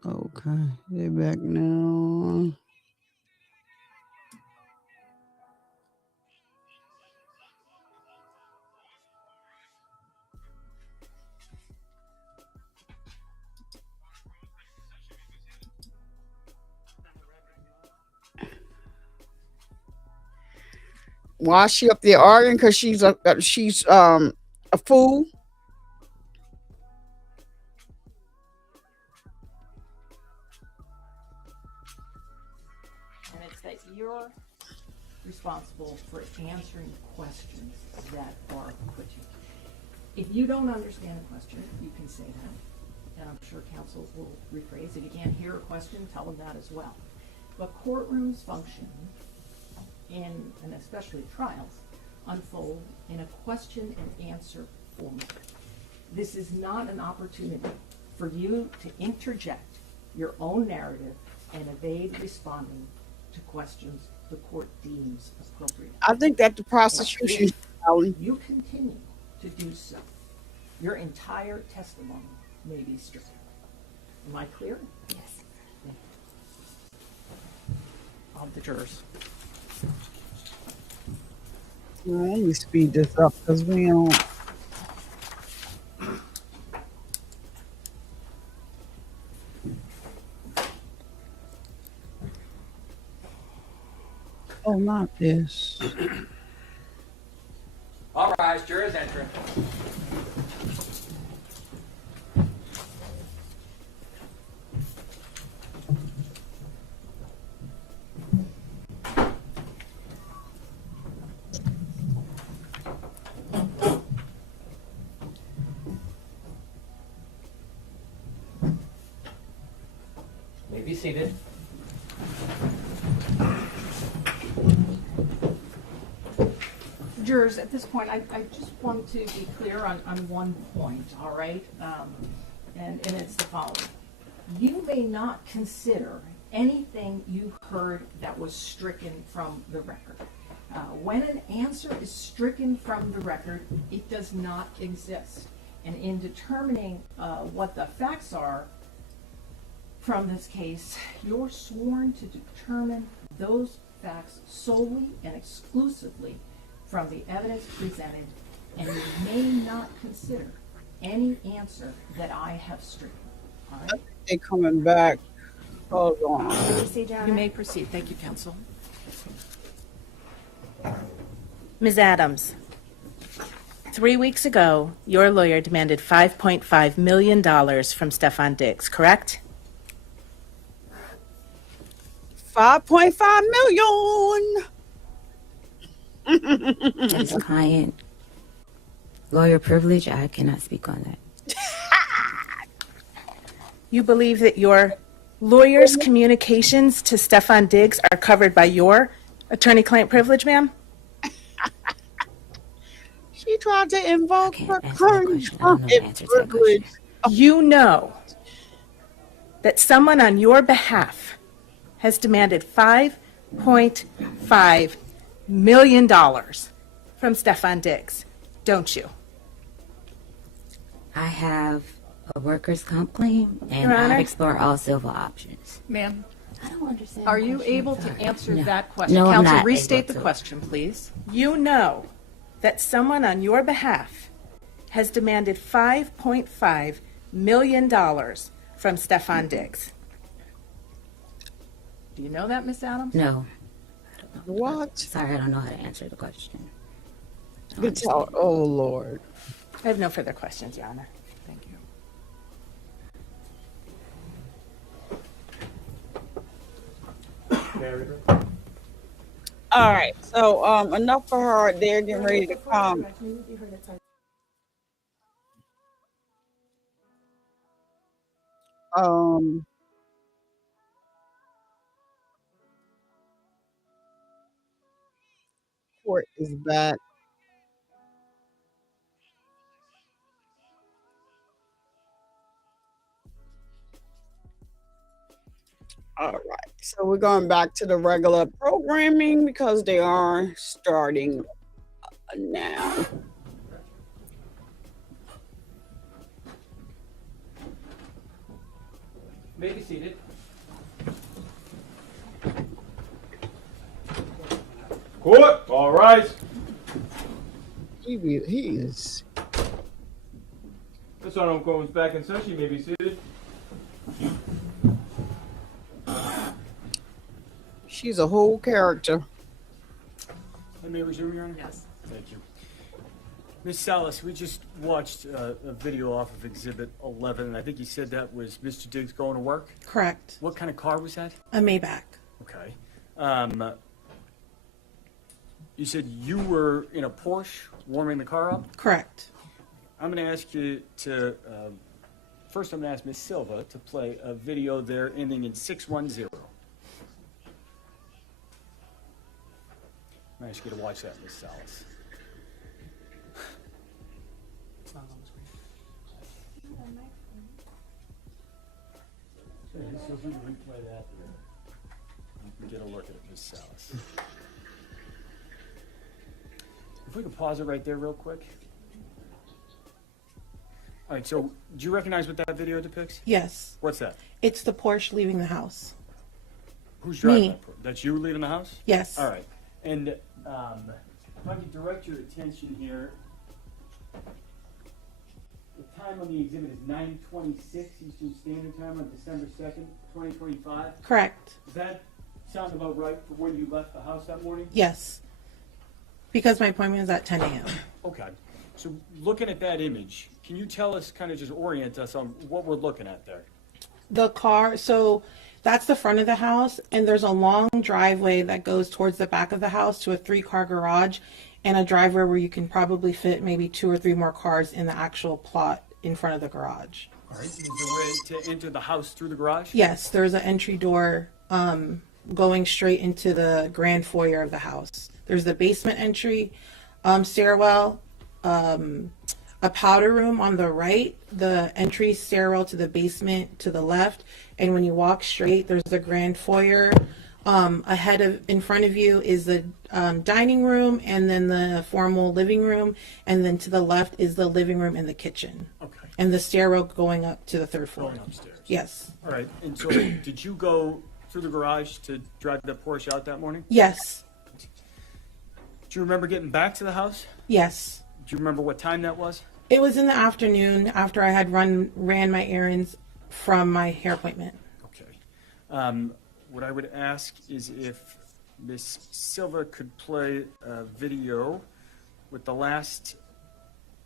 okay, they're back now. Why is she up there arguing? Because she's a fool. And it's that you're responsible for answering questions that are put to you. If you don't understand a question, you can say that. And I'm sure counsel will rephrase. If you can't hear a question, tell them that as well. But courtrooms function and especially trials, unfold in a question and answer format. This is not an opportunity for you to interject your own narrative and evade responding to questions the court deems appropriate. I think that the prosecution, you continue to do so, your entire testimony may be stricken. Am I clear? Yes. Of the jurors. let me speed this up because we don't. Oh, not this. All rise, jurors enter. May be seated. Jurors, at this point, I just want to be clear on one point, all right? And it's the following. You may not consider anything you heard that was stricken from the record. When an answer is stricken from the record, it does not exist. And in determining what the facts are from this case, you're sworn to determine those facts solely and exclusively from the evidence presented, and you may not consider any answer that I have stricken. All right? They coming back. Hold on. You may proceed. Thank you, counsel. Ms. Adams, 3 weeks ago, your lawyer demanded $5.5 million from Stefon Diggs, correct? $5.5 million. As client lawyer privilege, I cannot speak on that. You believe that your lawyer's communications to Stefon Diggs are covered by your attorney-client privilege, ma'am? She tried to invoke her client privilege. You know that someone on your behalf has demanded $5.5 million from Stefon Diggs, don't you? I have a workers' comp claim, and Your Honor? I've explored all civil options. Ma'am, I don't understand. are the you question. able to answer No. that question? No, I'm Counsel, not restate able the to. question, please. You know that someone on your behalf has demanded $5.5 million from Stefon Diggs. Do you know that, Miss Adams? No. What? Sorry, I don't know how to answer the question. Good tell. Oh, Lord. I have no further questions, Your Honor. Thank you. All right. So, enough for her. They're getting ready to come. Court is back. All right. So we're going back to the regular programming because they are starting now. May be seated. Court, all rise. He is. This honorable court is back in session. You may be seated. She's a whole character. I may resume, Your Honor? Yes. Thank you. Ms. Salas, we just watched a video off of Exhibit 11, and I think you said that was Mr. Diggs going to work? Correct. What kind of car was that? A Maybach. Okay. You said you were in a Porsche warming the car up? Correct. I'm going to ask you to, first I'm going to ask Ms. Silva to play a video there ending in 610. I'm going to ask you to watch that, Ms. Salas. It's not on the screen. So if we replay that, you can get a look at it, Ms. Salas. If we could pause it right there real quick. All right, so do you recognize what that video depicts? Yes. What's that? It's the Porsche leaving the house. Who's driving Me. that? That's you leaving the house? Yes. All right. And if I could direct your attention here, the time on the exhibit is 9:26 Eastern Standard Time on December 2nd, 2025. Correct. Does that sound about right for when you left the house that morning? Yes. Because my appointment is at 10 a.m. Okay. So looking at that image, can you tell us, kind of just orient us on what we're looking at there? The car, so that's the front of the house, and there's a long driveway that goes towards the back of the house to a 3-car garage and a driveway where you can probably fit maybe 2 or 3 more cars in the actual plot in front of the garage. All right. Is there a way to enter the house through the garage? Yes, there's an entry door going straight into the grand foyer of the house. There's the basement entry, stairwell, a powder room on the right, the entry stairwell to the basement to the left, and when you walk straight, there's the grand foyer, in front of you is the dining room, and then the formal living room, and then to the left is the living room and the kitchen. Okay. And the stairwell going up to the third floor. Going upstairs. Yes. All right. And so, did you go through the garage to drive the Porsche out that morning? Yes. Do you remember getting back to the house? Yes. Do you remember what time that was? It was in the afternoon after I had ran my errands from my hair appointment. Okay. What I would ask is if Miss Silva could play a video with the last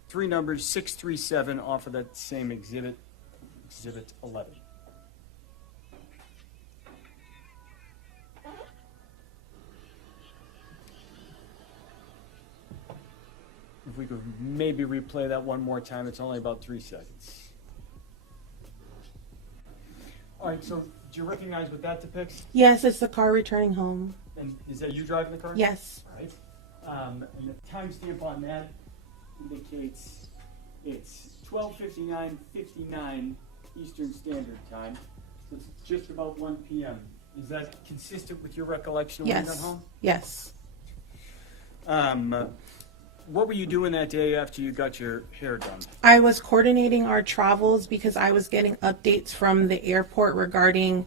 three numbers, 637, off of that same exhibit 11. If we could maybe replay that one more time, it's only about 3 seconds. All right, so do you recognize what that depicts? Yes, it's the car returning home. And is that you driving the car? Yes. All right. And the timestamp on that indicates it's 12:59:59 Eastern Standard Time. So it's just about 1 p.m. Is that consistent with your recollection of when you got Yes. home? Yes. What were you doing that day after you got your hair done? I was coordinating our travels because I was getting updates from the airport regarding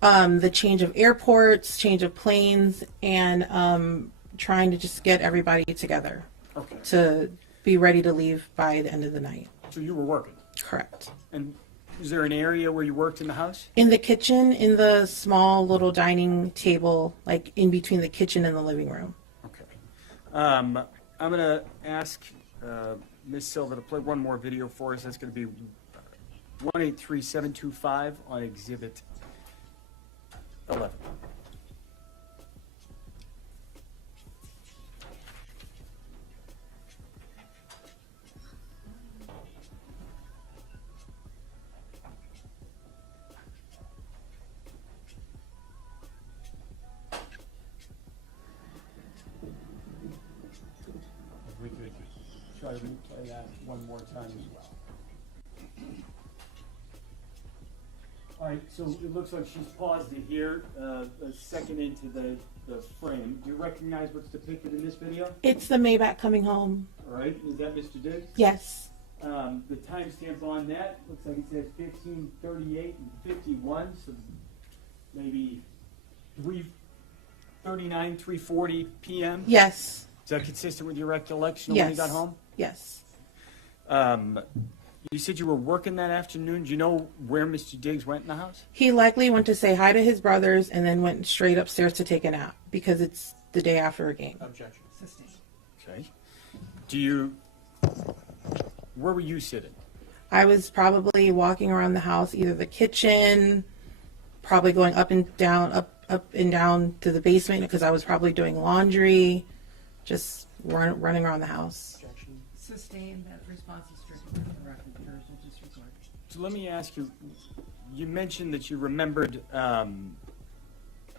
the change of airports, change of planes, and trying to just get everybody together to be ready to leave by the end of the night. So you were working? Correct. And is there an area where you worked in the house? In the kitchen, in the small little dining table, like in between the kitchen and the living room. Okay. I'm going to ask Ms. Silva to play one more video for us. That's going to be 183725 on Exhibit 11. We could try to replay that one more time as well. All right, so it looks like she's paused it here, a second into the frame. Do you recognize what's depicted in this video? It's the Maybach coming home. All right, is that Mr. Diggs? Yes. The timestamp on that looks like it says 15:38 and 51, so maybe 3:39, 3:40 p.m. Yes. Is that consistent with your recollection of Yes. when you got home? Yes. You said you were working that afternoon. Do you know where Mr. Diggs went in the house? He likely went to say hi to his brothers and then went straight upstairs to take a nap because it's the day after a game. Objection. Okay. Where were you sitting? I was probably walking around the house, either the kitchen, probably going up and down to the basement because I was probably doing laundry, just running around the house. Sustained. That response is stricken from the record. Jurors will disregard. So let me ask you, you mentioned that you remembered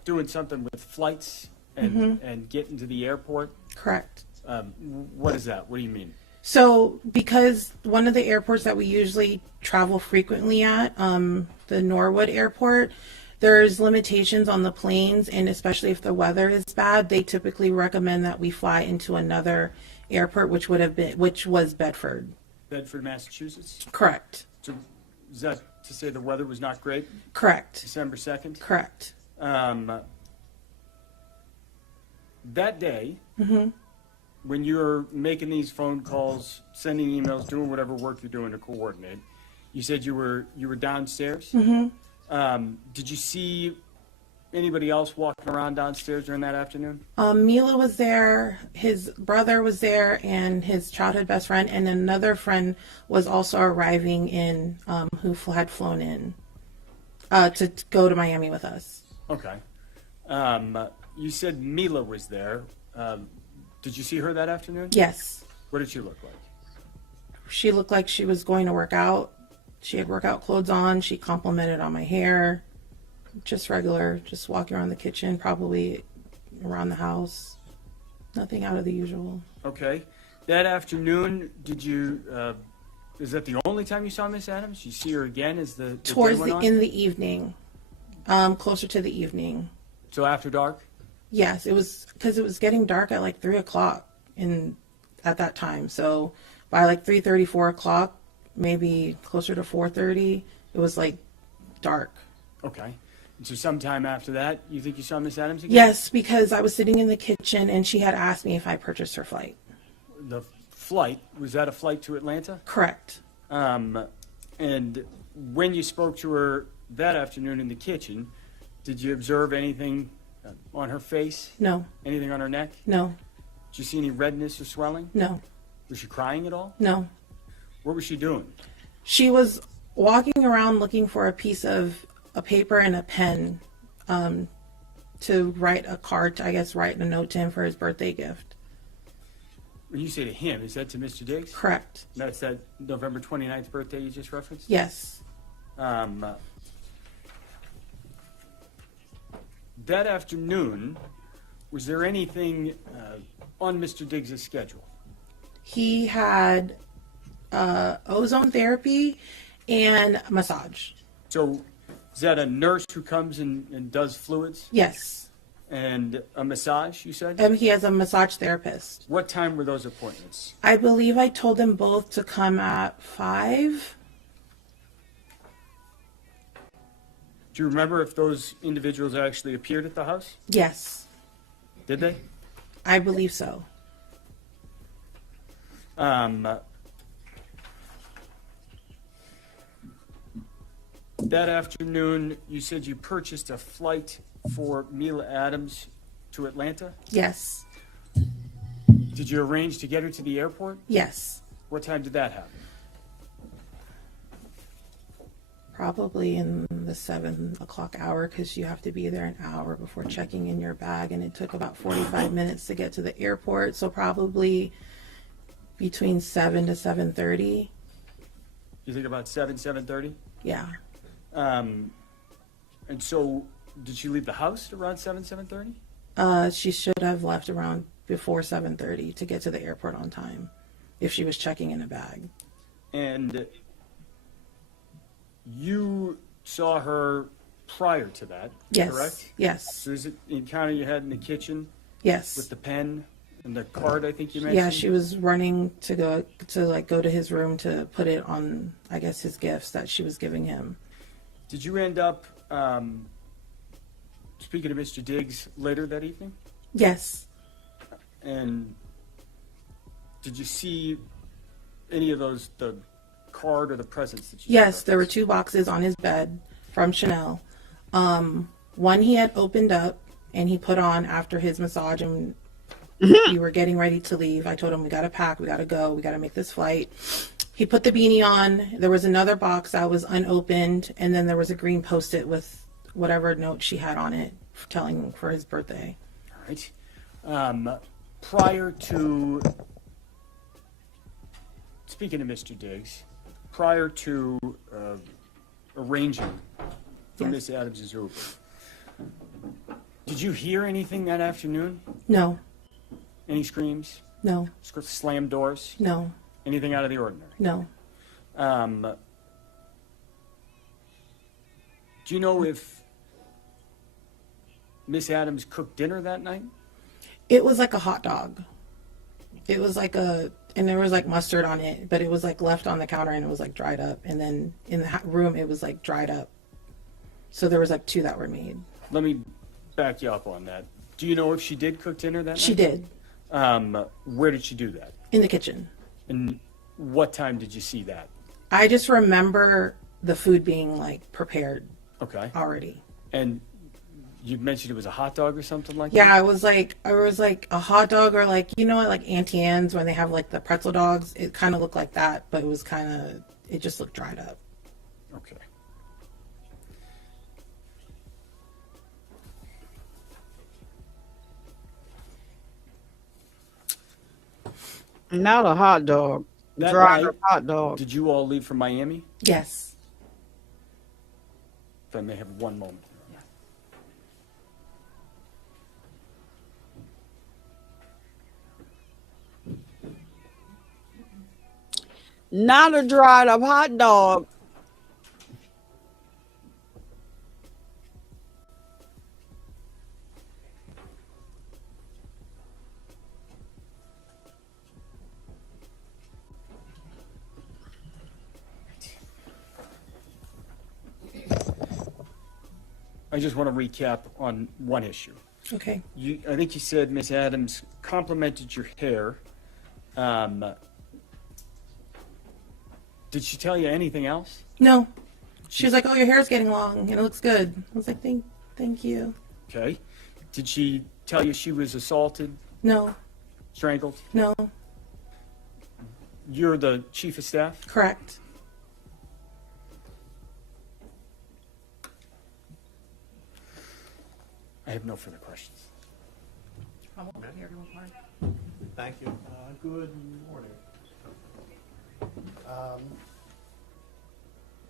doing something with flights and getting to the airport. Correct. What is that? What do you mean? So, because one of the airports that we usually travel frequently at, the Norwood Airport, there's limitations on the planes, and especially if the weather is bad, they typically recommend that we fly into another airport, which was Bedford. Bedford, Massachusetts? Correct. So is that to say the weather was not great? Correct. December 2nd? Correct. That day, Mm-hmm. when you're making these phone calls, sending emails, doing whatever work you're doing to coordinate, you said you were downstairs. Mm-hmm. Did you see anybody else walking around downstairs during that afternoon? Mila was there, his brother was there, and his childhood best friend, and another friend was also arriving in, who had flown in to go to Miami with us. Okay. You said Mila was there. Did you see her that afternoon? Yes. What did she look like? She looked like she was going to work out. She had workout clothes on. She complimented on my hair. Just regular, just walking around the kitchen, probably around the house. Nothing out of the usual. Okay. That afternoon, did you, is that the only time you saw Miss Adams? Did you see her again as the Towards day went on? in the evening, closer to the evening. So after dark? Yes, it was because it was getting dark at like 3 o'clock at that time. So by like 3:30, 4 o'clock, maybe closer to 4:30, it was like dark. Okay. And so sometime after that, you think you saw Miss Adams again? Yes, because I was sitting in the kitchen and she had asked me if I purchased her flight. The flight, was that a flight to Atlanta? Correct. And when you spoke to her that afternoon in the kitchen, did you observe anything on her face? No. Anything on her neck? No. Did you see any redness or swelling? No. Was she crying at all? No. What was she doing? She was walking around looking for a piece of a paper and a pen to write a card, I guess write a note to him for his birthday gift. When you say to him, is that to Mr. Diggs? Correct. That's that November 29th birthday you just referenced? Yes. That afternoon, was there anything on Mr. Diggs' schedule? He had ozone therapy and massage. So is that a nurse who comes and does fluids? Yes. And a massage, you said? He has a massage therapist. What time were those appointments? I believe I told them both to come at 5. Do you remember if those individuals actually appeared at the house? Yes. Did they? I believe so. That afternoon, you said you purchased a flight for Mila Adams to Atlanta? Yes. Did you arrange to get her to the airport? Yes. What time did that happen? Probably in the 7 o'clock hour, because you have to be there an hour before checking in your bag, and it took about 45 minutes to get to the airport, so probably between 7 to 7:30. You think about 7:30? Yeah. And so, did she leave the house around 7:30? She should have left around before 7:30 to get to the airport on time, if she was checking in a bag. And you saw her prior to that, Yes. correct? Yes. So is it the encounter you had in the kitchen? Yes. With the pen and the card, I think you mentioned? Yeah, she was running to go to his room to put it on, I guess, his gifts that she was giving him. Did you end up speaking to Mr. Diggs later that evening? Yes. And did you see any of those, the card or the presents that you Yes, there were 2 boxes on his bed from Chanel. One he had opened up and he put on after his massage, and we were getting ready to leave. I told him, we got to pack, we got to go, we got to make this flight. He put the beanie on. There was another box that was unopened, and then there was a green Post-it with whatever note she had on it telling for his birthday. All right. Prior to, speaking of Mr. Diggs, prior to arranging for Yes. Miss Adams' Uber, did you hear anything that afternoon? No. Any screams? No. Slam doors? No. Anything out of the ordinary? No. Do you know if Miss Adams cooked dinner that night? It was like a hot dog. It was like and there was like mustard on it, but it was like left on the counter and it was like dried up. And then in the room, it was like dried up. So there was like 2 that were made. Let me back you up on that. Do you know if she did cook dinner that night? She did. Where did she do that? In the kitchen. And what time did you see that? I just remember the food being like prepared. Okay. Already. And you mentioned it was a hot dog or something like Yeah, that? it was like a hot dog, or like, you know, like Auntie Anne's when they have like the pretzel dogs. It kind of looked like that, but it just looked dried up. Okay. Not a hot dog. That Dried night, up hot dog. Did you all leave for Miami? Yes. If I may have one moment. Not a dried up hot dog. I just want to recap on one issue. Okay. I think you said Ms. Adams complimented your hair. Did she tell you anything else? No. She was like, "Oh, your hair's getting long and it looks good." I was like, "Thank you." Okay. Did she tell you she was assaulted, No. strangled? No. You're the chief of staff? Correct. I have no further questions. Thank you. Good morning.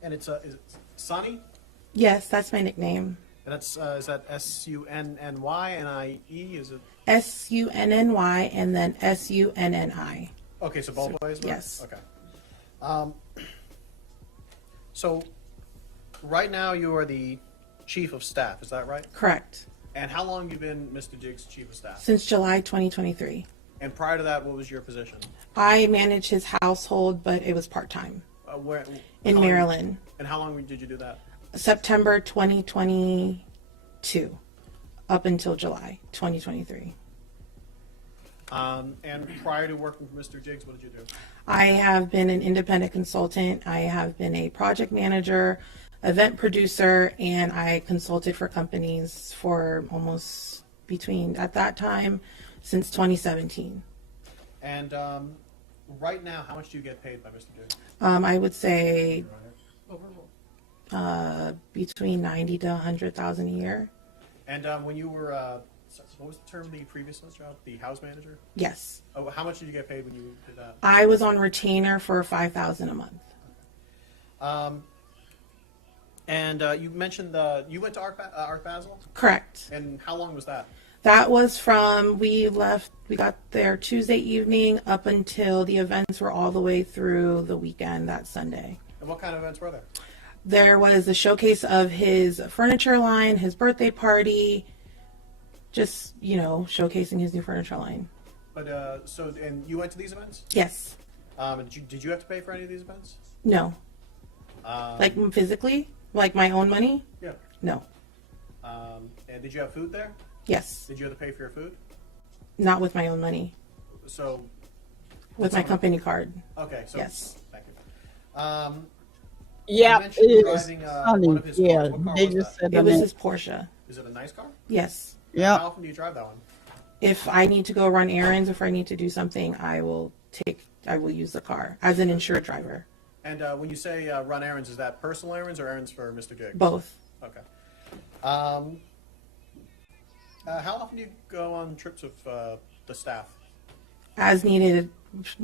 And it's is it Sunny? Yes, that's my nickname. And that's is that SUNNYNIE? Is it? SUNNY and then SUNNI. Okay, so both ways. Right? Yes. Okay. So right now you are the chief of staff. Is that right? Correct. And how long have you been Mr. Diggs' chief of staff? Since July 2023. And prior to that, what was your position? I manage his household, but it was part-time. Where? In Maryland. And how long did you do that? September 2022 up until July 2023. And prior to working for Mr. Diggs, what did you do? I have been an independent consultant. I have been a project manager, event producer, and I consulted for companies for almost at that time, since 2017. And right now, how much do you get paid by Mr. Diggs? I would say between 90 to 100,000 a year. And when you were, what was the term of the previous job? The house manager? Yes. Oh, how much did you get paid when you did that? I was on retainer for $5,000 a month. And you mentioned you went to Art Basel? Correct. And how long was that? That was we got there Tuesday evening up until the events were all the way through the weekend that Sunday. And what kind of events were there? There was a showcase of his furniture line, his birthday party, just, showcasing his new furniture line. But, and you went to these events? Yes. Did you have to pay for any of these events? No. Like physically? Like my own money? Yeah. No. And did you have food there? Yes. Did you have to pay for your food? Not with my own money. So. With my company card. Okay. So. Yes. Thank you. Yeah, you it is. driving, Funny. one of his Yeah, cars. What car they was just that? said It was his Porsche. Is it a nice car? Yes. Yeah. How often do you drive that one? If I need to go run errands, if I need to do something, I will use the car as an insured driver. And when you say run errands, is that personal errands or errands for Mr. Diggs? Both. Okay. How often do you go on trips with the staff? As needed,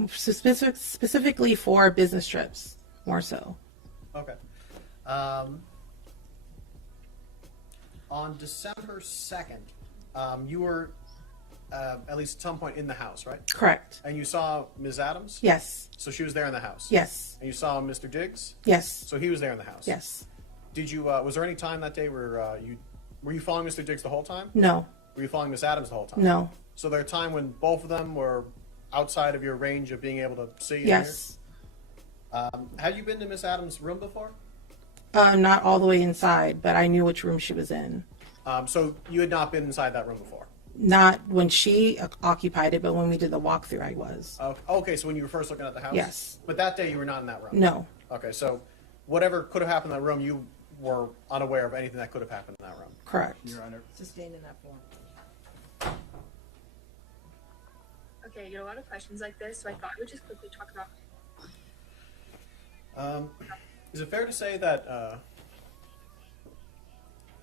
specifically for business trips, more so. Okay. On December 2nd, you were at least at some point in the house, right? Correct. And you saw Ms. Adams? Yes. So she was there in the house? Yes. And you saw Mr. Diggs? Yes. So he was there in the house? Yes. Did you, was there any time that day where were you following Mr. Diggs the whole time? No. Were you following Ms. Adams the whole time? No. So there a time when both of them were outside of your range of being able to see and Yes. hear? Have you been to Ms. Adams' room before? Not all the way inside, but I knew which room she was in. So you had not been inside that room before? Not when she occupied it, but when we did the walkthrough, I was. Okay, so when you were first looking at the house? Yes. But that day you were not in that room? No. Okay, so whatever could have happened in that room, you were unaware of anything that could have happened in that room? Correct. Your Honor. Sustained in that form. Okay, you get a lot of questions like this, so I thought I would just quickly talk about. Is it fair to say that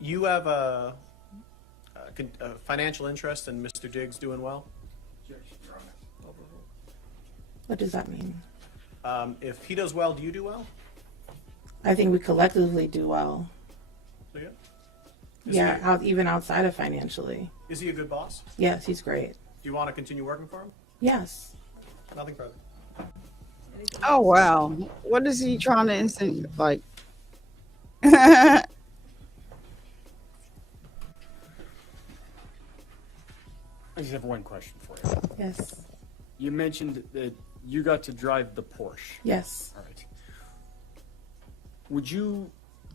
you have a financial interest in Mr. Diggs doing well? What does that mean? If he does well, do you do well? I think we collectively do well. So, Even outside of financially. Is he a good boss? Yes, he's great. Do you want to continue working for him? Yes. Nothing further. Oh wow, what is he trying to insinuate? Like, I just have one question for you. Yes. You mentioned that you got to drive the Porsche. Yes. All right. Would you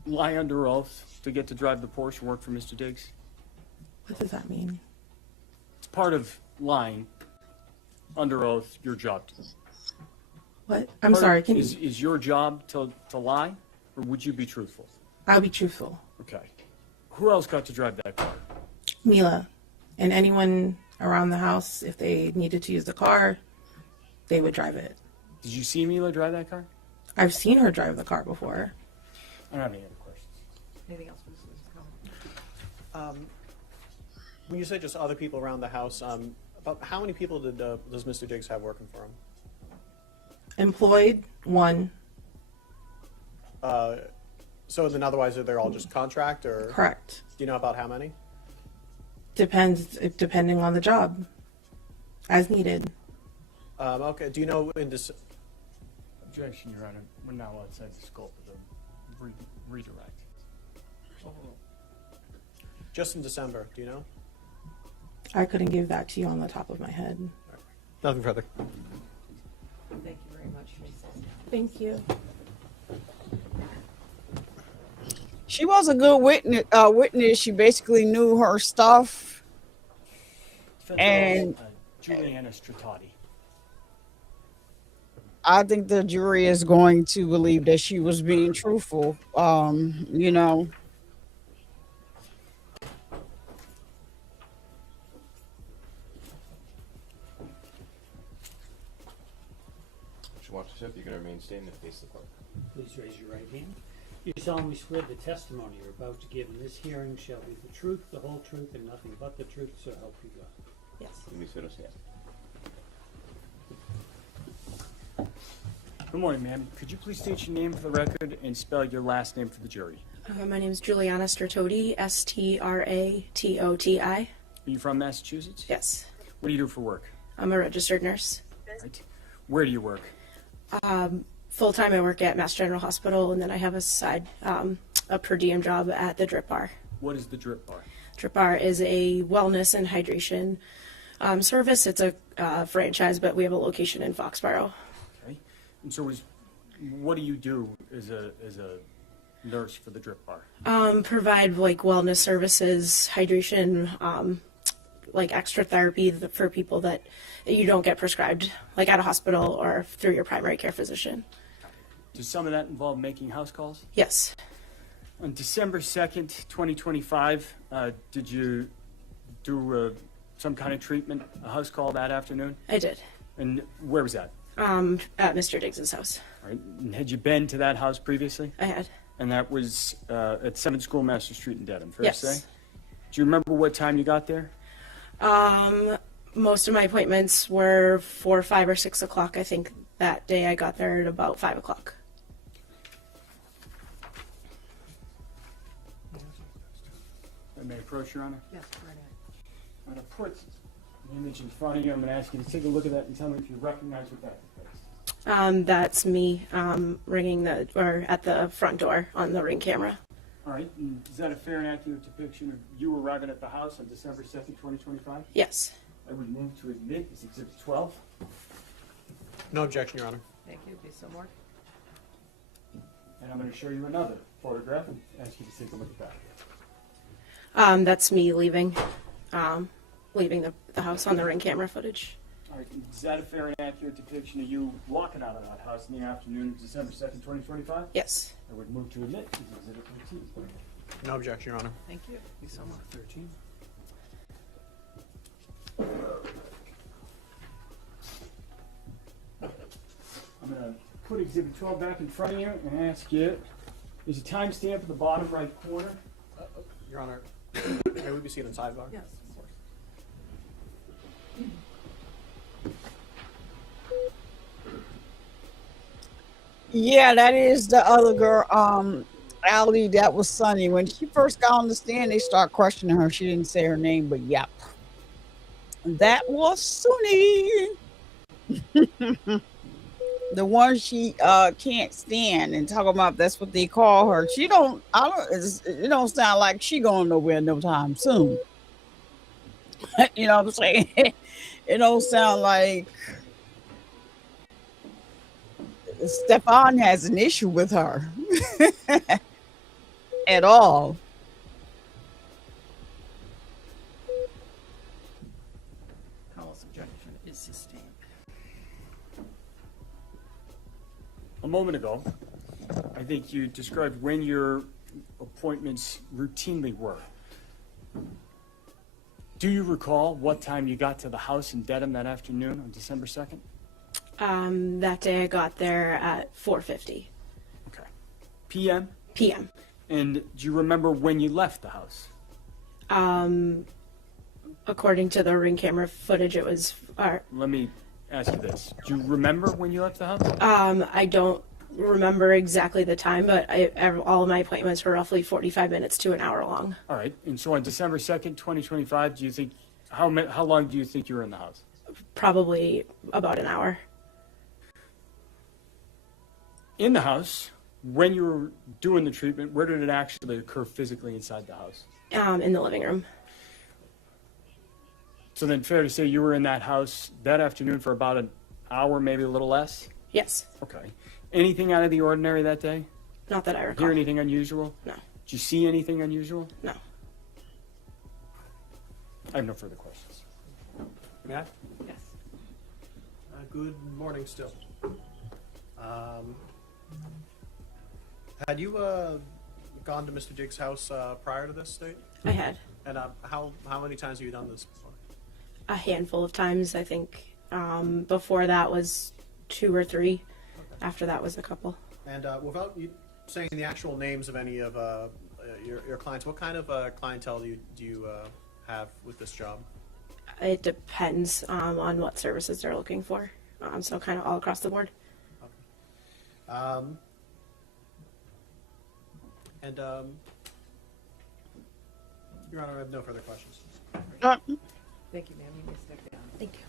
lie under oath to get to drive the Porsche and work for Mr. Diggs? What does that mean? It's part of lying under oath, your job. What? I'm sorry. Can you? Is your job to lie, or would you be truthful? I'll be truthful. Okay. Who else got to drive that car? Mila, and anyone around the house, if they needed to use the car, they would drive it. Did you see Mila drive that car? I've seen her drive the car before. I don't have any other questions. Anything else? When you say just other people around the house, about how many people does Mr. Diggs have working for him? Employed, one. So then otherwise they're all just contract or? Correct. Do you know about how many? Depending on the job, as needed. Okay. Do you know in this? Objection, Your Honor. We're now outside the scope of the redirect. Just in December, do you know? I couldn't give that to you on the top of my head. Nothing further. Thank you very much. Thank you. She was a good witness. She basically knew her stuff. And Juliana Stratati. I think the jury is going to believe that she was being truthful. You know. Watch yourself. You're going to remain standing and face the clerk. Please raise your right hand. You solemnly swear the testimony you're about to give in this hearing shall be the truth, the whole truth, and nothing but the truth, so help you God. Yes. Let me sit us down. Good morning, ma'am. Could you please state your name for the record and spell your last name for the jury? My name is Juliana Stratoti, Stratoti. Are you from Massachusetts? Yes. What do you do for work? I'm a registered nurse. Right. Where do you work? Full-time I work at Mass General Hospital, and then I have a side, a per diem job at the Drip Bar. What is the Drip Bar? Drip Bar is a wellness and hydration service. It's a franchise, but we have a location in Foxborough. Okay. And so what do you do as a nurse for the Drip Bar? Provide like wellness services, hydration, like extra therapy for people that you don't get prescribed, like at a hospital or through your primary care physician. Does some of that involve making house calls? Yes. On December 2nd, 2025, did you do some kind of treatment, a house call that afternoon? I did. And where was that? At Mr. Diggs' house. All right. And had you been to that house previously? I had. And that was at 7 Schoolmaster Street in Dedham, fair Yes. to say? Do you remember what time you got there? Most of my appointments were 4, 5, or 6 o'clock. I think that day I got there at about 5 o'clock. May I approach, Your Honor? Yes, right I'm going to put an image in front of you. I'm going to ask you to take a look at that and tell me if you recognize what that is. That's me ringing at the front door on the Ring camera. All right. And is that a fair and accurate depiction of you arriving at the house on December 2nd, 2025? Yes. I would move to admit as Exhibit 12. No objection, Your Honor. Thank you. Be so more. And I'm going to show you another photograph and ask you to take a look at that. That's me leaving the house on the Ring camera footage. All right. Is that a fair and accurate depiction of you walking out of that house in the afternoon of December 2nd, 2025? Yes. I would move to admit as Exhibit 13. No objection, Your Honor. Thank you. Be so more. 13. I'm going to put Exhibit 12 back in front of you and ask you, there's a timestamp at the bottom right corner. Your Honor, may we be seated in sidebar? Yes, of course. Yeah, that is the other girl, Allie. That was Sunny. When she first got on the stand, they start questioning her. She didn't say her name, but yep, that was Sunny. The one she can't stand and talk about. That's what they call her. It don't sound like she going nowhere no time soon. You know what I'm saying? It don't sound like Stefon has an issue with her. at all. Powell's objection is sustained. A moment ago, I think you described when your appointments routinely were. Do you recall what time you got to the house in Dedham that afternoon on December 2nd? That day I got there at 4:50 Okay. PM? p.m. And do you remember when you left the house? According to the Ring camera footage, it was. Let me ask you this. Do you remember when you left the house? I don't remember exactly the time, but all of my appointments were roughly 45 minutes to an hour long. All right. And so on December 2nd, 2025, do you think, how long do you think you were in the house? Probably about an hour. In the house, when you were doing the treatment, where did it actually occur physically inside the house? In the living room. So then fair to say you were in that house that afternoon for about an hour, maybe a little less? Yes. Okay. Anything out of the ordinary that day? Not that I recall. Hear anything unusual? No. Did you see anything unusual? No. I have no further questions. Matt? Yes. Good morning still. Had you gone to Mr. Diggs' house prior to this date? I had. And how many times have you done this before? A handful of times, I think. Before that was 2 or 3. Okay. After that was a couple. And without you saying the actual names of any of your clients, what kind of clientele do you have with this job? It depends on what services they're looking for. So kind of all across the board. Okay. Your Honor, I have no further questions. Thank you, ma'am. You may step down. Thank you.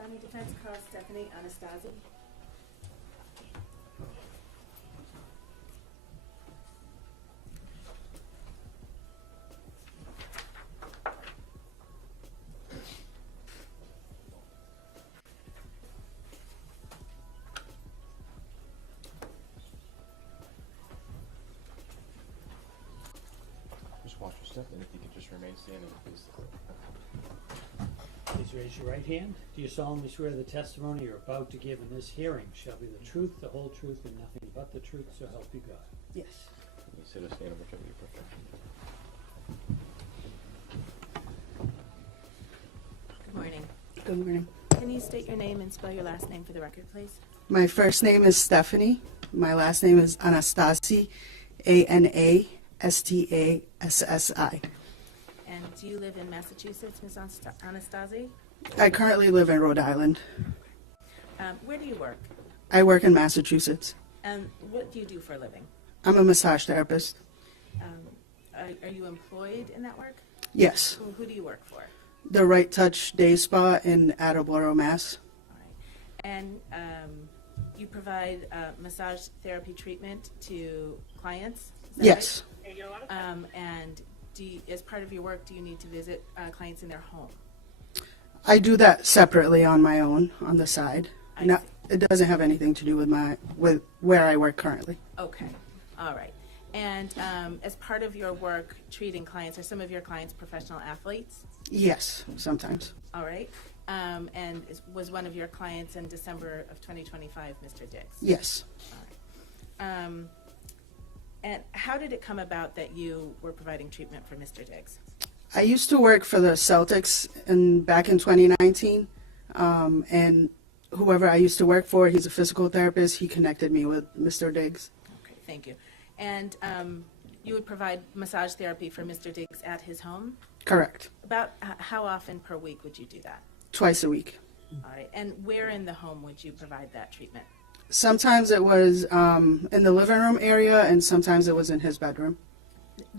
County Defense Call Stephanie Anastasi. Just watch your step, and if you could just remain standing, please. Please raise your right hand. Do you solemnly swear the testimony you're about to give in this hearing shall be the truth, the whole truth, and nothing but the truth, so help you God? Yes. You sit or stand, whichever you prefer. Good morning. Good morning. Can you state your name and spell your last name for the record, please? My first name is Stephanie. My last name is Anastasi, Anastassi. And do you live in Massachusetts, Ms. Anastasi? I currently live in Rhode Island. Where do you work? I work in Massachusetts. What do you do for a living? I'm a massage therapist. Are you employed in that work? Yes. Who do you work for? The Right Touch Day Spa in Attleboro, Mass. All right. And you provide massage therapy treatment to clients? Is that Yes. right? And as part of your work, do you need to visit clients in their home? I do that separately on my own, on the side. It doesn't have anything to do with where I work currently. Okay. All right. And as part of your work treating clients, are some of your clients professional athletes? Yes, sometimes. All right. And was one of your clients in December of 2025 Mr. Diggs? Yes. All right. And how did it come about that you were providing treatment for Mr. Diggs? I used to work for the Celtics back in 2019, and whoever I used to work for, he's a physical therapist. He connected me with Mr. Diggs. Okay, thank you. And you would provide massage therapy for Mr. Diggs at his home? Correct. About how often per week would you do that? Twice a week. All right. And where in the home would you provide that treatment? Sometimes it was in the living room area, and sometimes it was in his bedroom.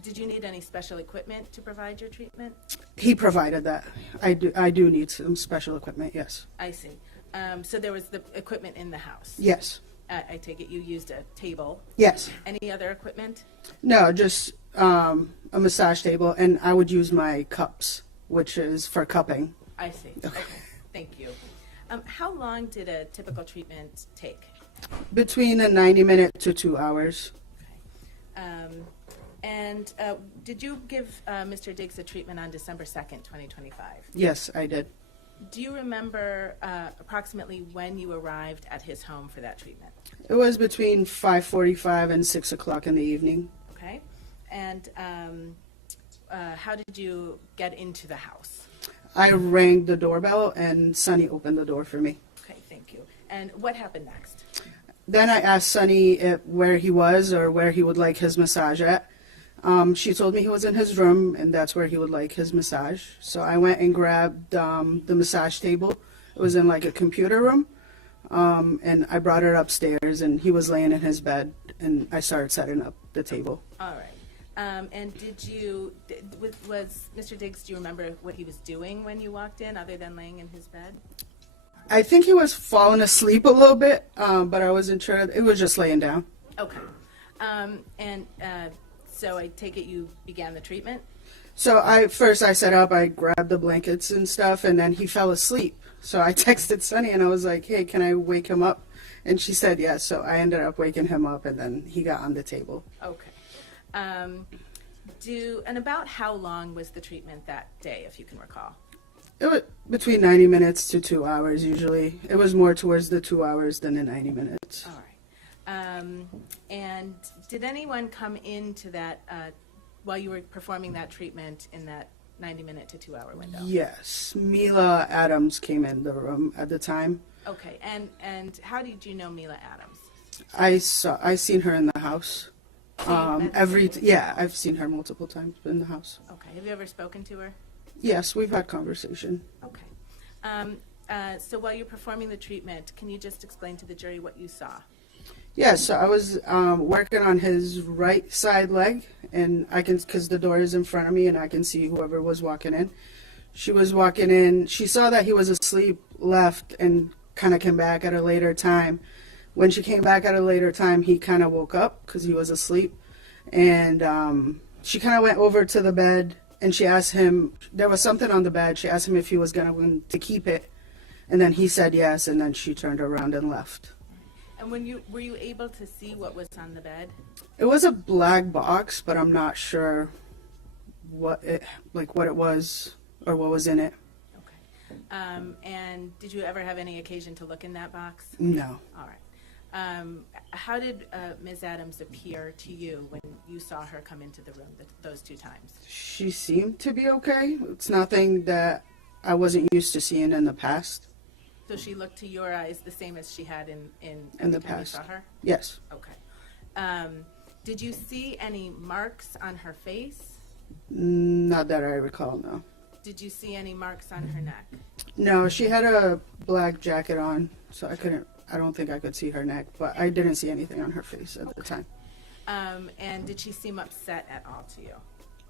Did you need any special equipment to provide your treatment? He provided that. I do need some special equipment, yes. I see. So there was the equipment in the house? Yes. I take it you used a table? Yes. Any other equipment? No, just a massage table, and I would use my cups, which is for cupping. I see. Okay. Thank you. How long did a typical treatment take? Between a 90-minute to 2 hours. Okay. And did you give Mr. Diggs a treatment on December 2nd, 2025? Yes, I did. Do you remember approximately when you arrived at his home for that treatment? It was between 5:45 and 6 o'clock in the evening. Okay. And how did you get into the house? I rang the doorbell and Sonny opened the door for me. Okay, thank you. And what happened next? Then I asked Sonny where he was or where he would like his massage at. She told me he was in his room and that's where he would like his massage. So I went and grabbed the massage table. It was in like a computer room. And I brought it upstairs and he was laying in his bed and I started setting up the table. All right. And was Mr. Diggs, do you remember what he was doing when you walked in other than laying in his bed? I think he was falling asleep a little bit, but I wasn't sure. It was just laying down. Okay. So I take it you began the treatment? So first I set up, I grabbed the blankets and stuff, and then he fell asleep. So I texted Sonny and I was like, hey, can I wake him up? And she said yes. So I ended up waking him up and then he got on the table. Okay. And about how long was the treatment that day, if you can recall? It was between 90 minutes to 2 hours usually. It was more towards the 2 hours than the 90 minutes. All right. And did anyone come into that while you were performing that treatment in that 90-minute to 2-hour window? Yes. Mila Adams came in the room at the time. Okay. And how did you know Mila Adams? I seen her in the house. I've seen her multiple times in the house. Okay. Have you ever spoken to her? Yes, we've had conversation. Okay. So while you're performing the treatment, can you just explain to the jury what you saw? Yeah, so I was working on his right side leg, and I can, because the door is in front of me, and I can see whoever was walking in. She was walking in. She saw that he was asleep, left, and kind of came back at a later time. When she came back at a later time, he kind of woke up because he was asleep, and she kind of went over to the bed, and she asked him, there was something on the bed. She asked him if he was going to keep it, and then he said yes, and then she turned around and left. And were you able to see what was on the bed? It was a black box, but I'm not sure what it was or what was in it. Okay. And did you ever have any occasion to look in that box? No. All right. How did Ms. Adams appear to you when you saw her come into the room those 2 times? She seemed to be okay. It's nothing that I wasn't used to seeing in the past. So she looked to your eyes the same as she had in the time past. you saw her? Yes. Okay. Did you see any marks on her face? Not that I recall, no. Did you see any marks on her neck? No, she had a black jacket on, so I don't think I could see her neck, but I didn't see anything on her face at the time. And did she seem upset at all to you?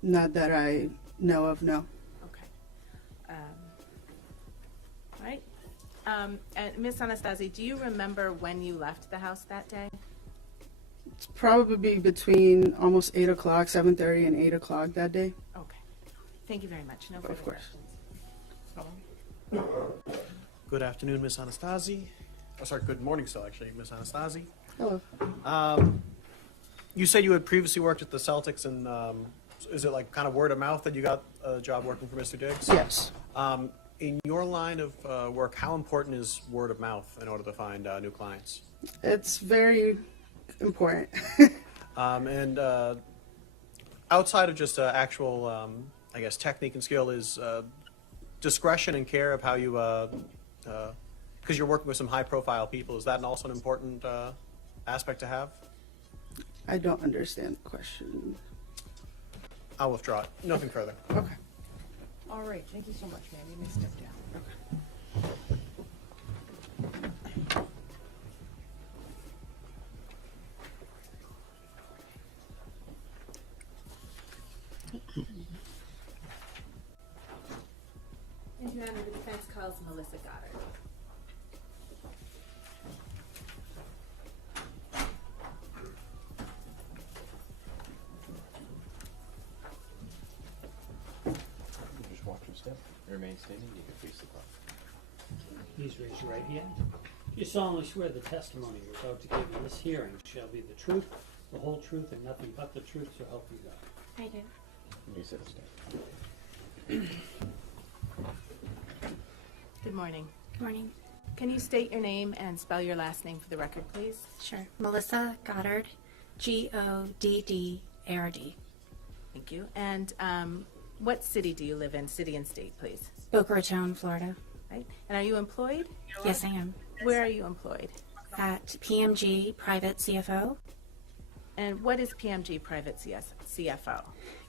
Not that I know of, no. Okay. All right. And Miss Anastasi, do you remember when you left the house that day? It's probably between almost 8 o'clock, 7:30 and 8 o'clock that day. Okay. Thank you very much. No further questions. Good afternoon, Miss Anastasi. Oh, sorry, good morning still, actually, Miss Anastasi. Hello. You said you had previously worked at the Celtics, and is it like kind of word of mouth that you got a job working for Mr. Diggs? Yes. In your line of work, how important is word of mouth in order to find new clients? It's very important. And outside of just actual, I guess, technique and skill, is discretion and care of how you, because you're working with some high-profile people, is that also an important aspect to have? I don't understand the question. I'll withdraw it. Nothing further. Okay. All right, thank you so much, ma'am. You may step down. And Your Honor, the defense calls Melissa Goddard. Just watch your step. Remain standing. You can face the clock. Please raise your right hand. You solemnly swear the testimony you're about to give in this hearing shall be the truth, the whole truth, and nothing but the truth, so help you God? I do. You said Steph. Good morning. Good morning. Can you state your name and spell your last name for the record, please? Sure. Melissa Goddard, Goddard. Thank you. And what city do you live in? City and state, please. Boca Raton, Florida. Right. And are you employed? Yes, I am. Where are you employed? At PMG Private CFO. And what is PMG Private CFO?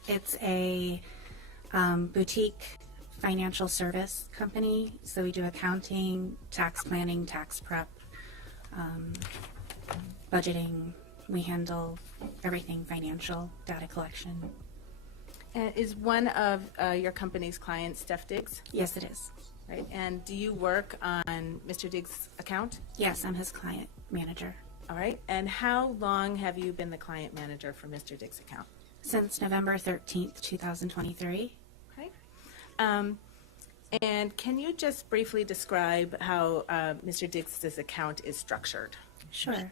It's a boutique financial service company. So we do accounting, tax planning, tax prep, budgeting. We handle everything financial, data collection. And is one of your company's clients Steph Diggs? Yes, it is. Right. And do you work on Mr. Diggs' account? Yes, I'm his client manager. All right. And how long have you been the client manager for Mr. Diggs' account? Since November 13th, 2023. Okay. And can you just briefly describe how Mr. Diggs' account is structured? Sure.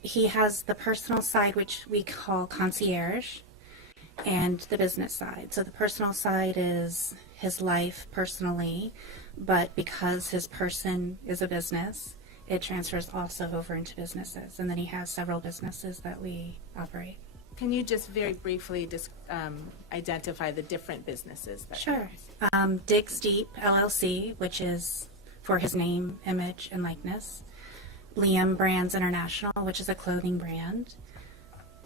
He has the personal side, which we call concierge, and the business side. So the personal side is his life personally, but because his person is a business, it transfers also over into businesses. And then he has several businesses that we operate. Can you just very briefly identify the different businesses? Sure. Diggs Deep LLC, which is for his name, image, and likeness. Liam Brands International, which is a clothing brand.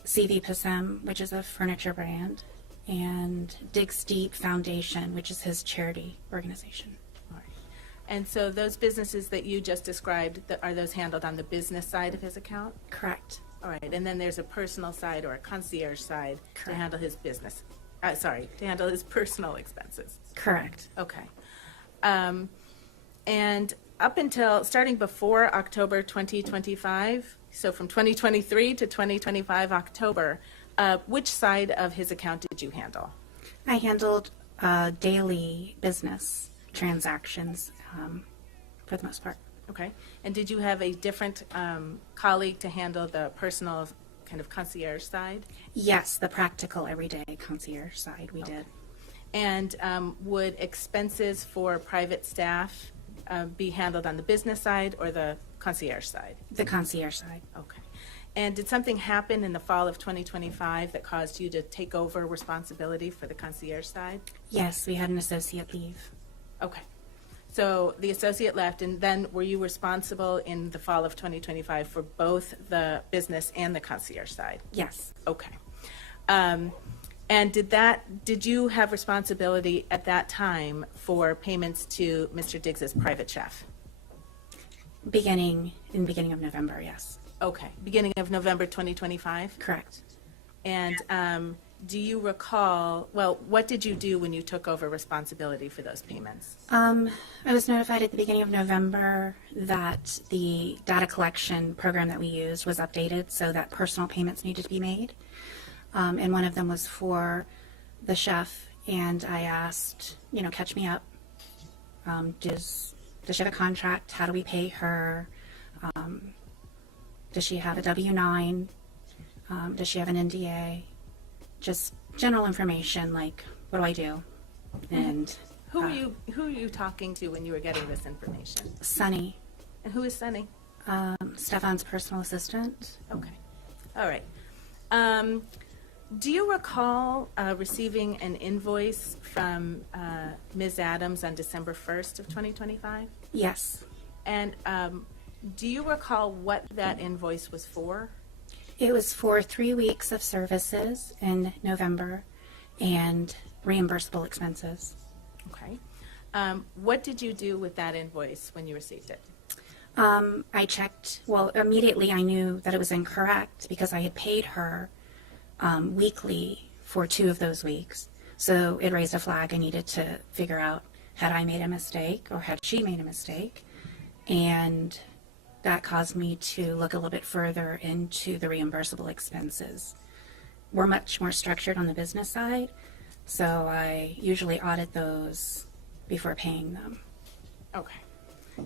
CV Passem, which is a furniture brand. And Diggs Deep Foundation, which is his charity organization. All right. And so those businesses that you just described, are those handled on the business side of his account? Correct. All right. And then there's a personal side or a concierge side to handle his business. To handle his personal expenses. Correct. Okay. And up until, starting before October 2025, so from 2023 to 2025 October, which side of his account did you handle? I handled daily business transactions for the most part. Okay. And did you have a different colleague to handle the personal kind of concierge side? Yes, the practical everyday concierge side we did. And would expenses for private staff be handled on the business side or the concierge side? The concierge side. Okay. And did something happen in the fall of 2025 that caused you to take over responsibility for the concierge side? Yes, we had an associate leave. Okay. So the associate left, and then were you responsible in the fall of 2025 for both the business and the concierge side? Yes. Okay. And did you have responsibility at that time for payments to Mr. Diggs's private chef? Beginning of November, yes. Okay, beginning of November 2025? Correct. And do you recall, what did you do when you took over responsibility for those payments? I was notified at the beginning of November that the data collection program that we used was updated so that personal payments needed to be made. And one of them was for the chef, and I asked, catch me up. Does she have a contract? How do we pay her? Does she have a W-9? Does she have an NDA? Just general information, like, what do I do? And who are you talking to when you were getting this information? Sunny. And who is Sunny? Stefon's personal assistant. Okay. All right. Do you recall receiving an invoice from Ms. Adams on December 1st of 2025? Yes. And do you recall what that invoice was for? It was for 3 weeks of services in November and reimbursable expenses. Okay. What did you do with that invoice when you received it? I checked, immediately I knew that it was incorrect because I had paid her weekly for 2 of those weeks. So it raised a flag. I needed to figure out, had I made a mistake or had she made a mistake? And that caused me to look a little bit further into the reimbursable expenses. We're much more structured on the business side, so I usually audit those before paying them. Okay.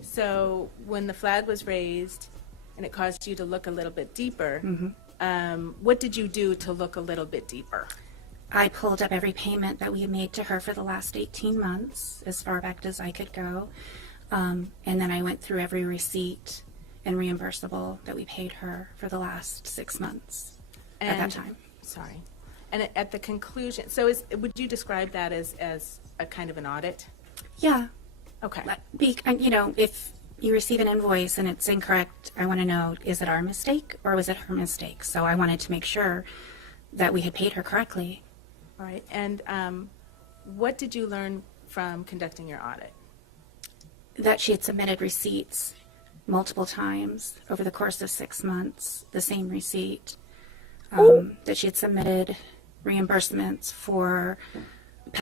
So when the flag was raised, and it caused you to look a little bit deeper. Mhm. What did you do to look a little bit deeper? I pulled up every payment that we had made to her for the last 18 months, as far back as I could go. And then I went through every receipt and reimbursable that we paid her for the last 6 months at that time. Sorry. And at the conclusion, would you describe that as a kind of an audit? Yeah. Okay. You know, if you receive an invoice and it's incorrect, I want to know, is it our mistake or was it her mistake? So I wanted to make sure that we had paid her correctly. All right. And what did you learn from conducting your audit? That she had submitted receipts multiple times over the course of 6 months, the same receipt. That she had submitted reimbursements for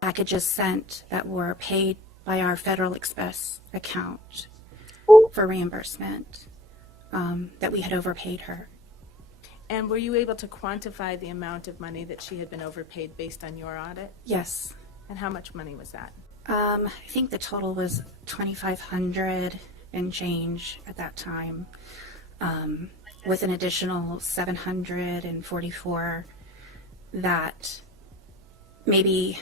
packages sent that were paid by our Federal Express account for reimbursement, that we had overpaid her. And were you able to quantify the amount of money that she had been overpaid based on your audit? Yes. And how much money was that? I think the total was $2,500 and change at that time, with an additional $744 that maybe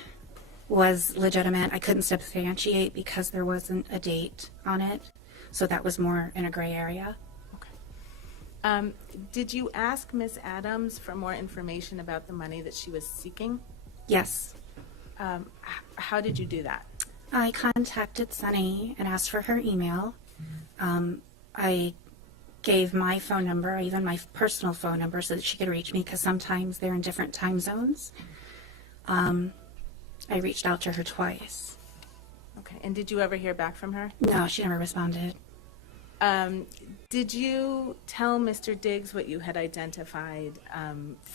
was legitimate. I couldn't substantiate because there wasn't a date on it, so that was more in a gray area. Did you ask Ms. Adams for more information about the money that she was seeking? Yes. How did you do that? I contacted Sunny and asked for her email. I gave my phone number, even my personal phone number, so that she could reach me, because sometimes they're in different time zones. I reached out to her twice. Okay. And did you ever hear back from her? No, she never responded. Did you tell Mr. Diggs what you had identified,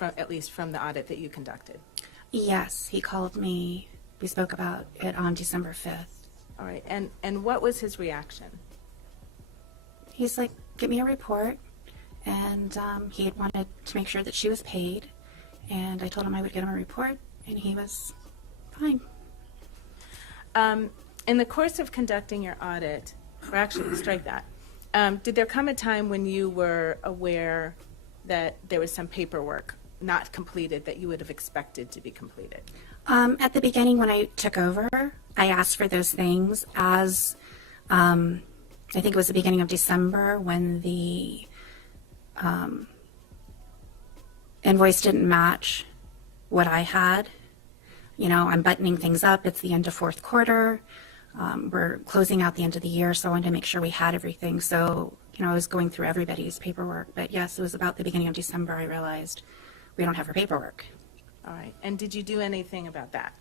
at least from the audit that you conducted? Yes, he called me. We spoke about it on December 5th. All right. And what was his reaction? He's like, give me a report. And he had wanted to make sure that she was paid. And I told him I would get him a report, and he was fine. In the course of conducting your audit, or actually, strike that, did there come a time when you were aware that there was some paperwork not completed that you would have expected to be completed? At the beginning, when I took over, I asked for those things as, I think it was the beginning of December when the invoice didn't match what I had. You know, I'm buttoning things up. It's the end of fourth quarter. We're closing out the end of the year, so I wanted to make sure we had everything. So, you know, I was going through everybody's paperwork. But yes, it was about the beginning of December I realized we don't have her paperwork. All right. And did you do anything about that?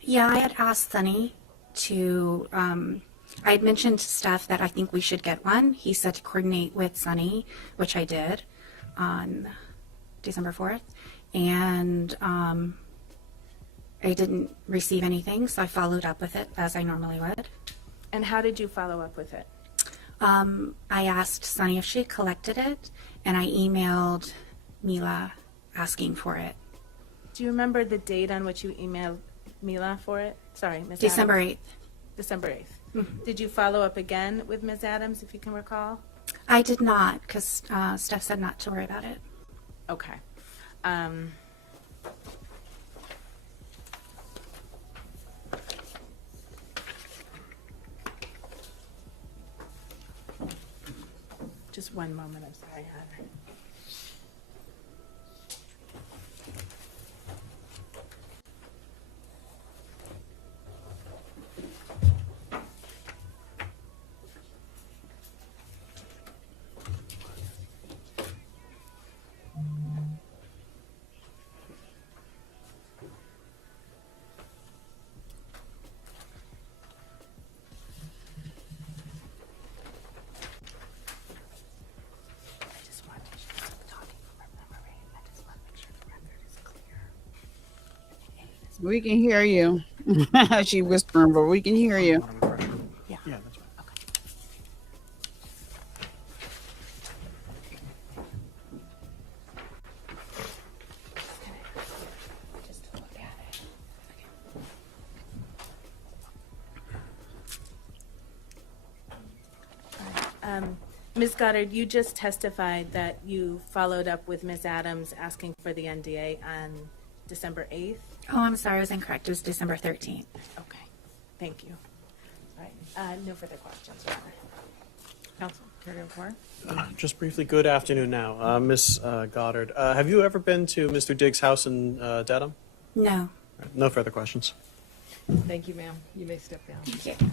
Yeah, I had asked Sunny to, I had mentioned to Steph that I think we should get one. He said to coordinate with Sunny, which I did on December 4th. And I didn't receive anything, so I followed up with it as I normally would. And how did you follow up with it? I asked Sunny if she had collected it, and I emailed Mila asking for it. Do you remember the date on which you emailed Mila for it? Sorry, Ms. December Adams. 8th. December 8th. Mhm. Did you follow up again with Ms. Adams, if you can recall? I did not, because Steph said not to worry about it. Okay. Just one moment, I'm sorry, Heather. We can hear you. She whispering, but we can hear you. Yeah. Yeah, that's right. Okay. Just to look at it. Okay. All right. Ms. Goddard, you just testified that you followed up with Ms. Adams asking for the NDA on December 8th. Oh, I'm sorry, I was incorrect. It was December 13th. Okay, thank you. All right, no further questions. Counsel, care to report? Just briefly, good afternoon now. Ms. Goddard, have you ever been to Mr. Diggs' house in Dedham? No. No further questions. Thank you, ma'am. You may step down. Thank you.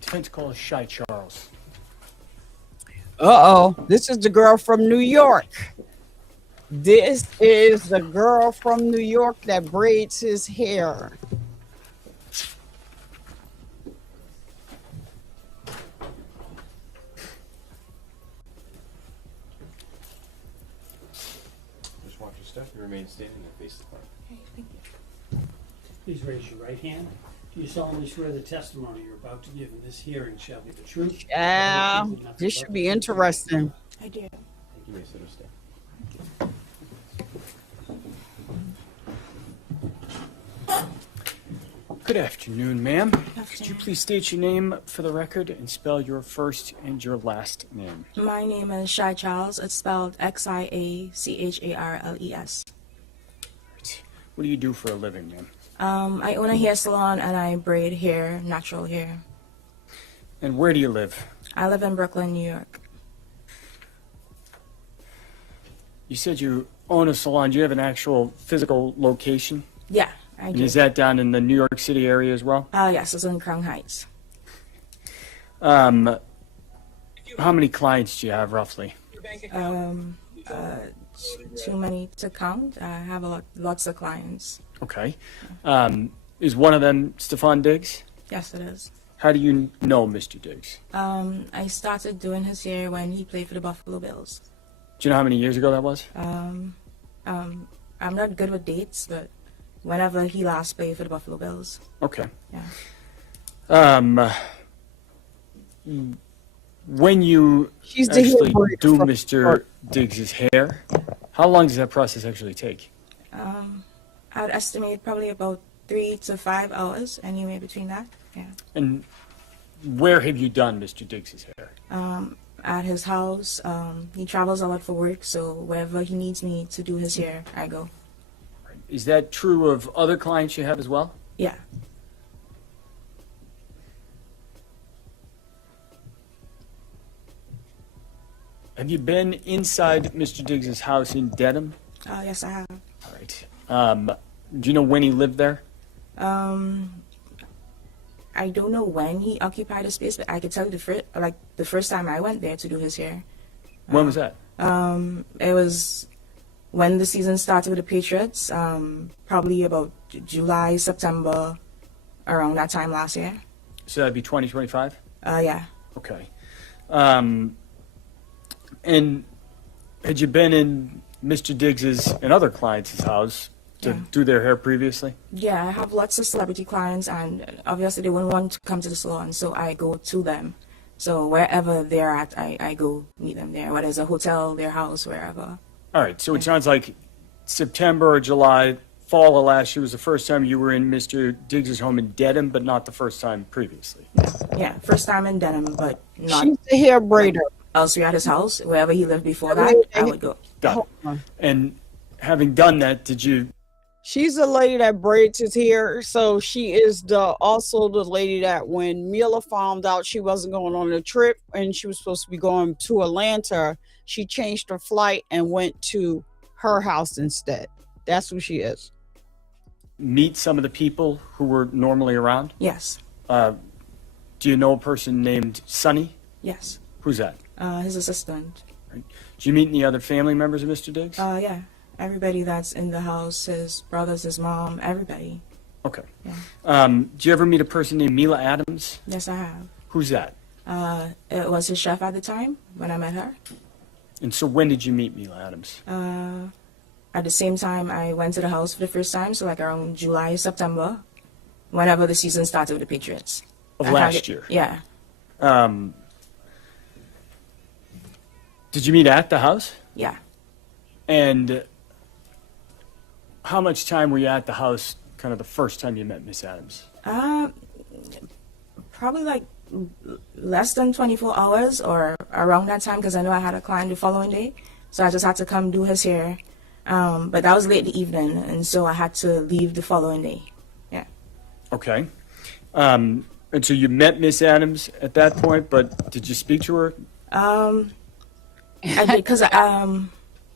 Defense calls Shy Charles. Uh-oh, this is the girl from New York. This is the girl from New York that braids his hair. Just watch your step. You remain standing and face the clock. Okay, thank you. Please raise your right hand. Do you solemnly swear the testimony you're about to give in this hearing shall be the truth? Yeah, this should be interesting. I do. Thank you, may sit or stay. Good afternoon, ma'am. Could you please state your name for the record and spell your first and your last name? My name is Shy Charles. It's spelled Xiacharles. What do you do for a living, ma'am? I own a hair salon and I braid hair, natural hair. And where do you live? I live in Brooklyn, New York. You said you own a salon. Do you have an actual physical location? Yeah, I And do. is that down in the New York City area as well? Yes, it's in Crown Heights. How many clients do you have roughly? Too many to count. I have lots of clients. Okay. Is one of them Stefon Diggs? Yes, it is. How do you know Mr. Diggs? I started doing his hair when he played for the Buffalo Bills. Do you know how many years ago that was? I'm not good with dates, but whenever he last played for the Buffalo Bills. Okay. Yeah. When you actually do Mr. Diggs' hair, how long does that process actually take? I'd estimate probably about 3 to 5 hours, anywhere between that. Yeah. And where have you done Mr. Diggs' hair? At his house. He travels a lot for work, so wherever he needs me to do his hair, I go. Is that true of other clients you have as well? Yeah. Have you been inside Mr. Diggs' house in Dedham? Yes, I have. All right. Do you know when he lived there? I don't know when he occupied the space, but I could tell you the first time I went there to do his hair. When was that? It was when the season started with the Patriots, probably about July, September, around that time last year. So that'd be 2025? Yeah. Okay. And had you been in Mr. Diggs's and other clients' house to do their hair previously? Yeah, I have lots of celebrity clients, and obviously they wouldn't want to come to the salon, so I go to them. So wherever they're at, I go meet them there, whether it's a hotel, their house, wherever. All right, so it sounds like September or July, fall of last year was the first time you were in Mr. Diggs's home in Dedham, but not the first time previously. Yeah, first time in Dedham, but not. She's the hair braider. Elsewhere at his house, wherever he lived before that, I would go. Got it. And having done that, did you? She's the lady that braids his hair. So she is also the lady that when Mila found out she wasn't going on a trip and she was supposed to be going to Atlanta, she changed her flight and went to her house instead. That's who she is. Meet some of the people who were normally around? Yes. Do you know a person named Sonny? Yes. Who's that? His assistant. Right. Did you meet any other family members of Mr. Diggs? Yeah. Everybody that's in the house, his brothers, his mom, everybody. Okay. Yeah. Did you ever meet a person named Mila Adams? Yes, I have. Who's that? It was his chef at the time when I met her. And so when did you meet Mila Adams? At the same time, I went to the house for the first time, so like around July, September, whenever the season started with the Patriots. Of last year? Yeah. Did you meet at the house? Yeah. And how much time were you at the house kind of the first time you met Miss Adams? Probably like less than 24 hours or around that time, because I know I had a client the following day. So I just had to come do his hair. But that was late in the evening, and so I had to leave the following day. Yeah. Okay. And so you met Miss Adams at that point, but did you speak to her? I did, because I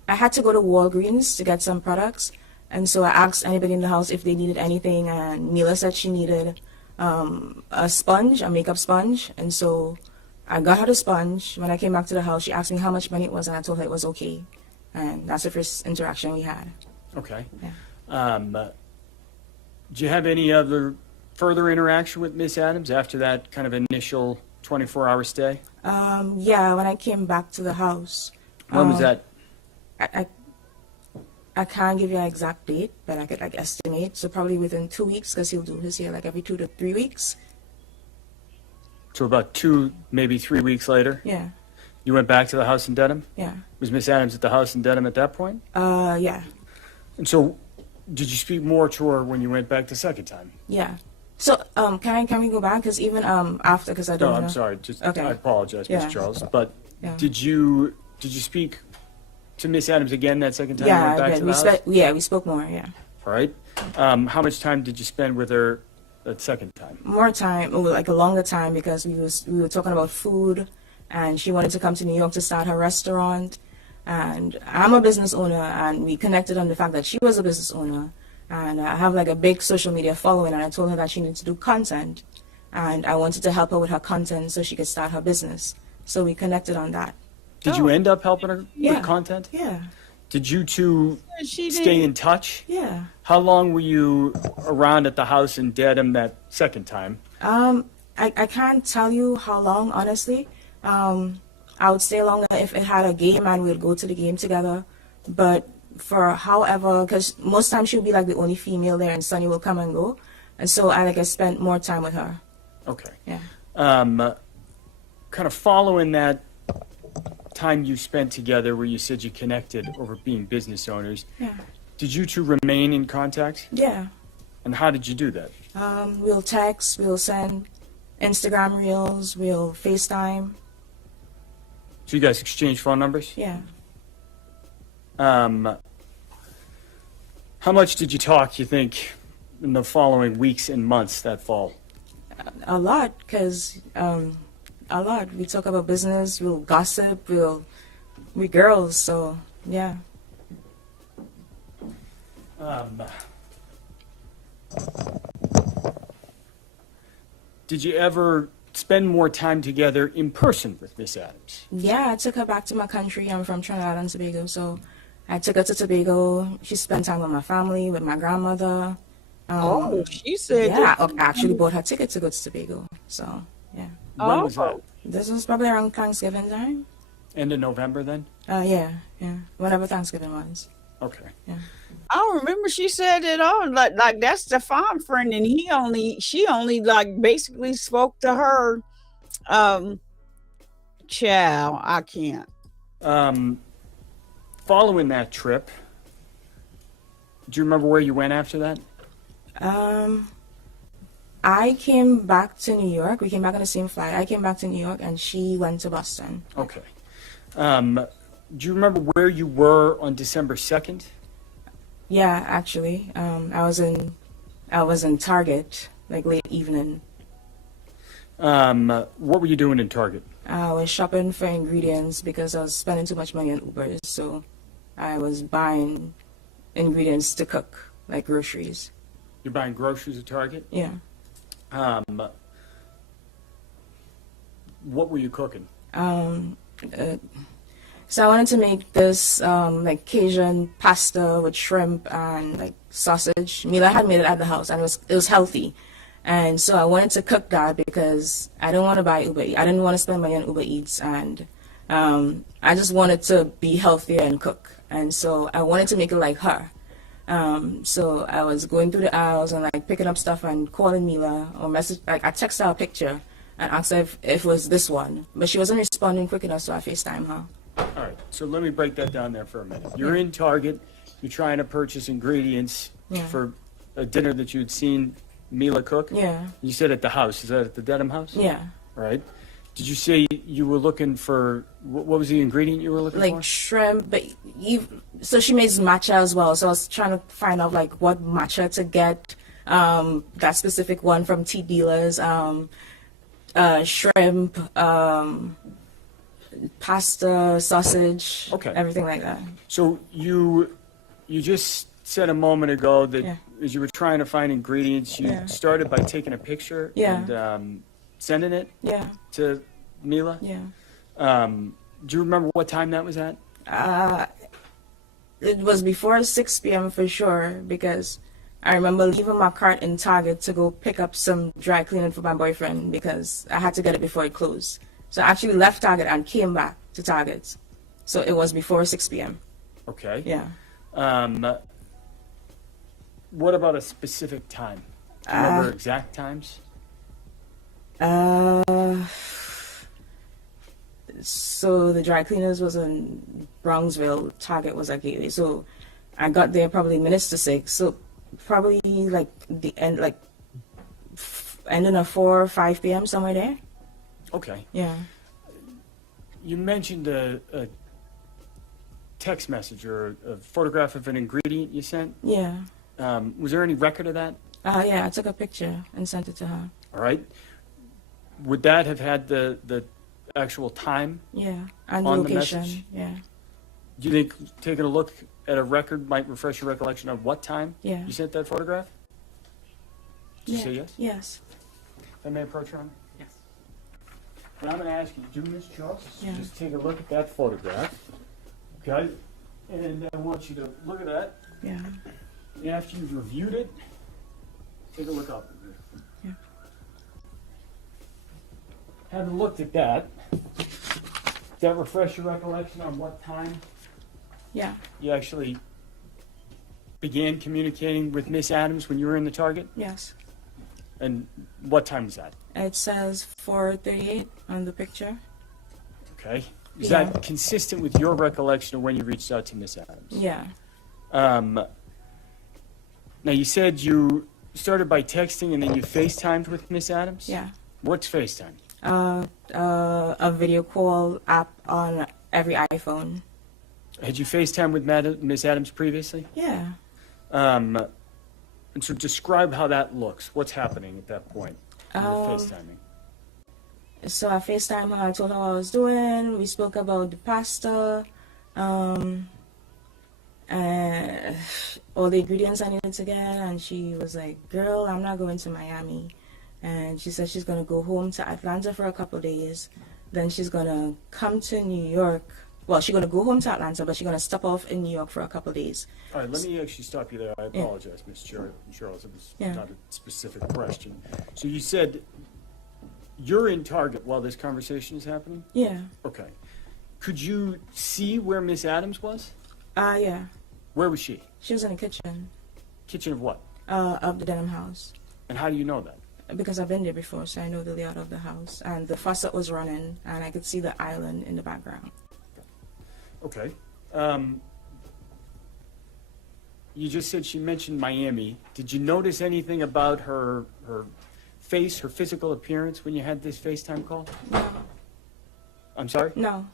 had to go to Walgreens to get some products, and so I asked anybody in the house if they needed anything, and Mila said she needed a sponge, a makeup sponge, and so I got her the sponge. When I came back to the house, she asked me how much money it was, and I told her it was okay, and that's the first interaction we had. Okay. Yeah. Did you have any other further interaction with Miss Adams after that kind of initial 24-hour stay? Yeah, when I came back to the house. When was that? I can't give you an exact date, but I could like estimate. So probably within 2 weeks, because he'll do his hair like every 2 to 3 weeks. So about 2, maybe 3 weeks later? Yeah. You went back to the house in Dedham? Yeah. Was Miss Adams at the house in Dedham at that point? Yeah. And so did you speak more to her when you went back the second time? Yeah. So can we go back? Because even after, because I don't know. No, I'm sorry. Just Okay. I apologize, Yeah. Miss Charles. But Yeah. did you speak to Miss Adams again that second time you Yeah, went back I to did. the house? We spoke more. Yeah. All right. How much time did you spend with her that second time? More time, like a longer time, because we were talking about food, and she wanted to come to New York to start her restaurant, and I'm a business owner, and we connected on the fact that she was a business owner, and I have like a big social media following, and I told her that she needed to do content, and I wanted to help her with her content so she could start her business. So we connected on that. Did you end up helping her Yeah. with content? Yeah. Did you two She stay did. in touch? Yeah. How long were you around at the house in Dedham that second time? I can't tell you how long, honestly. I would stay longer if it had a game and we'd go to the game together. But for however, because most times she'll be like the only female there and Sunny will come and go. And so I spent more time with her. Okay. Yeah. Kind of following that time you spent together where you said you connected over being business owners, Yeah. did you two remain in contact? Yeah. And how did you do that? We'll text, we'll send Instagram reels, we'll FaceTime. So you guys exchanged phone numbers? Yeah. How much did you talk, you think, in the following weeks and months that fall? A lot, because a lot. We talk about business, we'll gossip, we girls, so yeah. Did you ever spend more time together in person with Miss Adams? Yeah, I took her back to my country. I'm from Trinidad and Tobago, so I took her to Tobago. She spent time with my family, with my grandmother. She said yeah, that- I actually bought her ticket to go to Tobago, so yeah. When was that? This was probably around Thanksgiving time. End of November then? Yeah, whenever Thanksgiving was. Okay. Yeah. I remember she said it all like that's Stefon friend, and she only like basically spoke to her. Child, I can't. Following that trip, do you remember where you went after that? I came back to New York. We came back on the same flight. I came back to New York, and she went to Boston. Okay. Do you remember where you were on December 2nd? Yeah, actually, I was in Target, like late evening. What were you doing in Target? I was shopping for ingredients because I was spending too much money on Ubers, so I was buying ingredients to cook, like groceries. You're buying groceries at Target? Yeah. What were you cooking? So I wanted to make this like Cajun pasta with shrimp and like sausage. Mila had made it at the house, and it was healthy. And so I wanted to cook that because I didn't want to buy Uber Eats. I didn't want to spend money on Uber Eats, and I just wanted to be healthier and cook. And so I wanted to make it like her. So I was going through the aisles and like picking up stuff and calling Mila or message. Like I texted her a picture and asked her if it was this one, but she wasn't responding quick enough, so I FaceTime her. All right. So let me break that down there for a minute. You're in Target. You're trying to purchase ingredients for a dinner that you'd seen Mila cook. Yeah. You said at the house. Is that at the Dedham house? Yeah. Right. Did you say you were looking for, what was the ingredient you were looking for? Like shrimp, but so she makes matcha as well. So I was trying to find out like what matcha to get. That specific one from tea dealers. Shrimp, pasta, sausage, everything like that. So you just said a moment ago that as you were trying to find ingredients, you started by taking a picture and sending it to Mila? Yeah. Do you remember what time that was at? It was before 6 p.m. for sure, because I remember leaving my cart in Target to go pick up some dry cleaning for my boyfriend because I had to get it before it closed. So I actually left Target and came back to Target. So it was before 6 p.m. Okay. Yeah. What about a specific time? Do you remember exact times? So the dry cleaners was in Brownsville, Target was at Gateway. So I got there probably minutes to 6. So probably like the end, like ending of 4 or 5 p.m. somewhere there. Okay. Yeah. You mentioned a text message or a photograph of an ingredient you sent. Yeah. Was there any record of that? Yeah, I took a picture and sent it to her. All right. Would that have had the actual time? Yeah, and on location. The message? Yeah. Do you think taking a look at a record might refresh your recollection of what time Yeah. you sent that photograph? Did you Yeah. say yes? Yes. If I may approach her? Yes. What I'm going to ask you to do, Ms. Charles, Yeah. just take a look at that photograph. Okay? And I want you to look at that. Yeah. And after you've reviewed it, take a look up. Yeah. Having looked at that, does that refresh your recollection on what time Yeah. you actually began communicating with Miss Adams when you were in the Target? Yes. And what time was that? It says 4:38 on the picture. Okay. Is Yeah. that consistent with your recollection of when you reached out to Miss Adams? Yeah. Now, you said you started by texting and then you FaceTimed with Miss Adams? Yeah. What's FaceTime? A video call app on every iPhone. Had you FaceTimed with Miss Adams previously? Yeah. And so describe how that looks. What's happening at that point when you're FaceTiming? So I FaceTimed her, I told her what I was doing, we spoke about the pasta, and all the ingredients I needed to get, and she was like, girl, I'm not going to Miami. And she said she's going to go home to Atlanta for a couple of days, then she's going to come to New York. Well, she's going to go home to Atlanta, but she's going to stop off in New York for a couple of days. All right, let me actually stop you there. I apologize, Ms. Charles. It was not a specific question. So you said you're in Target while this conversation is happening? Yeah. Okay. Could you see where Miss Adams was? Yeah. Where was she? She was in the kitchen. Kitchen of what? Of the Dedham house. And how do you know that? Because I've been there before, so I know the layout of the house. And the faucet was running, and I could see the island in the background. Okay. You just said she mentioned Miami. Did you notice anything about her face, her physical appearance when you had this FaceTime call? No. I'm sorry? No.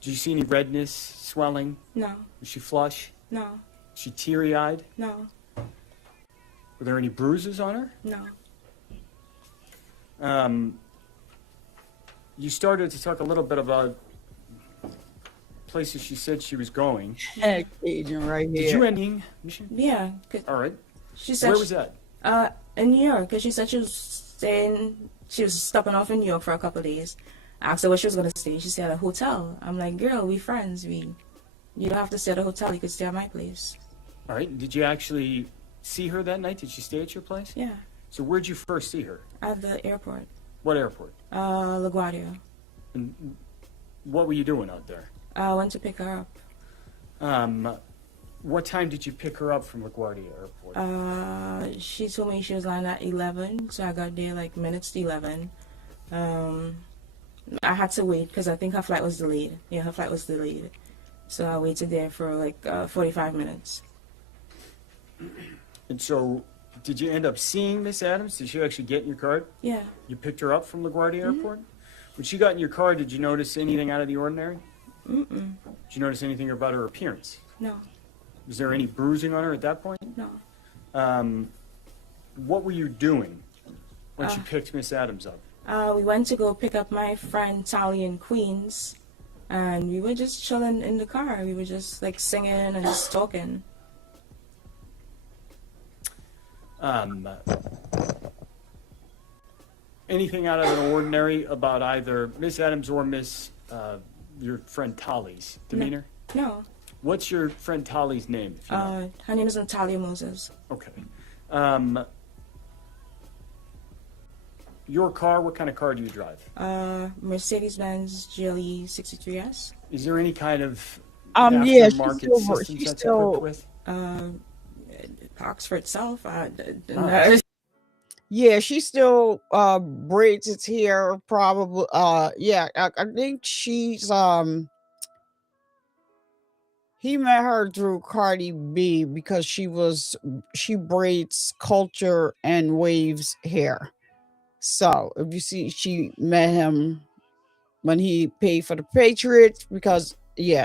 Did you see any redness, swelling? No. Was she flush? No. Was she teary-eyed? No. Were there any bruises on her? No. You started to talk a little bit about places she said she was going. Agent right Did here. you ending? Yeah. All right. She said Where was that? In New York, because she said she was stopping off in New York for a couple of days. I asked her where she was going to stay. She said at a hotel. I'm like, girl, we friends. You don't have to stay at a hotel. You could stay at my place. All right. Did you actually see her that night? Did she stay at your place? Yeah. So where'd you first see her? At the airport. What airport? LaGuardia. And what were you doing out there? I went to pick her up. What time did you pick her up from LaGuardia Airport? She told me she was landing at 11, so I got there like minutes to 11. I had to wait because I think her flight was delayed. Yeah, her flight was delayed. So I waited there for like 45 minutes. And so, did you end up seeing Miss Adams? Did she actually get in your car? Yeah. You picked her up from LaGuardia Airport? When she got in your car, did you notice anything out of the ordinary? Mm-mm. Did you notice anything about her appearance? No. Was there any bruising on her at that point? No. What were you doing when you picked Miss Adams up? We went to go pick up my friend Tally in Queens, and we were just chilling in the car. We were just like singing and just talking. Anything out of the ordinary about either Miss Adams or your friend Tally's demeanor? No. What's your friend Tally's name? If you know? Her name is Natalia Moses. Okay. Your car, what kind of car do you drive? Mercedes-Benz GLE 63S. Is there any kind of yeah, aftermarket systems that's equipped with? It parks for itself. Yeah, she still braids its hair probably. Yeah, I think she's he met her through Cardi B because she braids Culture and Waves hair. So if you see, she met him when he paid for the Patriots because he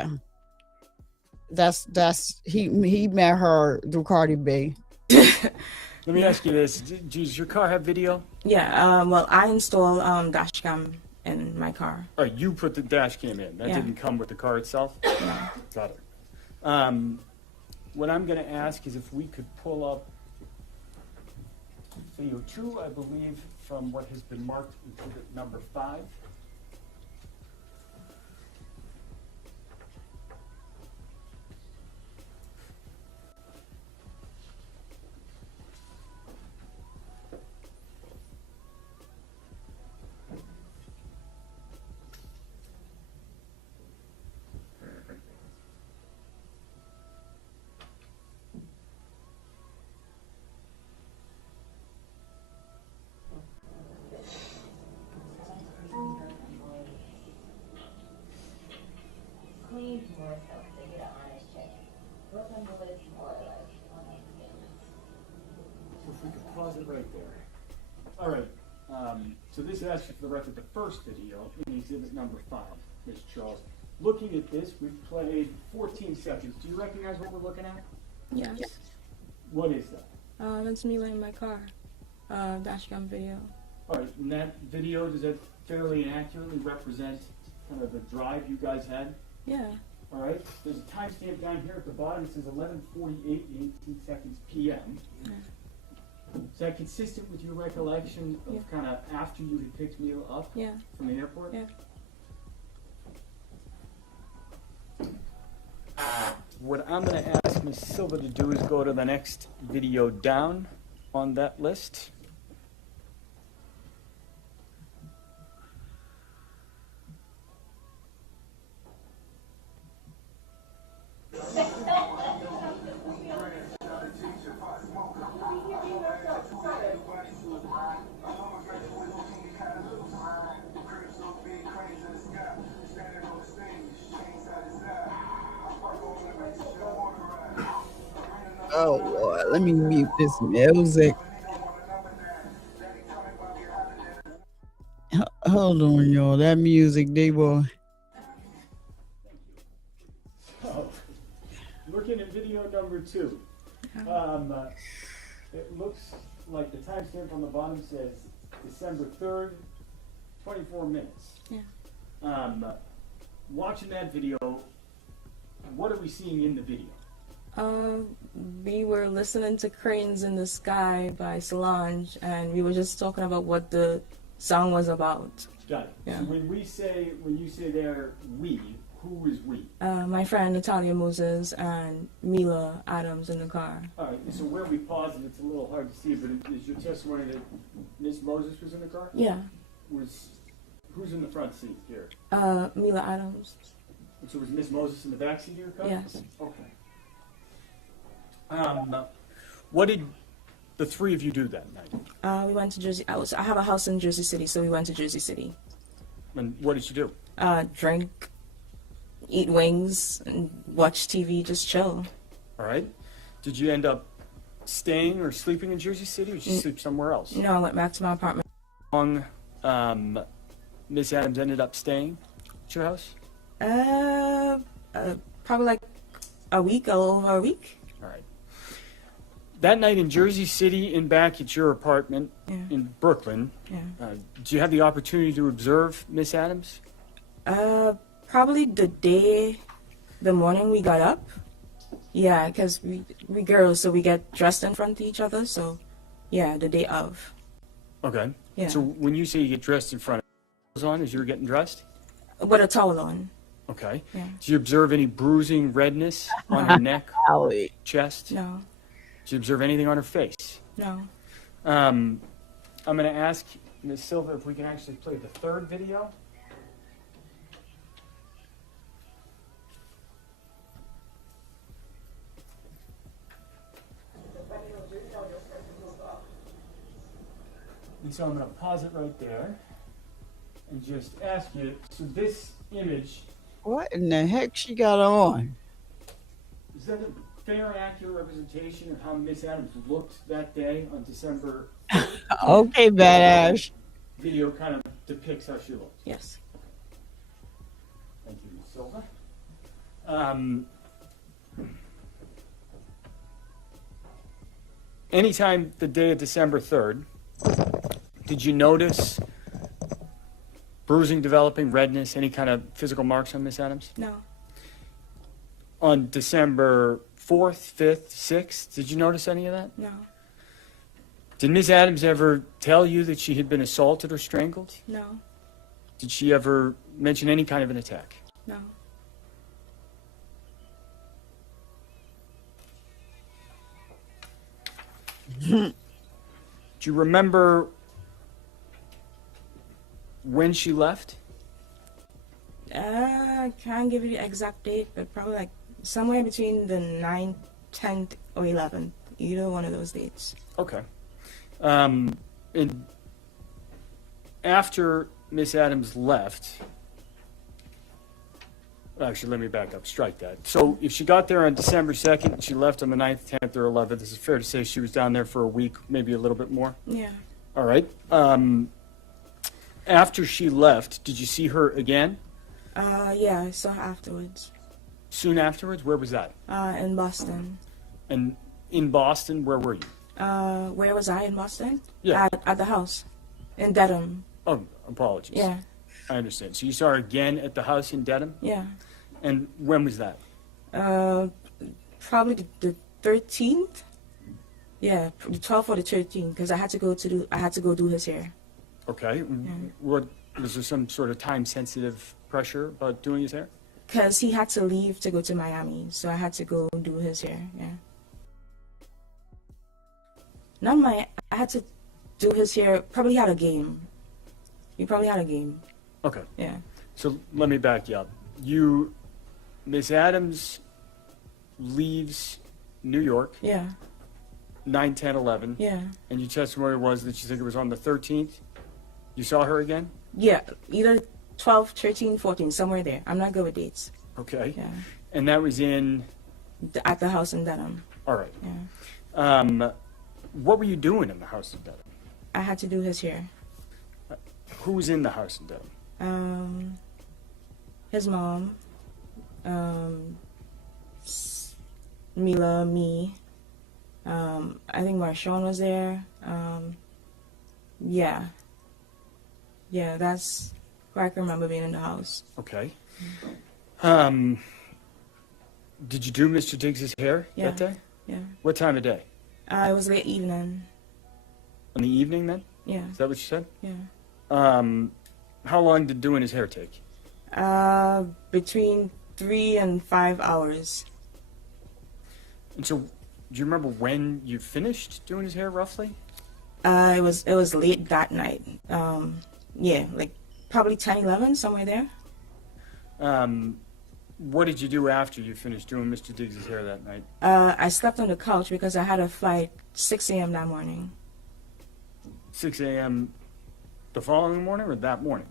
met her through Cardi B. Let me ask you this: does your car have video? Yeah. Well, I install dash cam in my car. Oh, you put the dash cam in. That didn't come with the car itself. No. Got it. What I'm going to ask is if we could pull up video 2, I believe, from what has been marked exhibit number 5. If we could pause it right there. All right. So this is actually, for the record, the first video in exhibit number 5, Mr. Charles. Looking at this, we've played 14 seconds. Do you recognize what we're looking at? Yes. What is that? That's me in my car. Dashcam video. All right. And that video, does that fairly and accurately represent kind of the drive you guys had? Yeah. All right. There's a timestamp down here at the bottom. It says 11:48 and 18 seconds p.m. Yeah. Is that consistent with your recollection of kind of after you had picked Mila up from the airport? Yeah. What I'm going to ask Ms. Silva to do is go to the next video down on that list. Oh Lord, let me mute this music. Hold on, y'all. That music, they boy. So, looking at video number 2, it looks like the timestamp on the bottom says December 3rd, 24 minutes. Yeah. Watching that video, what are we seeing in the video? We were listening to Cranes in the Sky by Solange, and we were just talking about what the song was about. Got it. Yeah. So when you say there, we, who is we? My friend Natalia Moses and Mila Adams in the car. All right, so where we pause it, it's a little hard to see, but is your testimony that Miss Moses was in the car? Yeah. Who's in the front seat here? Mila Adams. So was Miss Moses in the back seat of your car? Yes. Okay. What did the three of you do that night? We went to Jersey. I have a house in Jersey City, so we went to Jersey City. And what did you do? Drink, eat wings and watch TV, just chill. All right. Did you end up staying or sleeping in Jersey City, or did you sleep somewhere else? No, I went back to my apartment. How long Miss Adams ended up staying at your house? Probably like a week, a little over a week. All right. That night in Jersey City and back at your apartment in Brooklyn, did you have the opportunity to observe Miss Adams? Probably the morning we got up. Yeah, because we girls, so we get dressed in front of each other. So, yeah, the day of. Okay. Yeah. So when you say you get dressed in front of on as you were getting dressed? With a towel on. Okay. Yeah. Did you observe any bruising, redness on her neck, chest? No. Did you observe anything on her face? No. I'm going to ask Ms. Silva if we can actually play the third video. And so I'm going to pause it right there and just ask you, so this image, What in the heck she got on? is that a fair and accurate representation of how Miss Adams looked that day on December? Okay, badass. Video kind of depicts how she looked. Yes. Thank you, Ms. Silva. Anytime the day of December 3rd, did you notice bruising developing, redness, any kind of physical marks on Miss Adams? No. On December 4th, 5th, 6th, did you notice any of that? No. Did Miss Adams ever tell you that she had been assaulted or strangled? No. Did she ever mention any kind of an attack? No. Do you remember when she left? I can't give you the exact date, but probably like somewhere between the 9th, 10th, or 11th. Either one of those dates. Okay. And after Miss Adams left, actually, let me back up. Strike that. So if she got there on December 2nd, she left on the 9th, 10th, or 11th, this is fair to say she was down there for a week, maybe a little bit more? Yeah. All right. After she left, did you see her again? Yeah, I saw her afterwards. Soon afterwards? Where was that? In Boston. And in Boston, where were you? Where was I in Boston? Yeah. At the house. In Dedham. Oh, apologies. Yeah. I understand. So you saw her again at the house in Dedham? Yeah. And when was that? Probably the 13th. Yeah, the 12th or the 13th, because I had to go do his hair. Okay. Yeah. What was there some sort of time-sensitive pressure about doing his hair? Because he had to leave to go to Miami, so I had to go do his hair. Yeah. I had to do his hair. Probably had a game. He probably had a game. Okay. Yeah. So let me back you up. Miss Adams leaves New York. Yeah. 9, 10, 11. Yeah. And your testimony was that you think it was on the 13th. You saw her again? Yeah, either 12, 13, 14, somewhere there. I'm not good with dates. Okay. Yeah. And that was at the house in Dedham. All right. Yeah. What were you doing in the house in Dedham? I had to do his hair. Who was in the house in Dedham? His mom, Mila, me. I think Marshawn was there. Yeah. Yeah, that's where I can remember being in the house. Okay. Did you do Mr. Diggs' hair that day? Yeah. What time of day? It was late evening. In the evening then? Yeah. Is that what you said? Yeah. How long did doing his hair take? Between 3 and 5 hours. And so, do you remember when you finished doing his hair roughly? It was late that night. Yeah, like probably 10, 11, somewhere there. What did you do after you finished doing Mr. Diggs' hair that night? I slept on the couch because I had a flight 6 a.m. that morning. 6 a.m. the following morning or that morning?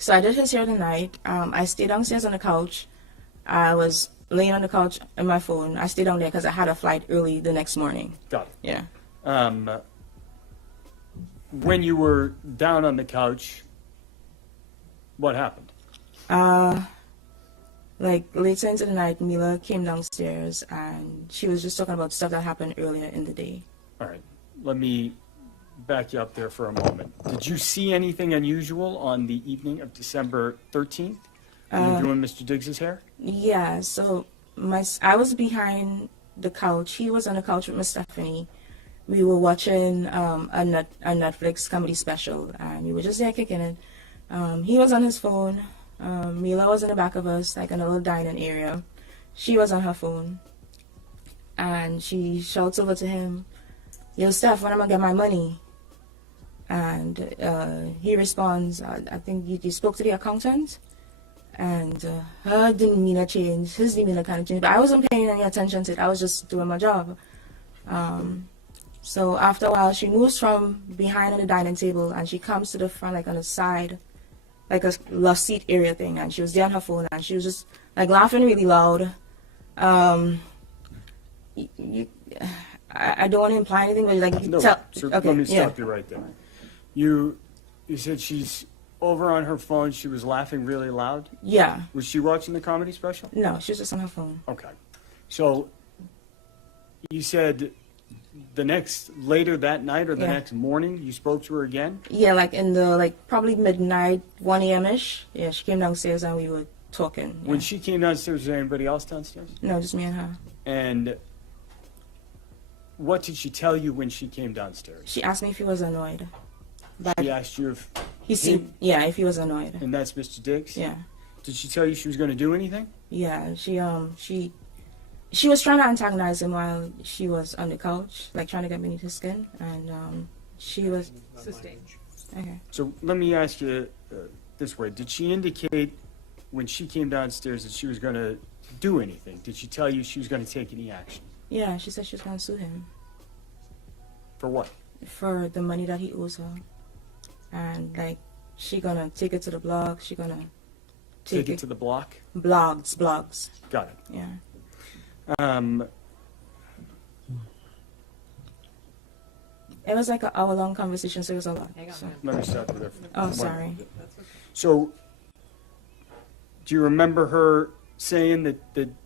So I did his hair tonight. I stayed downstairs on the couch. I was laying on the couch on my phone. I stayed down there because I had a flight early the next morning. Got it. Yeah. When you were down on the couch, what happened? Like later into the night, Mila came downstairs and she was just talking about stuff that happened earlier in the day. All right, let me back you up there for a moment. Did you see anything unusual on the evening of December 13th when you were doing Mr. Diggs' hair? Yeah, so I was behind the couch. He was on the couch with Miss Stephanie. We were watching a Netflix comedy special, and we were just there kicking it. He was on his phone. Mila was in the back of us, like in a little dining area. She was on her phone, and she shouts over to him, "Yo, Steph, when am I gonna get my money?" And he responds, "I think you spoke to the accountant." And her demeanor changed, his demeanor kind of changed, but I wasn't paying any attention to it. I was just doing my job. So after a while, she moves from behind on the dining table and she comes to the front, like on the side, like a love seat area thing. And she was there on her phone and she was just like laughing really loud. I don't want to imply anything, but like you No, tell. so Okay, let me stop yeah. you right there. You said she's over on her phone. She was laughing really loud. Yeah. Was she watching the comedy special? No, she was just on her phone. Okay. So you said later that night or the Yeah. next morning you spoke to her again? Yeah, like in the probably midnight, 1 a.m. ish. Yeah, she came downstairs and we were talking. Yeah. When she came downstairs, was there anybody else downstairs? No, just me and her. And what did she tell you when she came downstairs? She asked me if he was annoyed. But She asked you if if he was annoyed. And that's Mr. Diggs? Yeah. Did she tell you she was going to do anything? Yeah, she was trying to antagonize him while she was on the couch, like trying to get beneath his skin, and she was Sustained. Okay. So let me ask you this way. Did she indicate when she came downstairs that she was going to do anything? Did she tell you she was going to take any action? Yeah, she said she was gonna sue him For what? for the money that he owes her, and like she gonna take it to the blog. She gonna Take it to the block? blogs. Got it. Yeah. It was like an hour-long conversation, so it was a lot. So. Let me stop you there. Oh, sorry. So, do you remember her saying that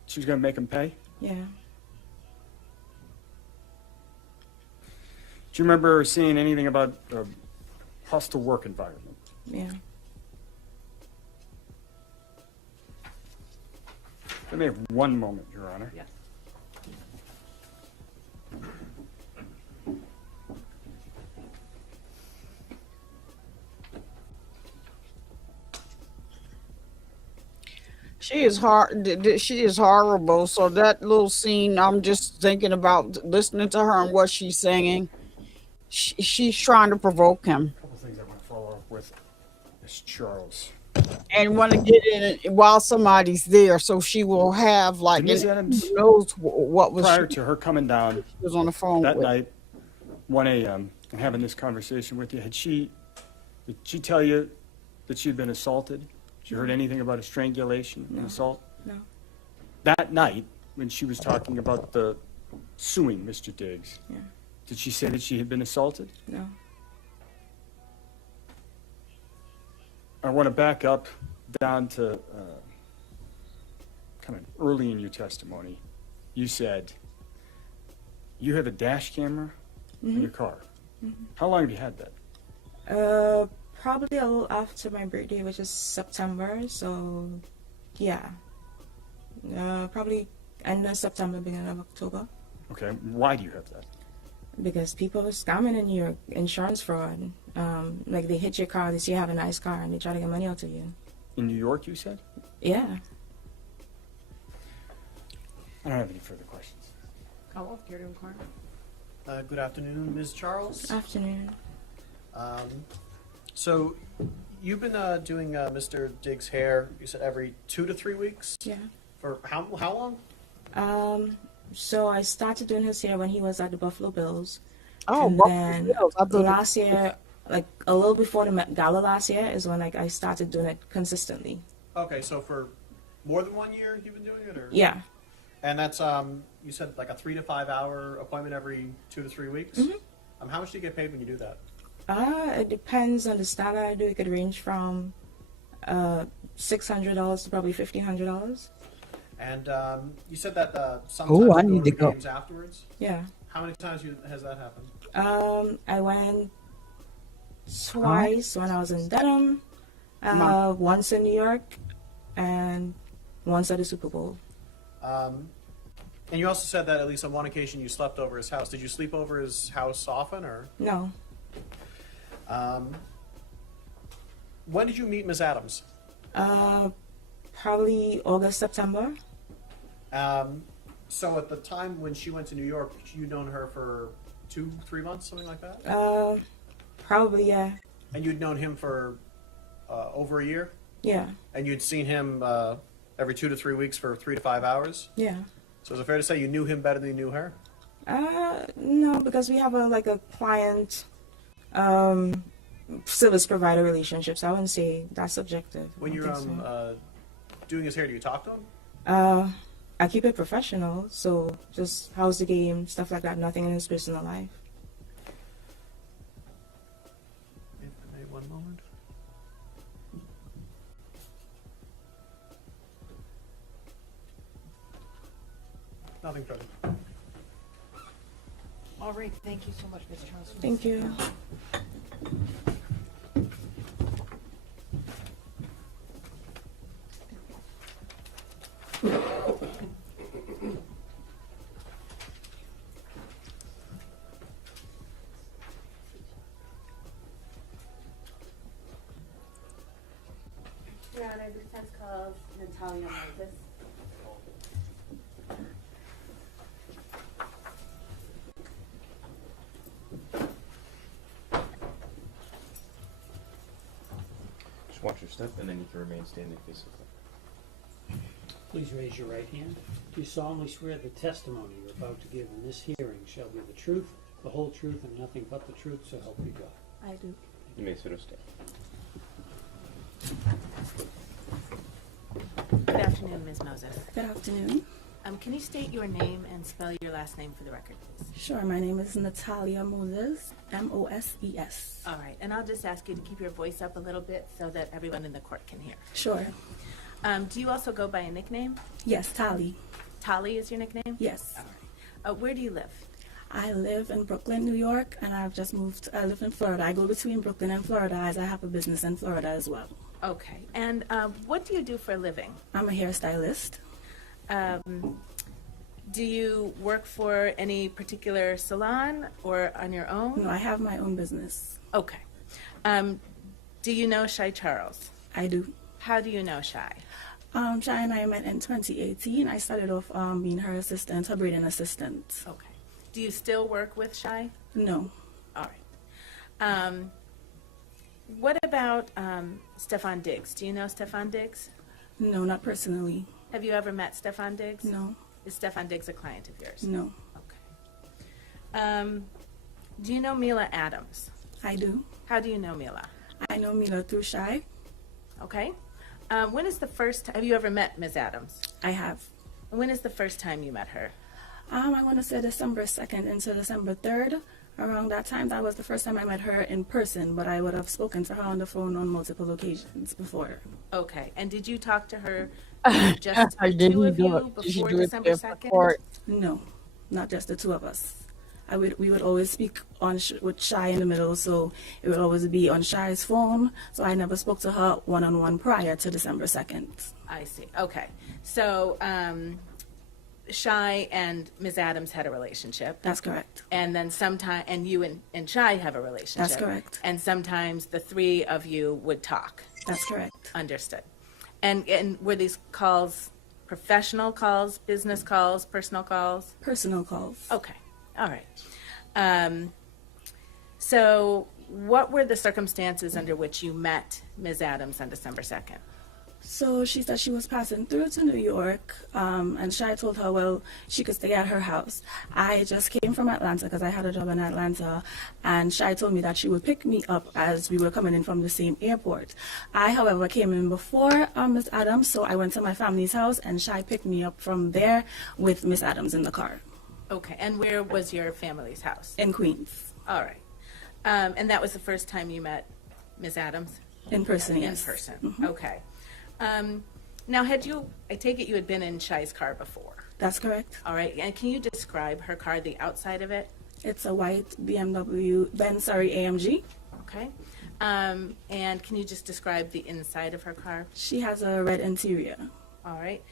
she was going to make him pay? Yeah. Do you remember her saying anything about a hostile work environment? Yeah. Let me have one moment, Your Honor. Yes. She is She is horrible. So that little scene, I'm just thinking about listening to her and what she's singing. She's trying to provoke him A couple things I want to follow up with. Miss Charles. and want to get in it while somebody's there, so she will have like Ms. Adams, who knows what was prior to her coming down she was on the phone that with. night, 1 a.m., and having this conversation with you, did she tell you that she had been assaulted? Did you heard anything about a strangulation and assault? No. That night, when she was talking about the suing Mr. Diggs, Yeah. did she say that she had been assaulted? No. I want to back up down to kind of early in your testimony. You said you have a dash camera in your car. How long have you had that? Probably a little after my birthday, which is September. So, yeah. Probably end of September, beginning of October. Okay, why do you have that? Because people are scamming in your insurance fraud. Like they hit your car, they see you have a nice car, and they try to get money out of you. In New York, you said? Yeah. I don't have any further questions. Call care to inquire. Good afternoon, Ms. Charles. Afternoon. So you've been doing Mr. Diggs' hair, you said every 2 to 3 weeks? Yeah. For how long? So I started doing his hair when he was at the Buffalo Bills. Oh, and Buffalo then Bills. I thought last year, like a little before the Met Gala last year is when like I started doing it consistently. Okay, so for more than 1 year you've been doing it, or? Yeah. And that's you said like a 3 to 5 hour appointment every 2 to 3 weeks. How much do you get paid when you do that? It depends on the style I do. It could range from $600 to probably $1,500. And you said that sometimes I you need go to to go. games afterwards. Yeah. How many times has that happened? I went twice when I was in Dedham, once in New York, and once at the Super Bowl. And you also said that at least on one occasion you slept over his house. Did you sleep over his house often, or? No. When did you meet Ms. Adams? Probably August, September. So at the time when she went to New York, you'd known her for 2-3 months, something like that? Probably, yeah. And you'd known him for over a year? Yeah. And you'd seen him every 2 to 3 weeks for 3 to 5 hours? Yeah. So is it fair to say you knew him better than you knew her? No, because we have a client service provider relationship, so I wouldn't say that's subjective. When I you're don't think so. doing his hair, do you talk to him? I keep it professional, so just how's the game, stuff like that, nothing in his personal life. Wait 1 moment. Nothing further. All right, thank you so much, Ms. Charles. Thank you. Your Honor, the defense calls Natalia Moses. Just watch your step, and then you can remain standing facing the Please raise your right hand. Do you solemnly swear the testimony you're about to give in this hearing shall be the truth, the whole truth, and nothing but the truth, so help you God? I do. You may sit or stand. Good afternoon, Ms. Moses. Good afternoon. Can you state your name and spell your last name for the record, please? Sure, my name is Natalia Moses, Moses. All right, and I'll just ask you to keep your voice up a little bit so that everyone in the court can hear. Sure. Do you also go by a nickname? Yes, Tali. Tali is your nickname? Yes. All right. Where do you live? I live in Brooklyn, New York, and I've just moved. I live in Florida. I go between Brooklyn and Florida as I have a business in Florida as well. Okay. And what do you do for a living? I'm a hairstylist. Do you work for any particular salon or on your own? No, I have my own business. Okay. Do you know Shy Charles? I do. How do you know Shy? Shy and I met in 2018. I started off being her assistant, her braiding assistant. Okay. Do you still work with Shy? No. All right. What about Stefon Diggs? Do you know Stefon Diggs? No, not personally. Have you ever met Stefon Diggs? No. Is Stefon Diggs a client of yours? No. Okay. Do you know Mila Adams? I do. How do you know Mila? I know Mila through Shy. Okay. When is the first? Have you ever met Ms. Adams? I have. When is the first time you met her? I want to say December 2nd into December 3rd. Around that time, that was the first time I met her in person, but I would have spoken to her on the phone on multiple occasions before. Okay. And did you talk to her just the two of you before December 2nd? No, not just the two of us. We would always speak with Shy in the middle, so it would always be on Shy's phone. So I never spoke to her one-on-one prior to December 2nd. I see. Okay. So Shy and Ms. Adams had a relationship. That's correct. And then and you and Shy have a relationship. That's correct. And sometimes the three of you would talk. That's correct. Understood. And were these calls professional calls, business calls, personal calls? Personal calls. Okay. All right. So what were the circumstances under which you met Ms. Adams on December 2nd? So she said she was passing through to New York, and Shai told her, well, she could stay at her house. I just came from Atlanta because I had a job in Atlanta, and Shai told me that she would pick me up as we were coming in from the same airport. I, however, came in before Miss Adams, so I went to my family's house, and Shai picked me up from there with Miss Adams in the car. Okay, and where was your family's house? In Queens. All right. And that was the first time you met Ms. Adams? In person, yes. In person, Mhm. okay. Now, I take it you had been in Shai's car before? That's correct. All right, and can you describe her car, the outside of it? It's a white AMG. Okay. And can you just describe the inside of her car? She has a red interior. All right.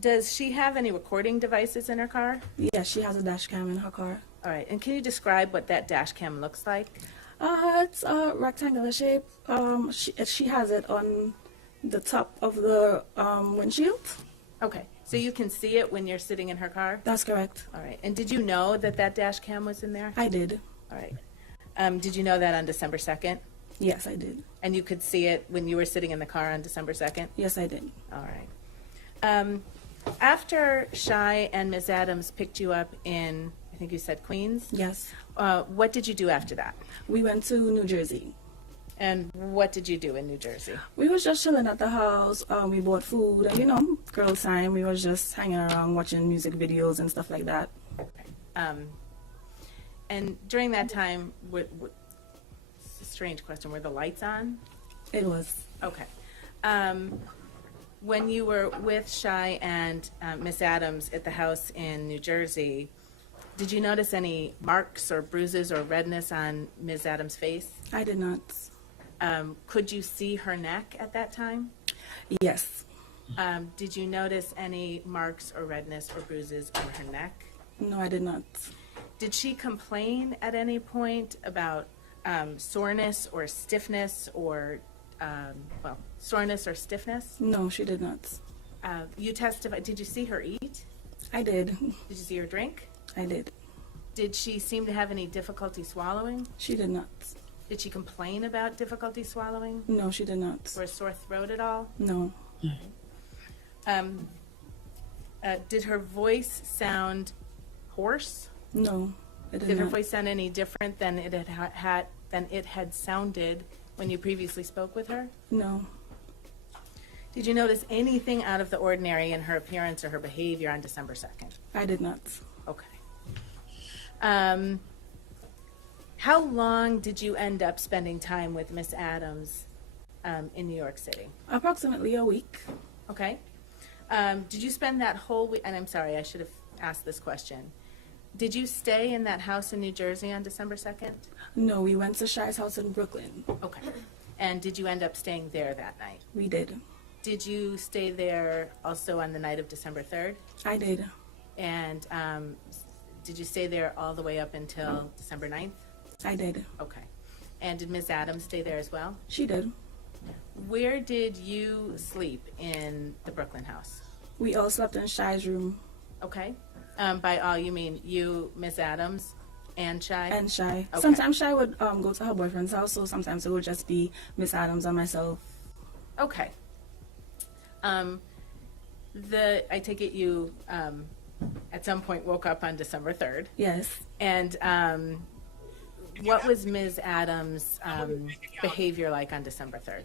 Does she have any recording devices in her car? Yes, she has a dash cam in her car. All right, and can you describe what that dash cam looks like? It's a rectangular shape. She has it on the top of the windshield. Okay, so you can see it when you're sitting in her car? That's correct. All right, and did you know that that dash cam was in there? I did. All right. Did you know that on December 2nd? Yes, I did. And you could see it when you were sitting in the car on December 2nd? Yes, I did. All right. After Shai and Ms. Adams picked you up in, I think you said Queens? Yes. What did you do after that? We went to New Jersey. And what did you do in New Jersey? We was just chilling at the house. We bought food. Girls' time. We was just hanging around, watching music videos and stuff like that. And during that time, it's a strange question, were the lights on? It was. Okay. When you were with Shai and Miss Adams at the house in New Jersey, did you notice any marks or bruises or redness on Ms. Adams' face? I did not. Could you see her neck at that time? Yes. Did you notice any marks or redness or bruises on her neck? No, I did not. Did she complain at any point about soreness or stiffness or, soreness or stiffness? No, she did not. You testified, did you see her eat? I did. Did you see her drink? I did. Did she seem to have any difficulty swallowing? She did not. Did she complain about difficulty swallowing? No, she did not. Or a sore throat at all? No. Did her voice sound hoarse? No, it did Did her not. voice sound any different than it had sounded when you previously spoke with her? No. Did you notice anything out of the ordinary in her appearance or her behavior on December 2nd? I did not. Okay. How long did you end up spending time with Miss Adams in New York City? Approximately a week. Okay. Did you spend that whole week, and I'm sorry, I should have asked this question. Did you stay in that house in New Jersey on December 2nd? No, we went to Shai's house in Brooklyn. Okay. And did you end up staying there that night? We did. Did you stay there also on the night of December 3rd? I did. And did you stay there all the way up until December 9th? I did. Okay. And did Miss Adams stay there as well? She did. Where did you sleep in the Brooklyn house? We all slept in Shai's room. Okay. By all, you mean you, Miss Adams, and Shai? And Shai. Okay. Sometimes Shai would go to her boyfriend's house, so sometimes it would just be Miss Adams and myself. Okay. I take it you at some point woke up on December 3rd. Yes. And what was Ms. Adams' behavior like on December 3rd?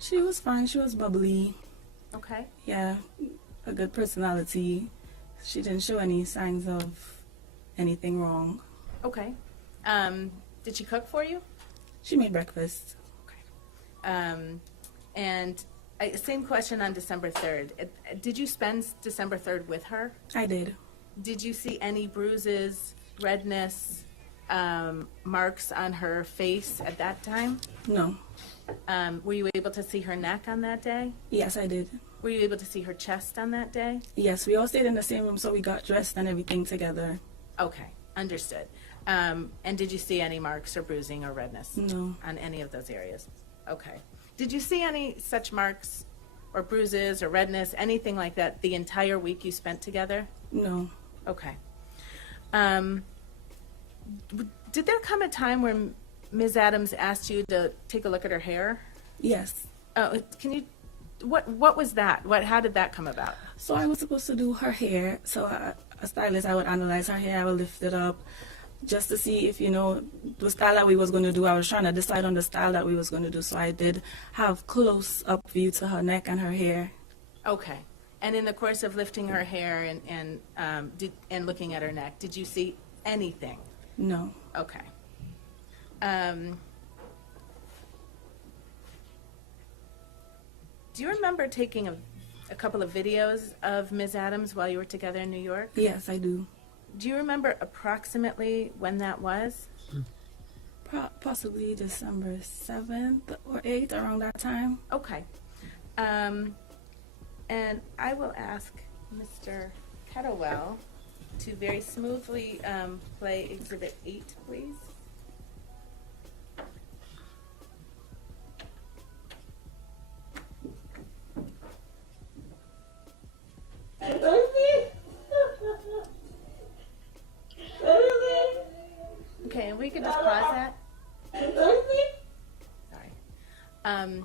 She was fine. She was bubbly. Okay. Yeah, a good personality. She didn't show any signs of anything wrong. Okay. Did she cook for you? She made breakfast. And same question on December 3rd. Did you spend December 3rd with her? I did. Did you see any bruises, redness, marks on her face at that time? No. Were you able to see her neck on that day? Yes, I did. Were you able to see her chest on that day? Yes, we all stayed in the same room, so we got dressed and everything together. Okay, understood. And did you see any marks or bruising or redness? No. On any of those areas? Okay. Did you see any such marks or bruises or redness, anything like that, the entire week you spent together? No. Okay. Did there come a time where Ms. Adams asked you to take a look at her hair? Yes. Can you, what was that? How did that come about? So I was supposed to do her hair. So a stylist, I would analyze her hair, I would lift it up just to see if, the style that we was going to do. I was trying to decide on the style that we was going to do. So I did have close-up view to her neck and her hair. Okay. And in the course of lifting her hair and looking at her neck, did you see anything? No. Okay. Do you remember taking a couple of videos of Ms. Adams while you were together in New York? Yes, I do. Do you remember approximately when that was? Possibly December 7th or 8th, around that time. Okay. And I will ask Mr. Kettlewell to very smoothly play Exhibit 8, please. Okay, and we can just pause that. Sorry.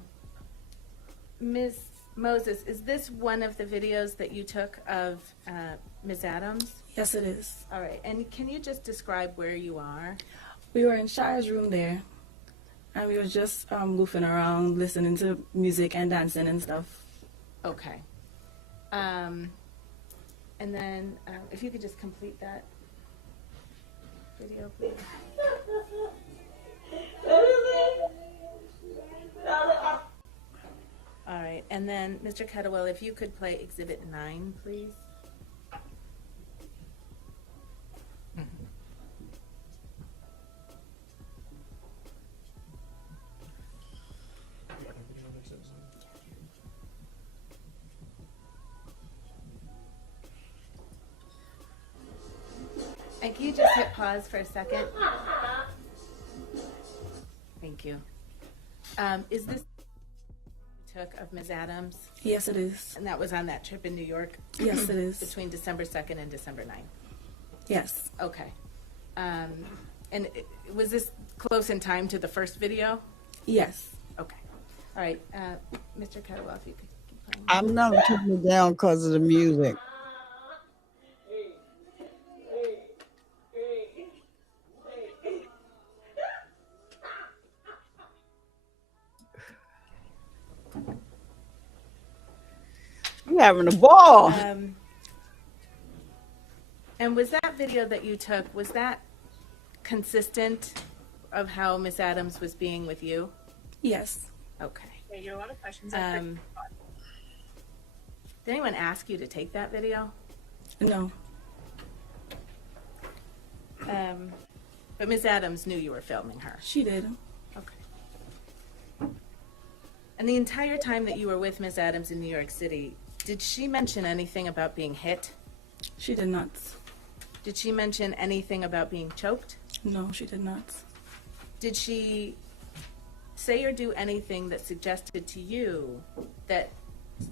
Ms. Moses, is this one of the videos that you took of Ms. Adams? Yes, it is. All right, and can you just describe where you are? We were in Shire's room there, and we were just goofing around, listening to music and dancing and stuff. Okay. And then if you could just complete that video, please. All right, and then Mr. Kettlewell, if you could play Exhibit 9, please. And can you just hit pause for a second? Thank you. Is this took of Ms. Adams? Yes, it is. And that was on that trip in New York? Yes, it is. Between December 2nd and December 9th? Yes. Okay. And was this close in time to the first video? Yes. Okay. All right. Mr. Kettlewell, if you could keep playing. I'm not taking it down because of the music. You're having a ball. And was that video that you took, was that consistent of how Miss Adams was being with you? Yes. Okay. Yeah, you get a lot of questions. Did anyone ask you to take that video? No. But Miss Adams knew you were filming her. She did. Okay. And the entire time that you were with Miss Adams in New York City, did she mention anything about being hit? She did not. Did she mention anything about being choked? No, she did not. Did she say or do anything that suggested to you that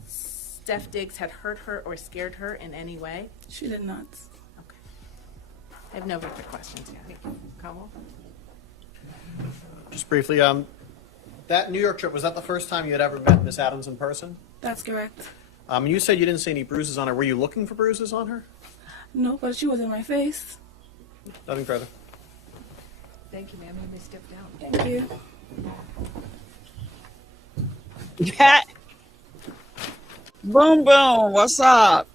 Steph Diggs had hurt her or scared her in any way? She did not. Okay. I have no further questions. Thank you. Cowell? Just briefly, that New York trip, was that the first time you had ever met Miss Adams in person? That's correct. You said you didn't see any bruises on her. Were you looking for bruises on her? No, but she was in my face. Nothing further. Thank you, ma'am. You may step down. Thank you. Pat. Boom, boom. What's up?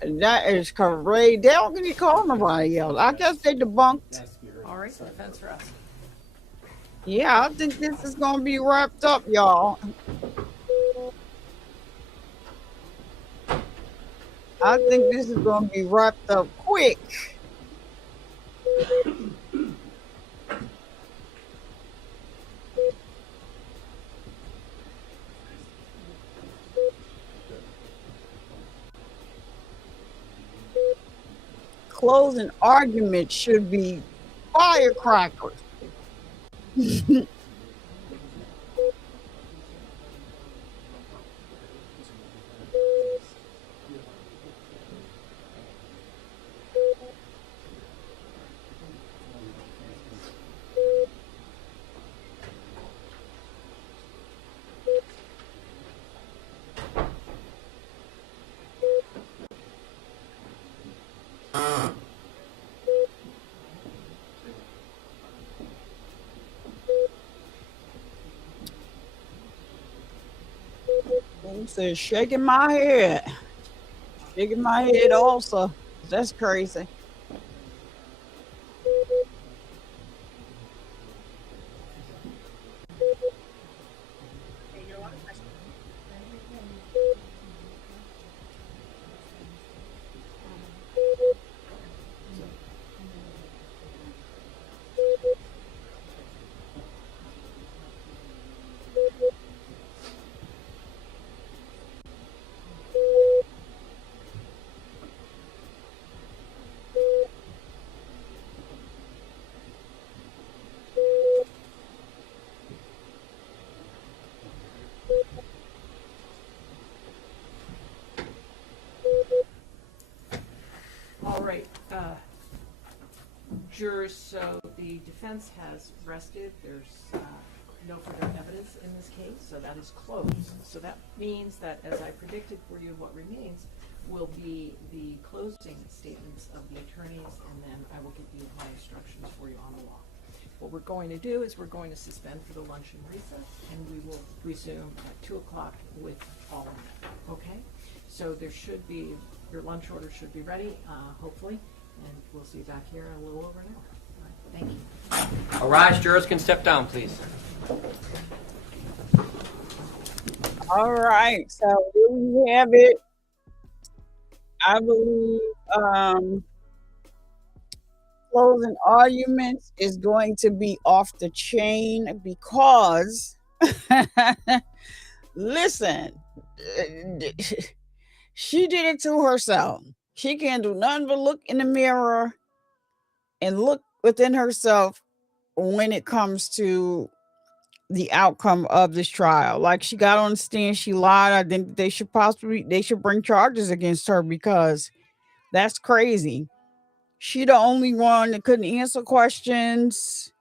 That is crazy. They don't get call nobody else. I guess they debunked. All right, defense for us. Yeah, I think this is going to be wrapped up, y'all. I think this is going to be wrapped up quick. Closing argument should be firecrackers. Who says shaking my head? Shaking my head also. That's crazy. All right, jurors, so the defense has rested. There's no further evidence in this case, so that is closed. So that means that, as I predicted for you, what remains will be the closing statements of the attorneys, and then I will give you my instructions for you on the law. What we're going to do is we're going to suspend for the luncheon recess, and we will resume at 2 o'clock with all of them, okay? So there should be, your lunch order should be ready, hopefully, and we'll see you back here in a little over an hour. All right, thank you. All right, jurors can step down, please. All right, so here we have it. I believe closing arguments is going to be off the chain because, listen, she did it to herself. She can't do nothing but look in the mirror and look within herself when it comes to the outcome of this trial. Like, she got on the stand, she lied. I think they should bring charges against her because that's crazy. She the only one that couldn't answer questions,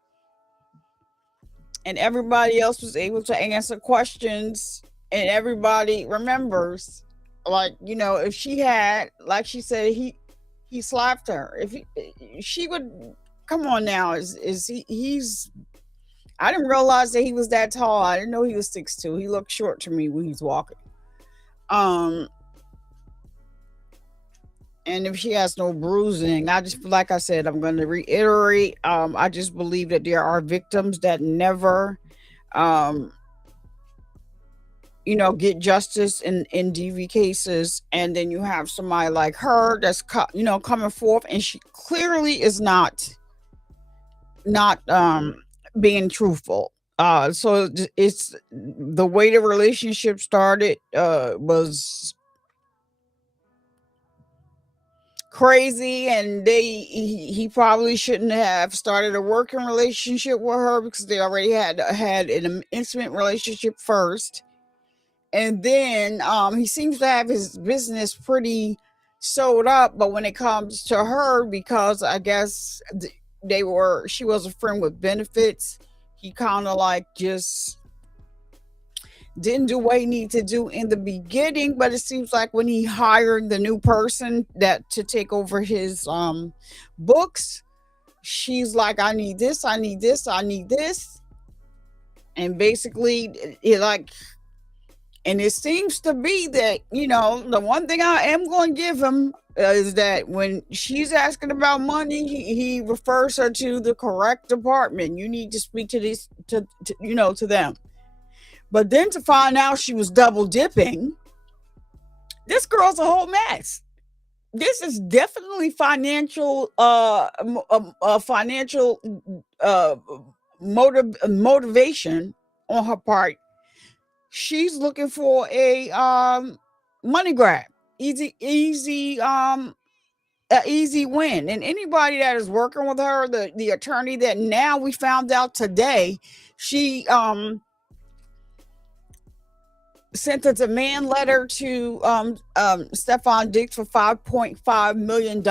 and everybody else was able to answer questions, and everybody remembers, like, you know, if she had, like she said, he slapped her. If she would, come on now, he's I didn't realize that he was that tall. I didn't know he was 6'2". He looked short to me when he's walking. And if she has no bruising, I just, like I said, I'm going to reiterate. I just believe that there are victims that never, get justice in DV cases. And then you have somebody like her that's, coming forth, and she clearly is not being truthful. So it's the way the relationship started was crazy, and he probably shouldn't have started a working relationship with her because they already had an intimate relationship first, and then he seems to have his business pretty sewed up. But when it comes to her, because I guess she was a friend with benefits, he kind of like just didn't do what he needed to do in the beginning. But it seems like when he hired the new person to take over his books, she's like, I need this, I need this, I need this. And basically and it seems to be that, the one thing I am going to give him is that when she's asking about money, he refers her to the correct department. You need to speak to this, to them. But then to find out she was double dipping, this girl's a whole mess. This is definitely financial motivation on her part. She's looking for a money grab, easy win. And anybody that is working with her, the attorney that now we found out today, she sent a demand letter to Stefon Diggs for $5.5 million,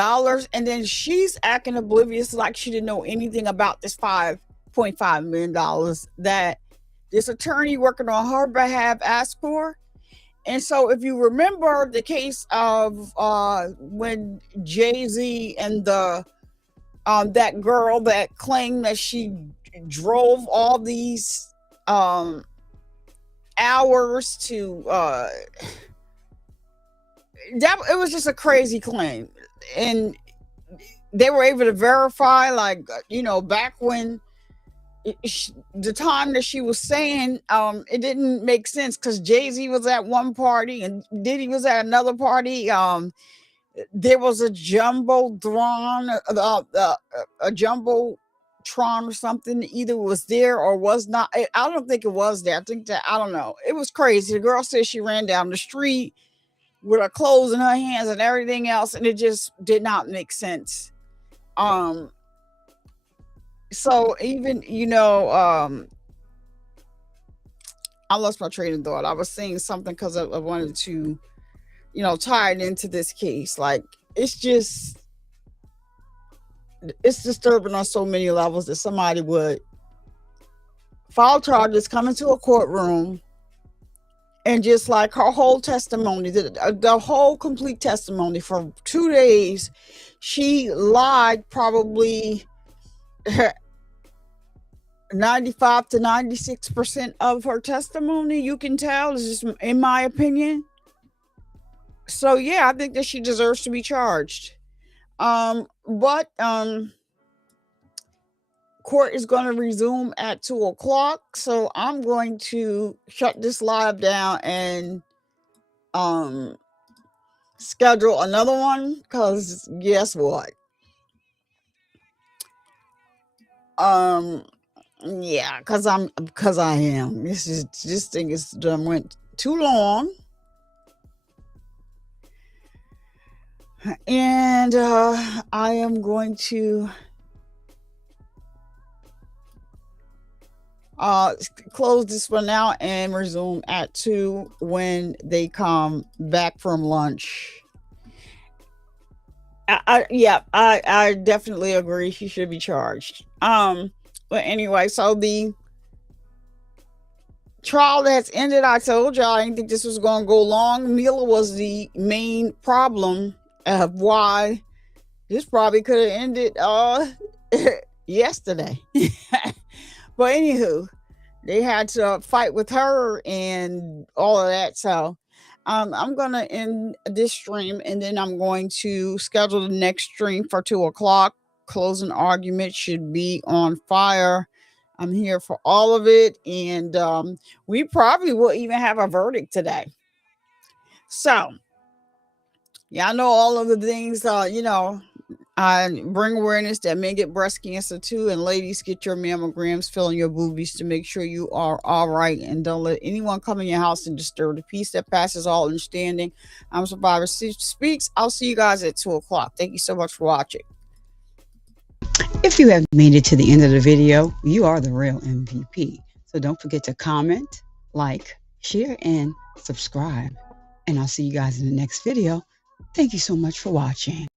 and then she's acting oblivious, like she didn't know anything about this $5.5 million that this attorney working on her behalf asked for. And so if you remember the case of when Jay-Z and that girl that claimed that she drove all these hours to it was just a crazy claim. And they were able to verify, like, back when the time that she was saying, it didn't make sense because Jay-Z was at one party and Diddy was at another party. There was a jumbotron, a jumbotron or something, either was there or was not. I don't think it was there. I think that, I don't know. It was crazy. The girl said she ran down the street with her clothes in her hands and everything else, and it just did not make sense. So even, I lost my train of thought. I was saying something because I wanted to, tie it into this case. Like, it's disturbing on so many levels that somebody would file charges, come into a courtroom, and just like her whole testimony, the whole complete testimony for 2 days, she lied probably 95 to 96% of her testimony. You can tell, is just in my opinion. So yeah, I think that she deserves to be charged. But court is going to resume at 2:00. So I'm going to shut this live down and schedule another one, because guess what? Yeah, because I am. This thing is done went too long. And I am going to close this one out and resume at 2 when they come back from lunch. I definitely agree she should be charged. But anyway, so the trial that's ended, I told y'all I didn't think this was going to go long. Mila was the main problem of why this probably could have ended yesterday. But anywho, they had to fight with her and all of that. So I'm going to end this stream, and then I'm going to schedule the next stream for 2:00. Closing argument should be on fire. I'm here for all of it. And we probably will even have a verdict today. So, yeah, I know all of the things, I bring awareness that men get breast cancer too. And ladies, get your mammograms, fill in your boobies to make sure you are all right. And don't let anyone come in your house and disturb the peace that passes all understanding. I'm Survivor Speaks. I'll see you guys at 2:00. Thank you so much for watching. If you have made it to the end of the video, you are the real MVP. So don't forget to comment, like, share, and subscribe. And I'll see you guys in the next video. Thank you so much for watching.